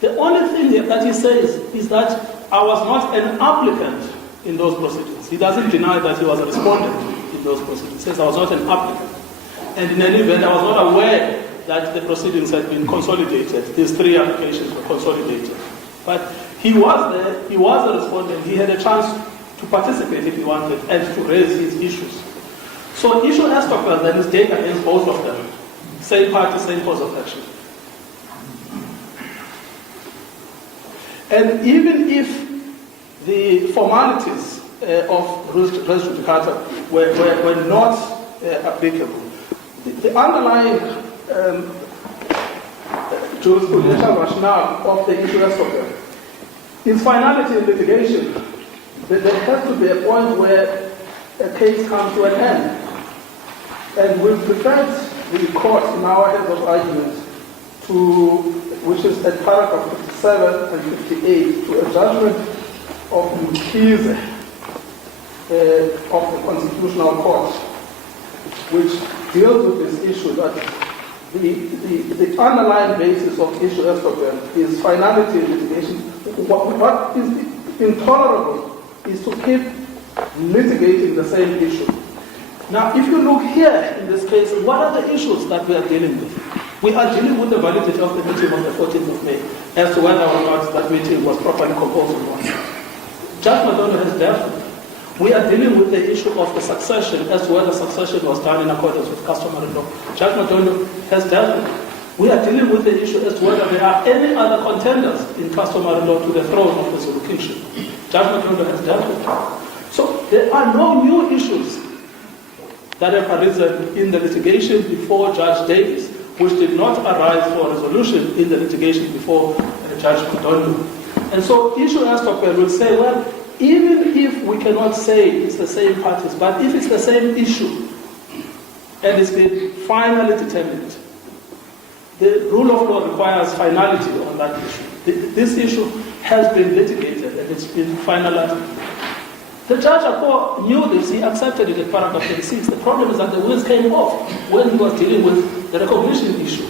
the only thing that he says is that I was not an applicant in those proceedings. He doesn't deny that he was a respondent in those proceedings. He says I was not an applicant. And in any event, I was not aware that the proceedings had been consolidated. These three applications were consolidated. But he was there, he was a respondent, he had a chance to participate if he wanted and to raise his issues. So issue Estockwell then is taken against both of them. Same party, same cause of action. And even if the formalities of res judicata were not applicable, the underlying jurisprudential rationale of the issue Estockwell is finality in litigation. There has to be a point where a case comes to an end. And we've prepared the court in our heads of argument to, which is at paragraph 57 and 58, to a judgment of Mkhize of the Constitutional Court, which deals with this issue that the underlying basis of issue Estockwell is finality in litigation. What is intolerable is to keep litigating the same issue. Now, if you look here in this case, what are the issues that we are dealing with? We are dealing with the validity of the meeting on the 14th of May, as to whether or not that meeting was properly composed or not. Judge Madonna has dealt with it. We are dealing with the issue of the succession, as to whether succession was done in accordance with customary law. Judge Madonna has dealt with it. We are dealing with the issue as to whether there are any other contenders in customary law to the throne of the Zulu kingship. Judge Madonna has dealt with it. So there are no new issues that have arisen in the litigation before Judge Davis, which did not arise for resolution in the litigation before Judge Madonna. And so issue Estockwell will say, well, even if we cannot say it's the same parties, but if it's the same issue, and it's been finally determined. The rule of law requires finality on that issue. This issue has been litigated and it's been finalized. The judge knew this, he accepted it at paragraph 36. The problem is that the wheels came off when he was dealing with the recognition issue,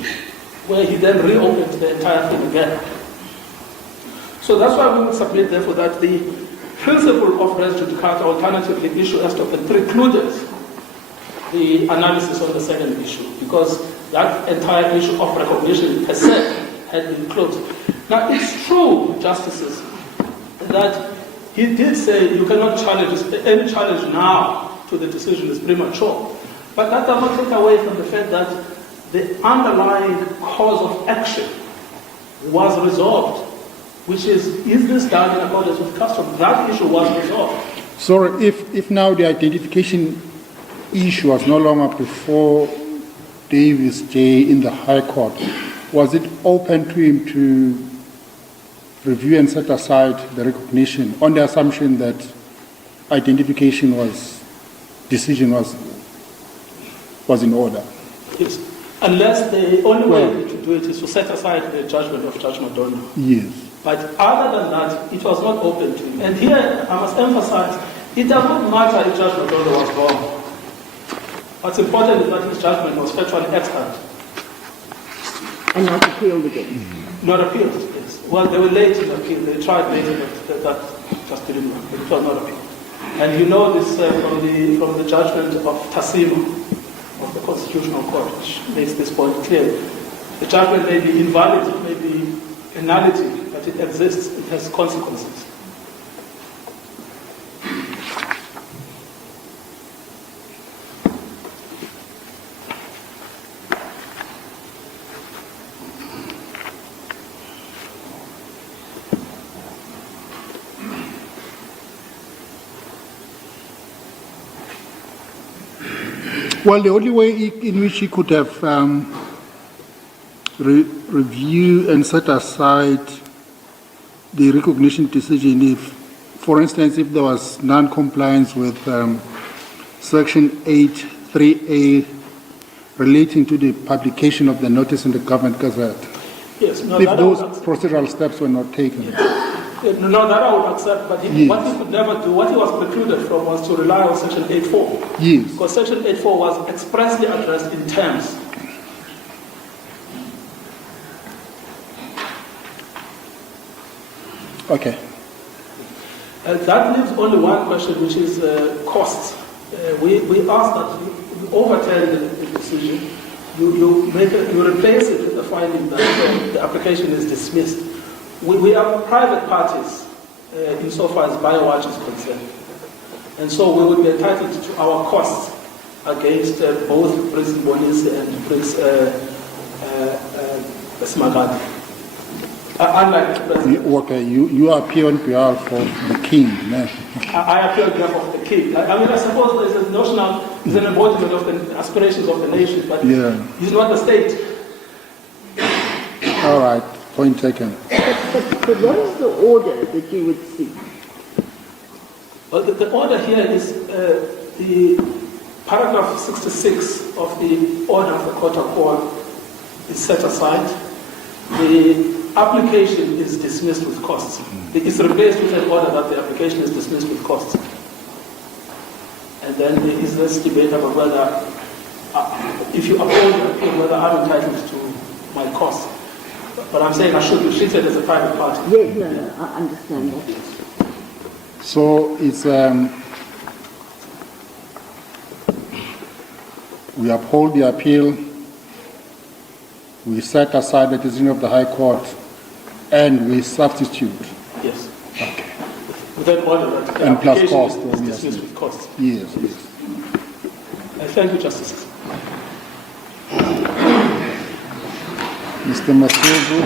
where he then reopened the entire thing again. So that's why we would submit, therefore, that the principle of res judicata, alternatively issue as to precluded the analysis on the second issue, because that entire issue of recognition per se had been closed. Now, it's true, Justices, that he did say you cannot challenge, any challenge now to the decision is premature. But that does not take away from the fact that the underlying cause of action was resolved, which is this done in accordance with custom? That issue was resolved. Sorry, if now the identification issue was no longer before Davis J. in the High Court, was it open to him to review and set aside the recognition on the assumption that decision was in order? Yes. Unless the only way to do it is to set aside the judgment of Judge Madonna. Yes. But other than that, it was not open to him. And here, I must emphasize, it does not matter if Judge Madonna was wrong. What's important is that his judgment was factually extant. And not appealed again. Not appealed, yes. Well, they were late in appeal. They tried later, but that just didn't work. It was not appealed. And you know this from the judgment of Tassimo, of the Constitutional Court, which makes this point clear. The judgment may be invalid, it may be penalty, but it exists, it has consequences. Well, the only way in which he could have review and set aside the recognition decision if, for instance, if there was non-compliance with Section 8.3a relating to the publication of the notice in the Government Gazette. Yes, no, if those procedural steps were not taken. No, that I would accept, but yes. What he could never do, what he was precluded from was to rely on Section 8.4. Yes. Because Section 8.4 was expressly addressed in terms. Okay. That leaves only one question, which is costs. We ask that you overturn the decision, you replace it with the finding that the application is dismissed. We are private parties insofar as BioWatch is concerned. And so we would be entitled to our costs against both Prince Bonisi and Prince Smagadi. Unlike the President. You appear on behalf of the King. Man. I appear on behalf of the King. I suppose there's an embodiment of the aspirations of the nation, but he's not the state. All right, point taken. But what is the order that you would see? Well, the order here is the paragraph 66 of the order of the Court of Law is set aside. The application is dismissed with costs. It's replaced with an order that the application is dismissed with costs. And then there is this debate about whether, if you oppose the appeal, whether I'm entitled to my costs. But I'm saying I should be treated as a private party. Yes, no, I understand that. So it's we uphold the appeal, we set aside the decision of the High Court, and we substitute. Yes. Okay. With an order that the and plus application cost, is dismissed with costs. Yes. Thank you, Justice. Mr. Misuzulu,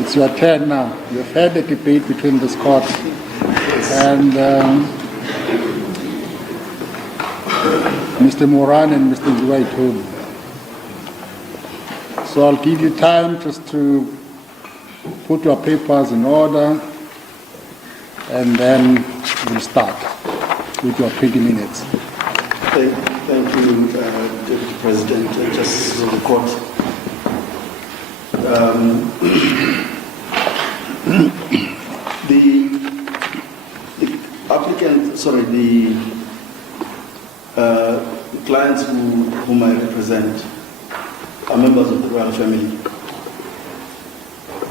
it's your turn now. You've had the debate between this court and Mr. Moran and Mr. Zwelithini. So I'll give you time just to put your papers in order, and then we'll start with your 20 minutes. Thank you. you, Deputy President, Justices of the Court. The applicant, sorry, the clients whom I represent are members of the royal family.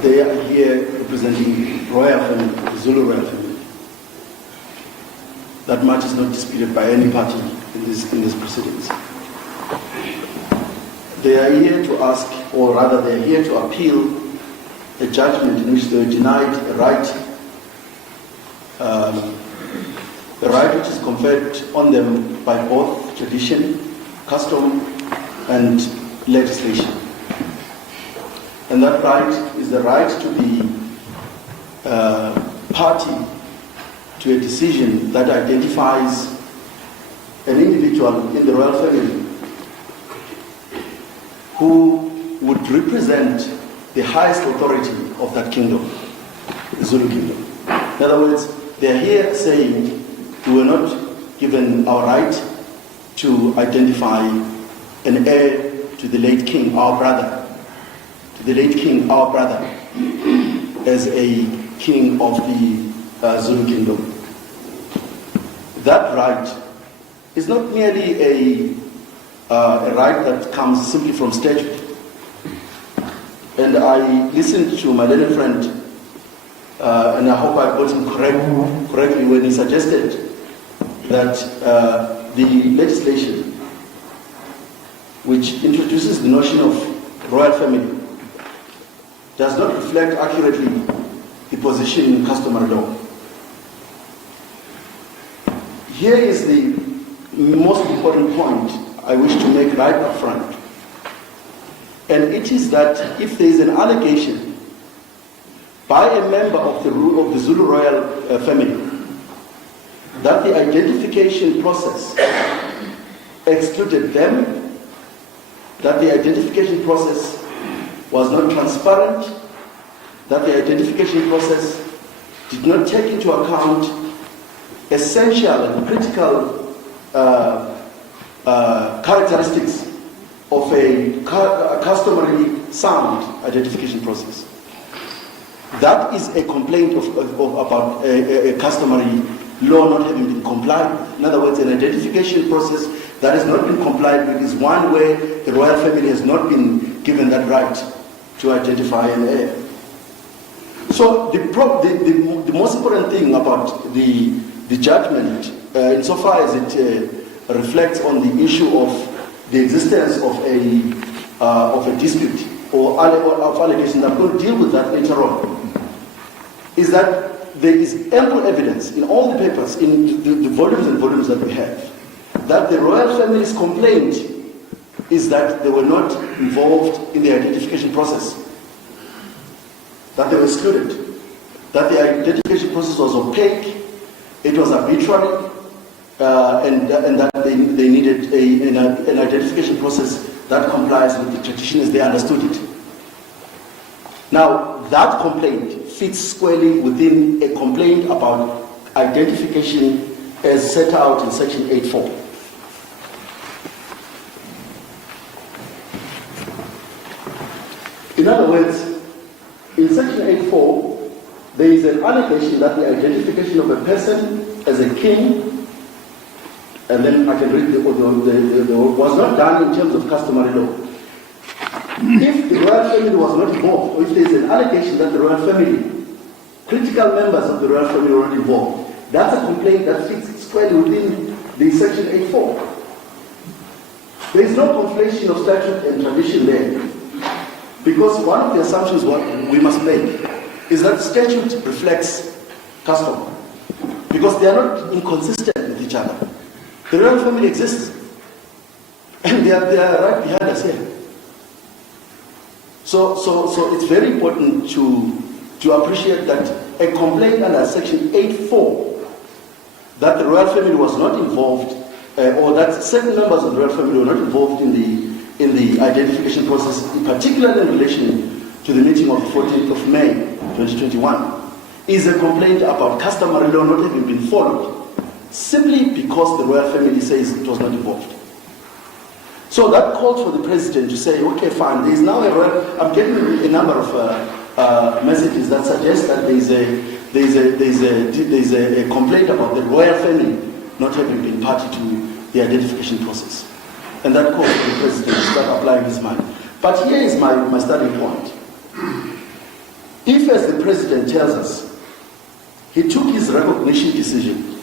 They are here representing the royal family, the Zulu royal family. That much is not disputed by any party in these proceedings. They are here to ask, or rather they are here to appeal a judgment in which they were denied a right which is conferred on them by both tradition, custom, and legislation. And that right is the right to be party to a decision that identifies an individual in the royal family who would represent the highest authority of that kingdom, the Zulu kingdom. In other words, they are here saying we were not given our right to identify an heir to the late king, our brother, as a king of the Zulu kingdom. That right is not merely a right that comes simply from statute. And I listened to my learned friend, and I hope I got him correctly when he suggested that the legislation which introduces the notion of royal family does not reflect accurately the position in customary law. Here is the most important point I wish to make right up front. And it is that if there is an allegation by a member of the Zulu royal family that the identification process excluded them, that the identification process was not transparent, that the identification process did not take into account essential and critical characteristics of a customarily sound identification process. That is a complaint about a customary law not having been complied with. In other words, an identification process that has not been complied with is one where the royal family has not been given that right to identify an heir. So the most important thing about the judgment, insofar as it reflects on the issue of the existence of a dispute or of allegation, I'm going to deal with that later on, is that there is ample evidence in all the papers, in the volumes and volumes that we have, that the royal family's complaint is that they were not involved in the identification process, that they were excluded, that the identification process was opaque, it was arbitrary, and that they needed an identification process that complies with the tradition as they understood it. Now, that complaint fits squarely within a complaint about identification as set out in Section 8.4. In other words, in Section 8.4, there is an allegation that the identification of a person as a king, and then I can read was not done in terms of customary law. If the royal family was not involved, or if there is an allegation that the royal family, critical members of the royal family were not involved, that's a complaint that fits squarely within the Section 8.4. There is no conflation of statute and tradition there, because one of the assumptions we must make is that statute reflects custom, because they are not inconsistent with each other. The royal family exists, and they are right behind us here. So it's very important to appreciate that a complaint under Section 8.4 that the royal family was not involved, or that certain members of the royal family were not involved in the identification process, in particular in relation to the meeting of the 14th of May 2021, is a complaint about customary law not having been followed, simply because the royal family says it was not involved. So that called for the president to say, okay, fine, there is now I'm getting a number of messages that suggest that there's a complaint about the royal family not having been party to the identification process. And that calls for the president to start applying his mind. But here is my starting point. If, as the president tells us, he took his recognition decision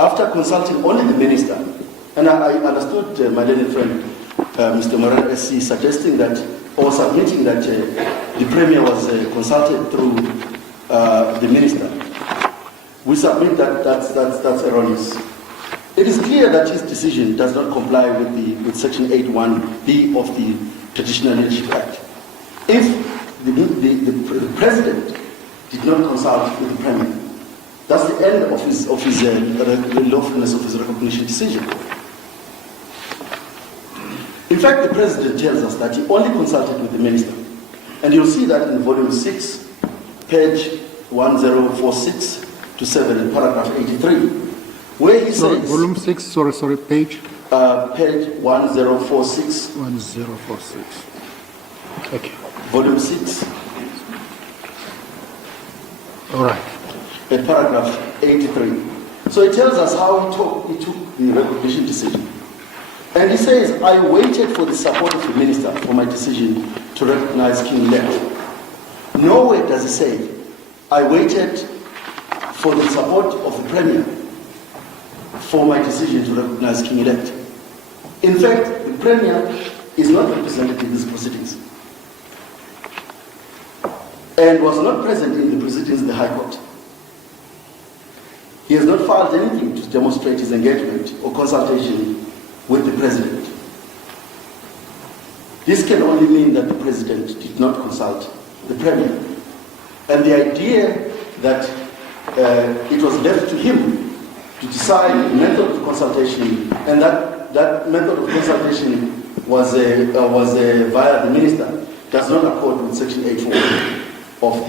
after consulting only the minister, and I understood my learned friend, Mr. Morales SC, suggesting that, or submitting that the Premier was consulted through the minister. We submit that that's erroneous. It is clear that his decision does not comply with Section 8(1)(b) of the Traditional Leadership Act. If the president did not consult with the Premier, that's the end of his the lawfulness of his recognition decision. In fact, the president tells us that he only consulted with the minister. And you'll see that in volume 6, page 1046 to 7, in paragraph 83, where he says... Volume 6, sorry, page? Page 1046. 1046. Okay. Volume 6. All right. Paragraph 83. So he tells us how he took the recognition decision. And he says, I waited for the support of the minister for my decision to recognize King Elect. Nowhere does he say, I waited for the support of the Premier for my decision to recognize King Elect. In fact, the Premier is not represented in these proceedings and was not present in the proceedings in the High Court. He has not filed anything to demonstrate his engagement or consultation with the president. This can only mean that the president did not consult the Premier. And the idea that it was left to him to decide the method of consultation, and that method of consultation was via the minister, does not accord with Section 8(4) of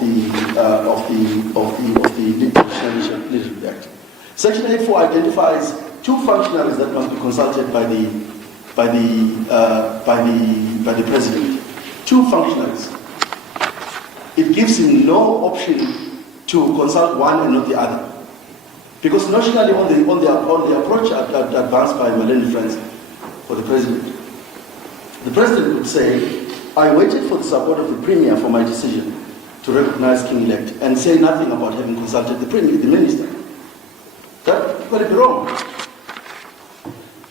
the Leadership Act. Section 8(4) identifies two functionaries that must be consulted by the president. Two functionaries. It gives him no option to consult one and not the other, because notionally on the approach advanced by my learned friends for the president would say, I waited for the support of the Premier for my decision to recognize King Elect, and say nothing about having consulted the minister. That would be wrong.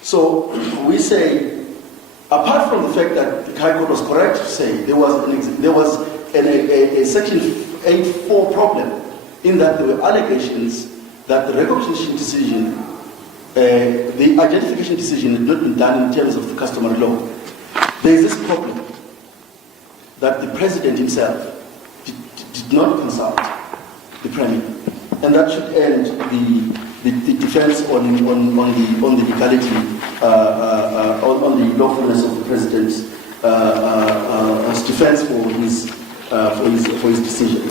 So we say, apart from the fact that the High Court was correct to say there was a Section 8(4) problem, in that there were allegations that the recognition decision, the identification decision had not been done in terms of the customary law. There is this problem that the president himself did not consult the Premier, and that should end the defense on the legality, on the lawfulness of the president's defense for his decision.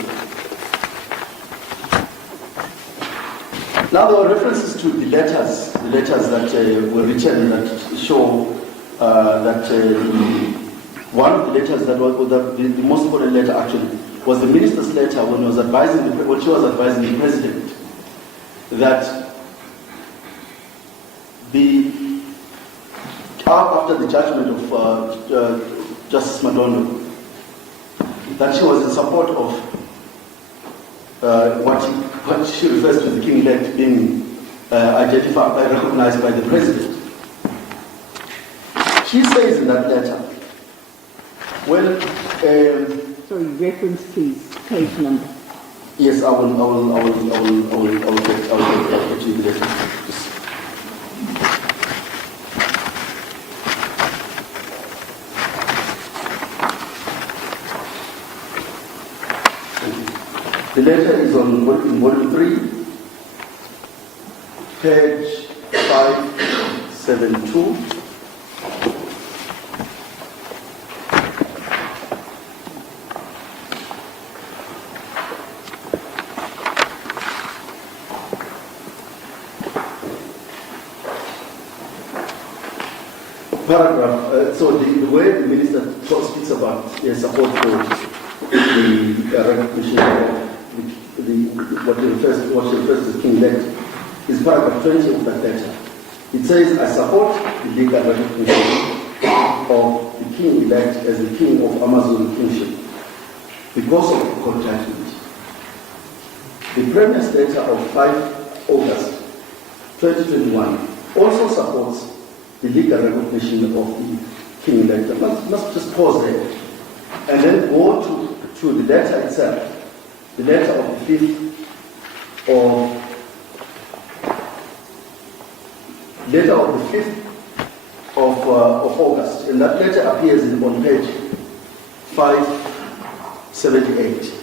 Now there are references to the letters that were written that show that one of the letters that was the most important letter actually was the minister's letter when she was advising the president that after the judgment of Justice Madondo, that she was in support of what she refers to the King Elect being recognized by the president. She says in that letter, well, sorry, reference please, page number. Yes, I will get you the letter. The letter is in volume 3, page 572. paragraph, so the way the minister speaks about support for the recognition of what she refers to King-elect is paragraph 20 of that letter. It says, I support the legal recognition of the King-elect as the King of amaZulu kingship because of the court judgment. The Premier's letter of 5 August 2021 also supports the legal recognition of the King-elect. I must just pause there and then go to the letter itself, the letter of the 5th of August, and that letter appears on page 578.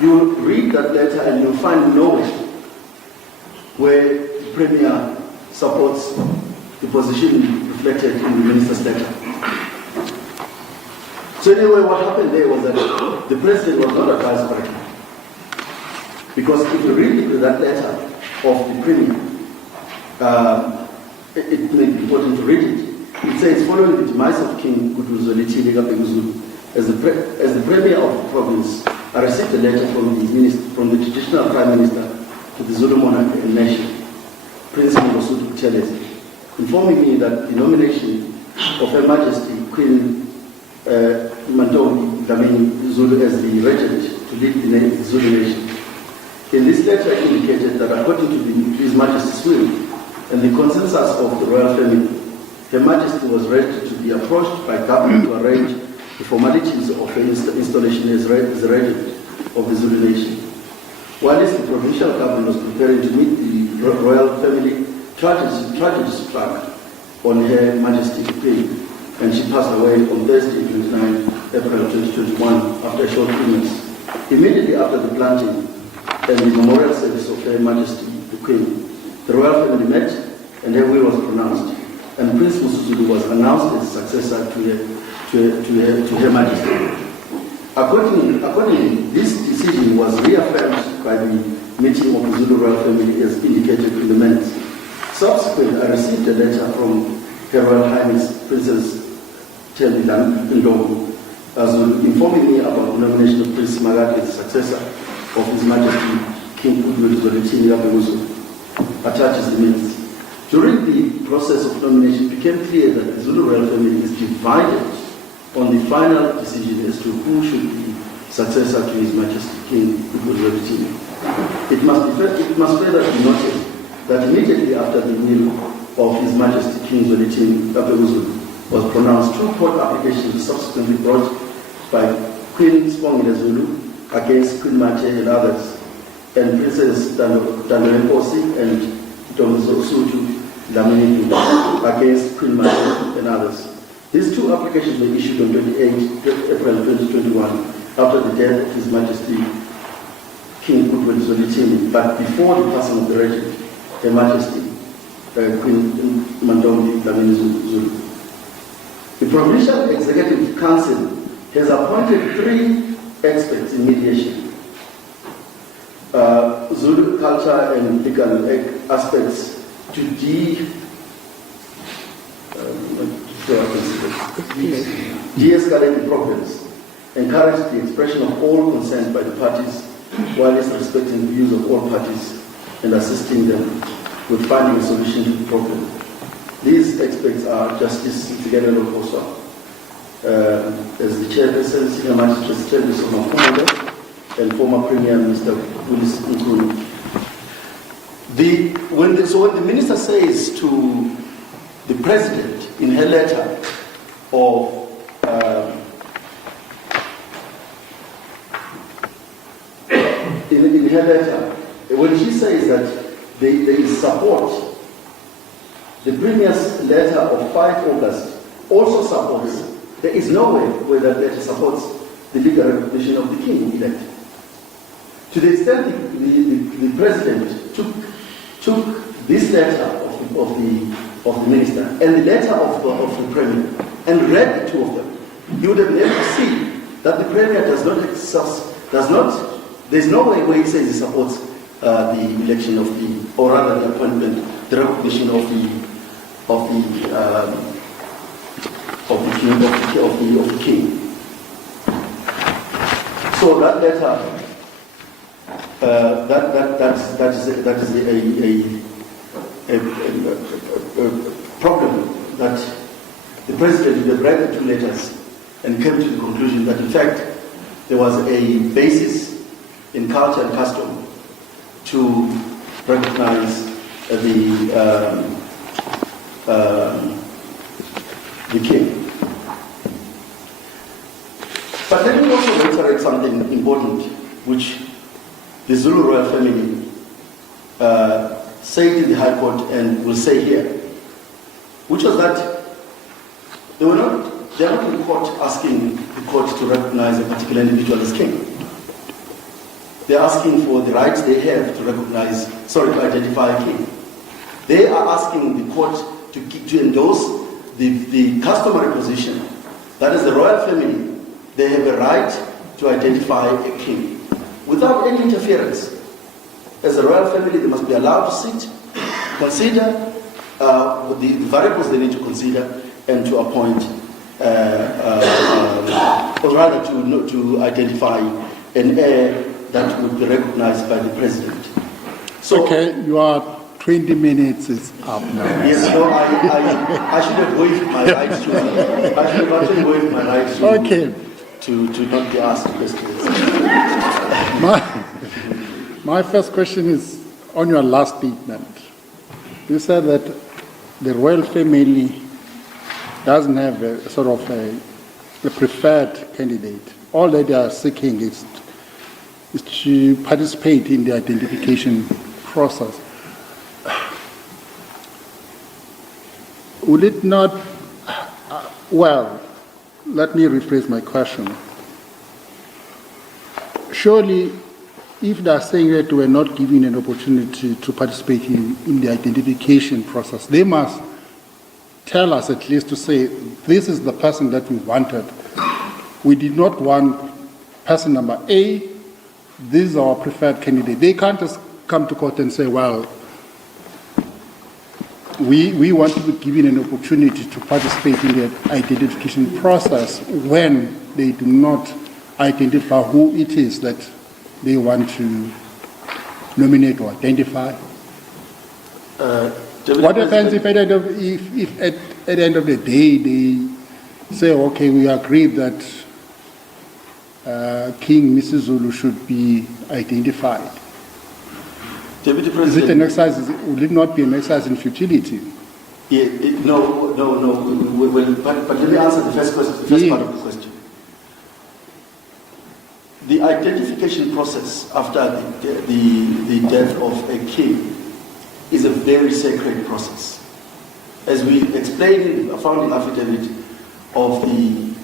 You read that letter and you'll find nowhere where the Premier supports the position reflected in the minister's letter. So anyway, what happened there was that the President was not advised correctly. Because if you read that letter of the Premier, it may be important to read it. It says, following the demise of King Misuzulu as the Premier of the province, I received a letter from the traditional Prime Minister to the Zulu monarch and nation, Prince Misuzulu, informing me that the nomination of Her Majesty Queen Mantombi Dlamini Zulu as the regent to lead the Zulu nation. In this letter indicated that according to His Majesty's will and the consensus of the royal family, Her Majesty was ready to be approached by government to arrange the formalities of her installation as the regent of the Zulu nation. Whilst the provincial government was preparing to meet the royal family, tragedy struck on Her Majesty's Queen, and she passed away on Thursday, 29 April 2021, after a short illness. Immediately after the planting and the memorial service of Her Majesty the Queen, the royal family met and her will was pronounced, and Prince Misuzulu was announced as successor to Her Majesty. Accordingly, this decision was reaffirmed by the meeting of the Zulu royal family as indicated in the minutes. Subsequently, I received a letter from Her Royal Highness Princess Thembi Ndlovu informing me about the nomination of Prince Magadi as successor of His Majesty King Misuzulu. Attaches the minutes. During the process of nomination, it became clear that the Zulu royal family is divided on the final decision as to who should be successor to His Majesty King Misuzulu. It must further be noted that immediately after the will of His Majesty King Misuzulu was pronounced, 2 court applications subsequently brought by Queen Spongile Zulu against Queen Mate and others, and Princess Dandoemposi and Domzosutu Dlamini against Queen Mate and others. These 2 applications were issued on 28 April 2021 after the death of His Majesty King Misuzulu, but before the passing of the regent, Her Majesty Queen Mantombi Dlamini Zulu. The Provincial Executive Council has appointed 3 experts in mediation, Zulu culture and legal aspects to de-escalate the problems, encourage the expression of all consent by the parties while respecting the views of all parties and assisting them with finding a solution to the problem. These experts are Justice Tsigelelo Kosa, as the chairperson, Senior Magistrate Justice Mafundo, and former Premier Minister Willis Nkulu. When the minister says to the President in her letter of in her letter, when she says that there is support, the Premier's letter of 5 August also supports. There is no way where that letter supports the legal recognition of the King-elect. To the extent the President took this letter of the minister and the letter of the Premier and read the 2 of them, you would have been able to see that the Premier there's no way where he says he supports the election of the, or rather the appointment, the recognition of the king. So that letter, that is a problem that the president would have read the two letters and came to the conclusion that in fact there was a basis in culture and custom to recognize the king. But let me also reiterate something important which the Zulu royal family said in the High Court and will say here, which was that they are not in court asking the court to recognize a particular individual as king. They are asking for the rights they have to to identify a king. They are asking the court to endorse the customary position. That is, the royal family, they have a right to identify a king without any interference. As a royal family, they must be allowed to sit, consider the variables they need to consider, and to appoint, or rather to identify an heir that would be recognized by the president. So, okay, you are 20 minutes is up now. Yes, so I should have waived my rights to. I should have actually waived my rights to. Okay. To not be asked questions. My first question is on your last statement. You said that the royal family doesn't have a sort of a preferred candidate. All that they are seeking is to participate in the identification process. Will it not, well, let me rephrase my question. Surely, if they are saying that we are not given an opportunity to participate in the identification process, they must tell us at least to say, this is the person that we wanted. We did not want person number A, this is our preferred candidate. They can't just come to court and say, well, we want to be given an opportunity to participate in the identification process when they do not identify who it is that they want to nominate or identify. What happens if at the end of the day they say, okay, we agree that King Misuzulu should be identified? Deputy Is President, it an exercise? Will it not be an exercise in futility? Yeah, no. But let me answer the first question. The first part of the question. The identification process after the death of a king is a very sacred process. As we explained, found in affidavit of the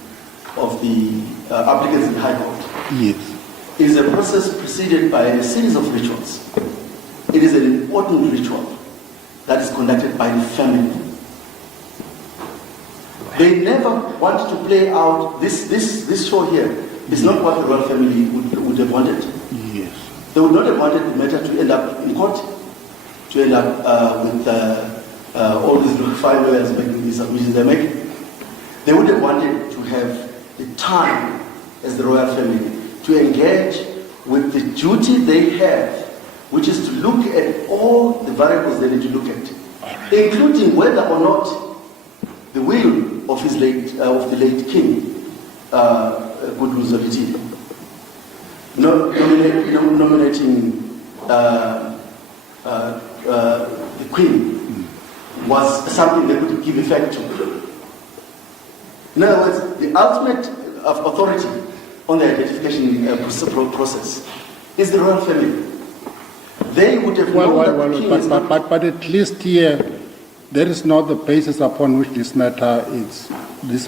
applicants in the High Court. Yes. It is a process preceded by a series of rituals. It is an important ritual that is conducted by the family. They never wanted to play out this show here. It's not what the royal family would have wanted. Yes. They would not have wanted the matter to end up in court, to end up with all these little 5 lawyers making these submissions they're making. They would have wanted to have the time as the royal family to engage with the duty they have, which is to look at all the variables they need to look at, including whether or not the will of the late king, kaZwelithini, nominating the queen was something they could give effect to. In other words, the ultimate authority on the identification process is the royal family. They would have but at least here, there is not the basis upon which this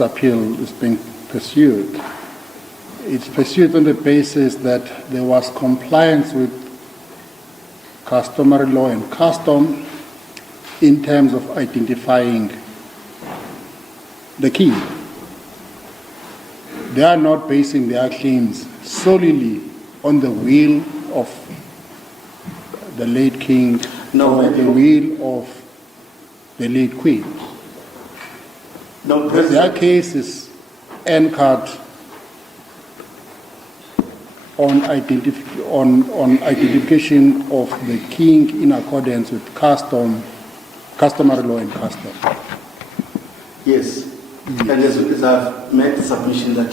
appeal is being pursued. It's pursued on the basis that there was compliance with customary law and custom in terms of identifying the king. They are not basing their claims solely on the will of the late king or the will of the late queen. No, Because their case is anchored on identification of the king in accordance with customary law and custom. Yes. And as I've made the submission that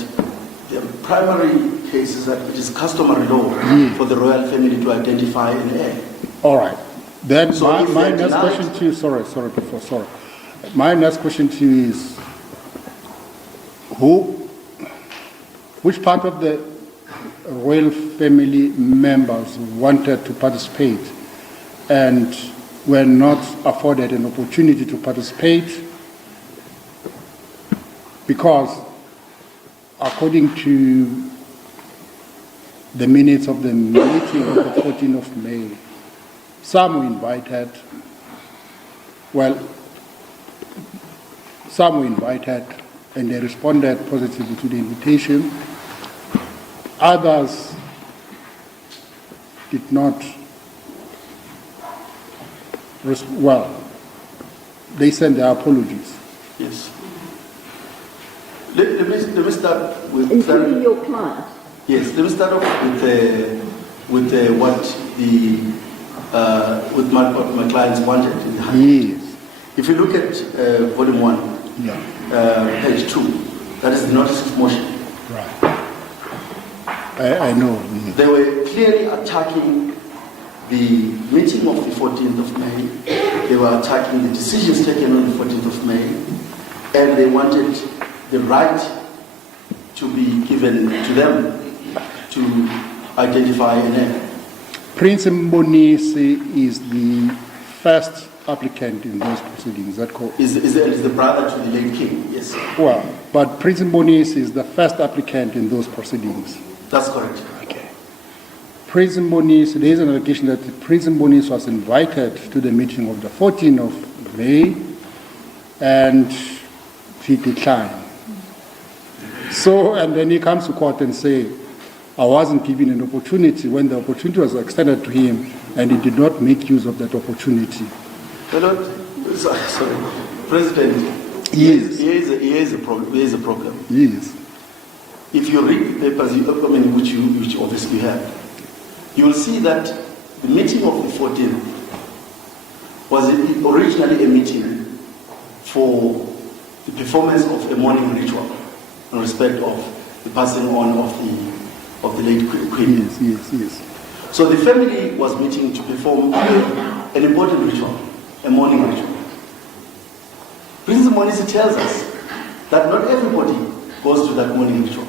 the primary case is that it is customary law for the royal family to identify an heir. All right. Then So if my they're next denied- question to you, sorry. My next question to you is, which part of the royal family members wanted to participate and were not afforded an opportunity to participate because, according to the minutes of the meeting of the 14th of May, some were invited, and they responded positively to the invitation. Others did not, they sent their apologies. Yes. Let me start with... Including your client. Yes, let me start off with what my clients wanted in the High Court. Yes. If you look at volume 1, Yeah. page 2, that is the notice of motion. Right. I know. They were clearly attacking the meeting of the 14th of May. They were attacking the decisions taken on the 14th of May. And they wanted the right to be given to them to identify an heir. Prince Mbonisi is the first applicant in those proceedings. Is that correct? Is the brother to the late king, yes. Well, but Prince Mbonisi is the first applicant in those proceedings. That's correct. Okay. Prince Mbonisi, there is an allegation that Prince Mbonisi was invited to the meeting of the 14th of May and he declined. So, and then he comes to court and say, I wasn't given an opportunity when the opportunity was extended to him and he did not make use of that opportunity. Sorry, President, Yes. here is a problem. Yes. If you read the papers, which obviously you have, you will see that the meeting of the 14th was originally a meeting for the performance of a mourning ritual in respect of the passing on of the late queen. Yes. So the family was meeting to perform an important ritual, a mourning ritual. Prince Mbonisi tells us that not everybody goes to that mourning ritual.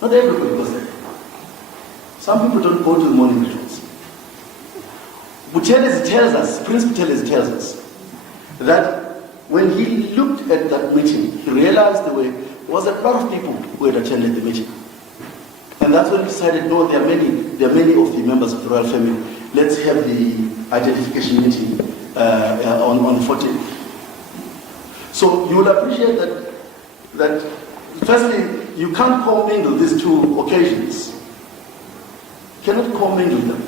Not everybody goes there. Some people don't go to the mourning rituals. Buthelezi tells us, Prince Buthelezi tells us, that when he looked at that meeting, he realized there was a lot of people who had attended the meeting. And that's when he decided, no, there are many of the members of the royal family. Let's have the identification meeting on the 14th. So you will appreciate that firstly, you can't commingle these two occasions. You cannot commingle them.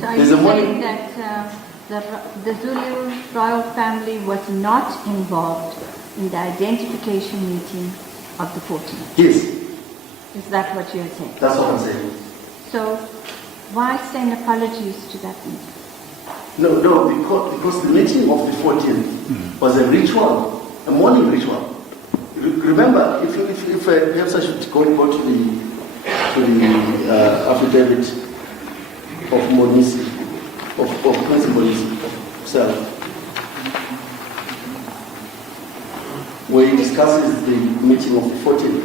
So are There's you a saying morning- that the Zulu royal family was not involved in the identification meeting of the 14th? Yes, Is that what you're saying? that's what I'm saying. So why send apologies to that meeting? No, because the meeting of the 14th was a ritual, a morning ritual. Remember, if perhaps I should go to the affidavit of Mbonisi, of Prince Mbonisi himself, where he discusses the meeting of the 14th.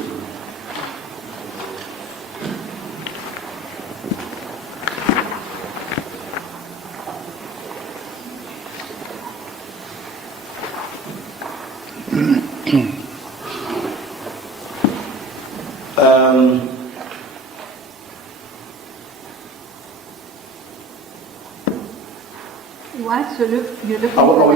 Why so you're looking I'll for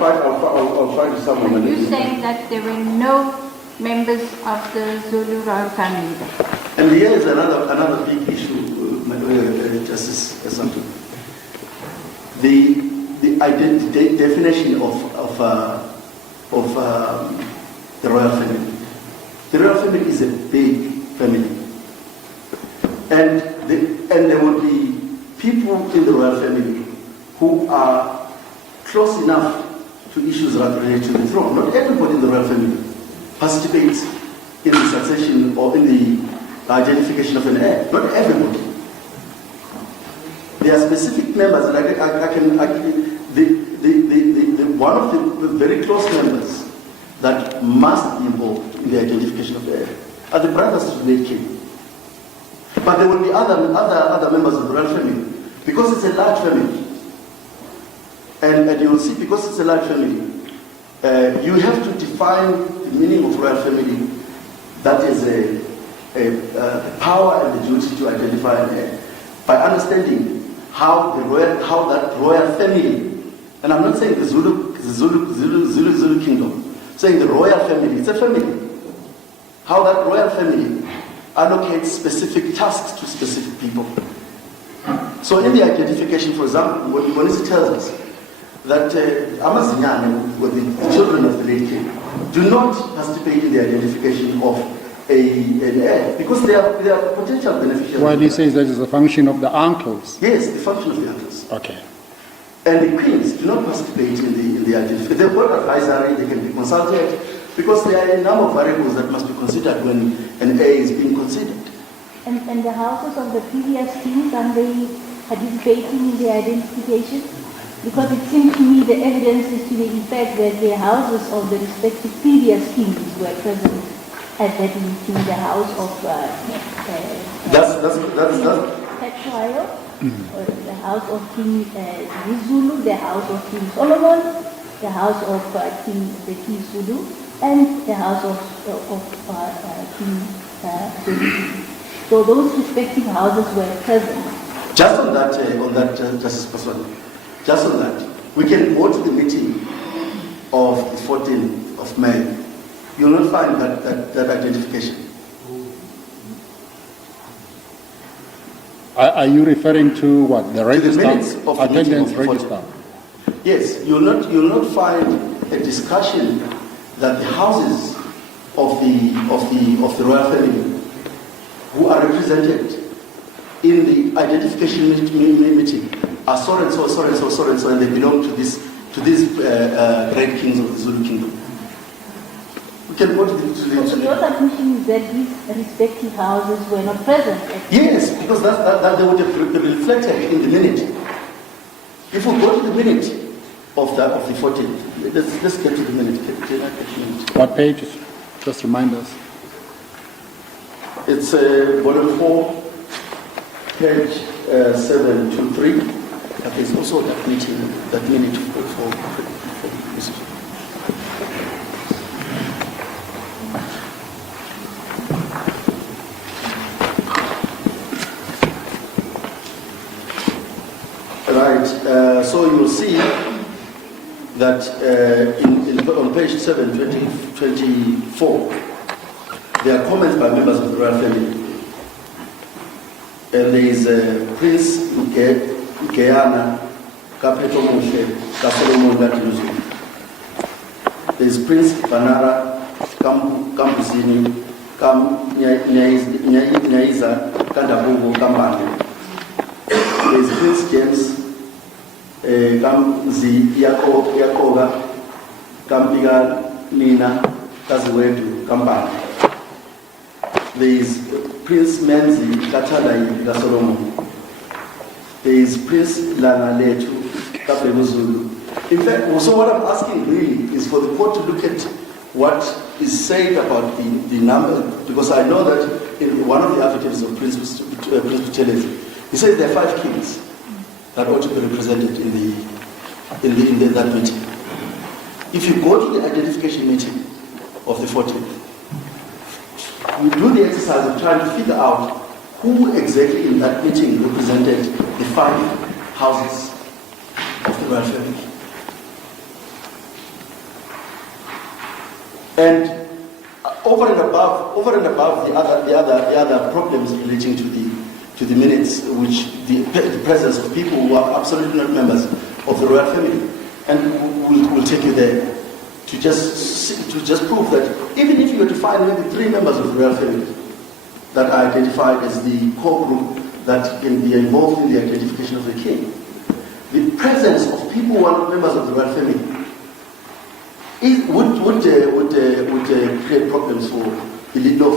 find someone. that? Are you saying that there were no members of the Zulu royal family there? And here is another big issue, Justice Santu. the definition of the royal family. The royal family is a big family, and there will be people in the royal family who are close enough to issues related to the throne. Not everybody in the royal family participates in the succession or in the identification of an heir. Not everybody. There are specific members, and one of the very close members that must be involved in the identification of the heir are the brothers to the late king. But there will be other members of the royal family, because it's a large family. And you will see, because it's a large family, you have to define the meaning of royal family. That is a power and the duty to identify an heir by understanding how that royal family, and I'm not saying the Zulu kingdom, I'm saying the royal family, it's a family. How that royal family allocates specific tasks to specific people. So in the identification, for example, when it tells us that amaZulu, the children of the late king, do not participate in the identification of an heir, because they are potential beneficiaries. Why do you say that is a function of the uncles? Yes, the function of the uncles. Okay. And the queens do not participate in the identification. They've got advisory, they can be consulted, because there are a number of variables that must be considered when an heir is being considered. And the houses of the previous kings, are they participating in the identification? Because it seems to me the evidence is to the effect that the houses of the respective previous kings were present at that meeting, the house of Pretoria, the house of King Misuzulu, the house of King Solomon, the house of King Misuzulu, and the house of King President. So those respective houses were present. Just on that, Justice Paswan, just on that, we can go to the meeting of the 14th of May. You will not find that identification. Are you referring to what? The register? minutes of the attendance meeting of register? Yes, you will not find a discussion that the houses of the royal family who are represented in the identification meeting are so and so, so and so, so and so, and they belong to these great kings of the Zulu kingdom. We can go to the. So your submission is that these respective houses were not present? Yes, because that they would have reflected in the minute. If we go to the minute of the 14th, let's get to the minute. What page? Just remind us. It's volume 4, page 723. But there's also that meeting, that minute for Mr. Right, so you'll see that on page 724, there are comments by members of the royal family. And there is Prince Guyana, Kapeto Moshe, Solomon Gatiluzu. There is Prince Banara, Kambuzini, Nyaiza, Kandabugo, Kambane. There is Prince James, Kamzi Yakoga, Kampiga Nina, kaZwelithini, Kambane. There is Prince Menzi Katalai Solomon. There is Prince Lanaletu Kaphezulu. In fact, so what I'm asking really is for the court to look at what is said about the number, because I know that in one of the affidavits of Prince Buteles, he says there are 5 kings that ought to be represented in that meeting. If you go to the identification meeting of the 14th, we do the exercise of trying to figure out who exactly in that meeting represented the 5 houses of the royal family. And over and above the other problems relating to the to the minutes, which the presence of people who are absolutely not members of the royal family, and we'll take you there to just prove that even if you were to find maybe 3 members of the royal family that are identified as the core group that can be involved in the identification of the king, the presence of people who are not members of the royal family would create problems for the law.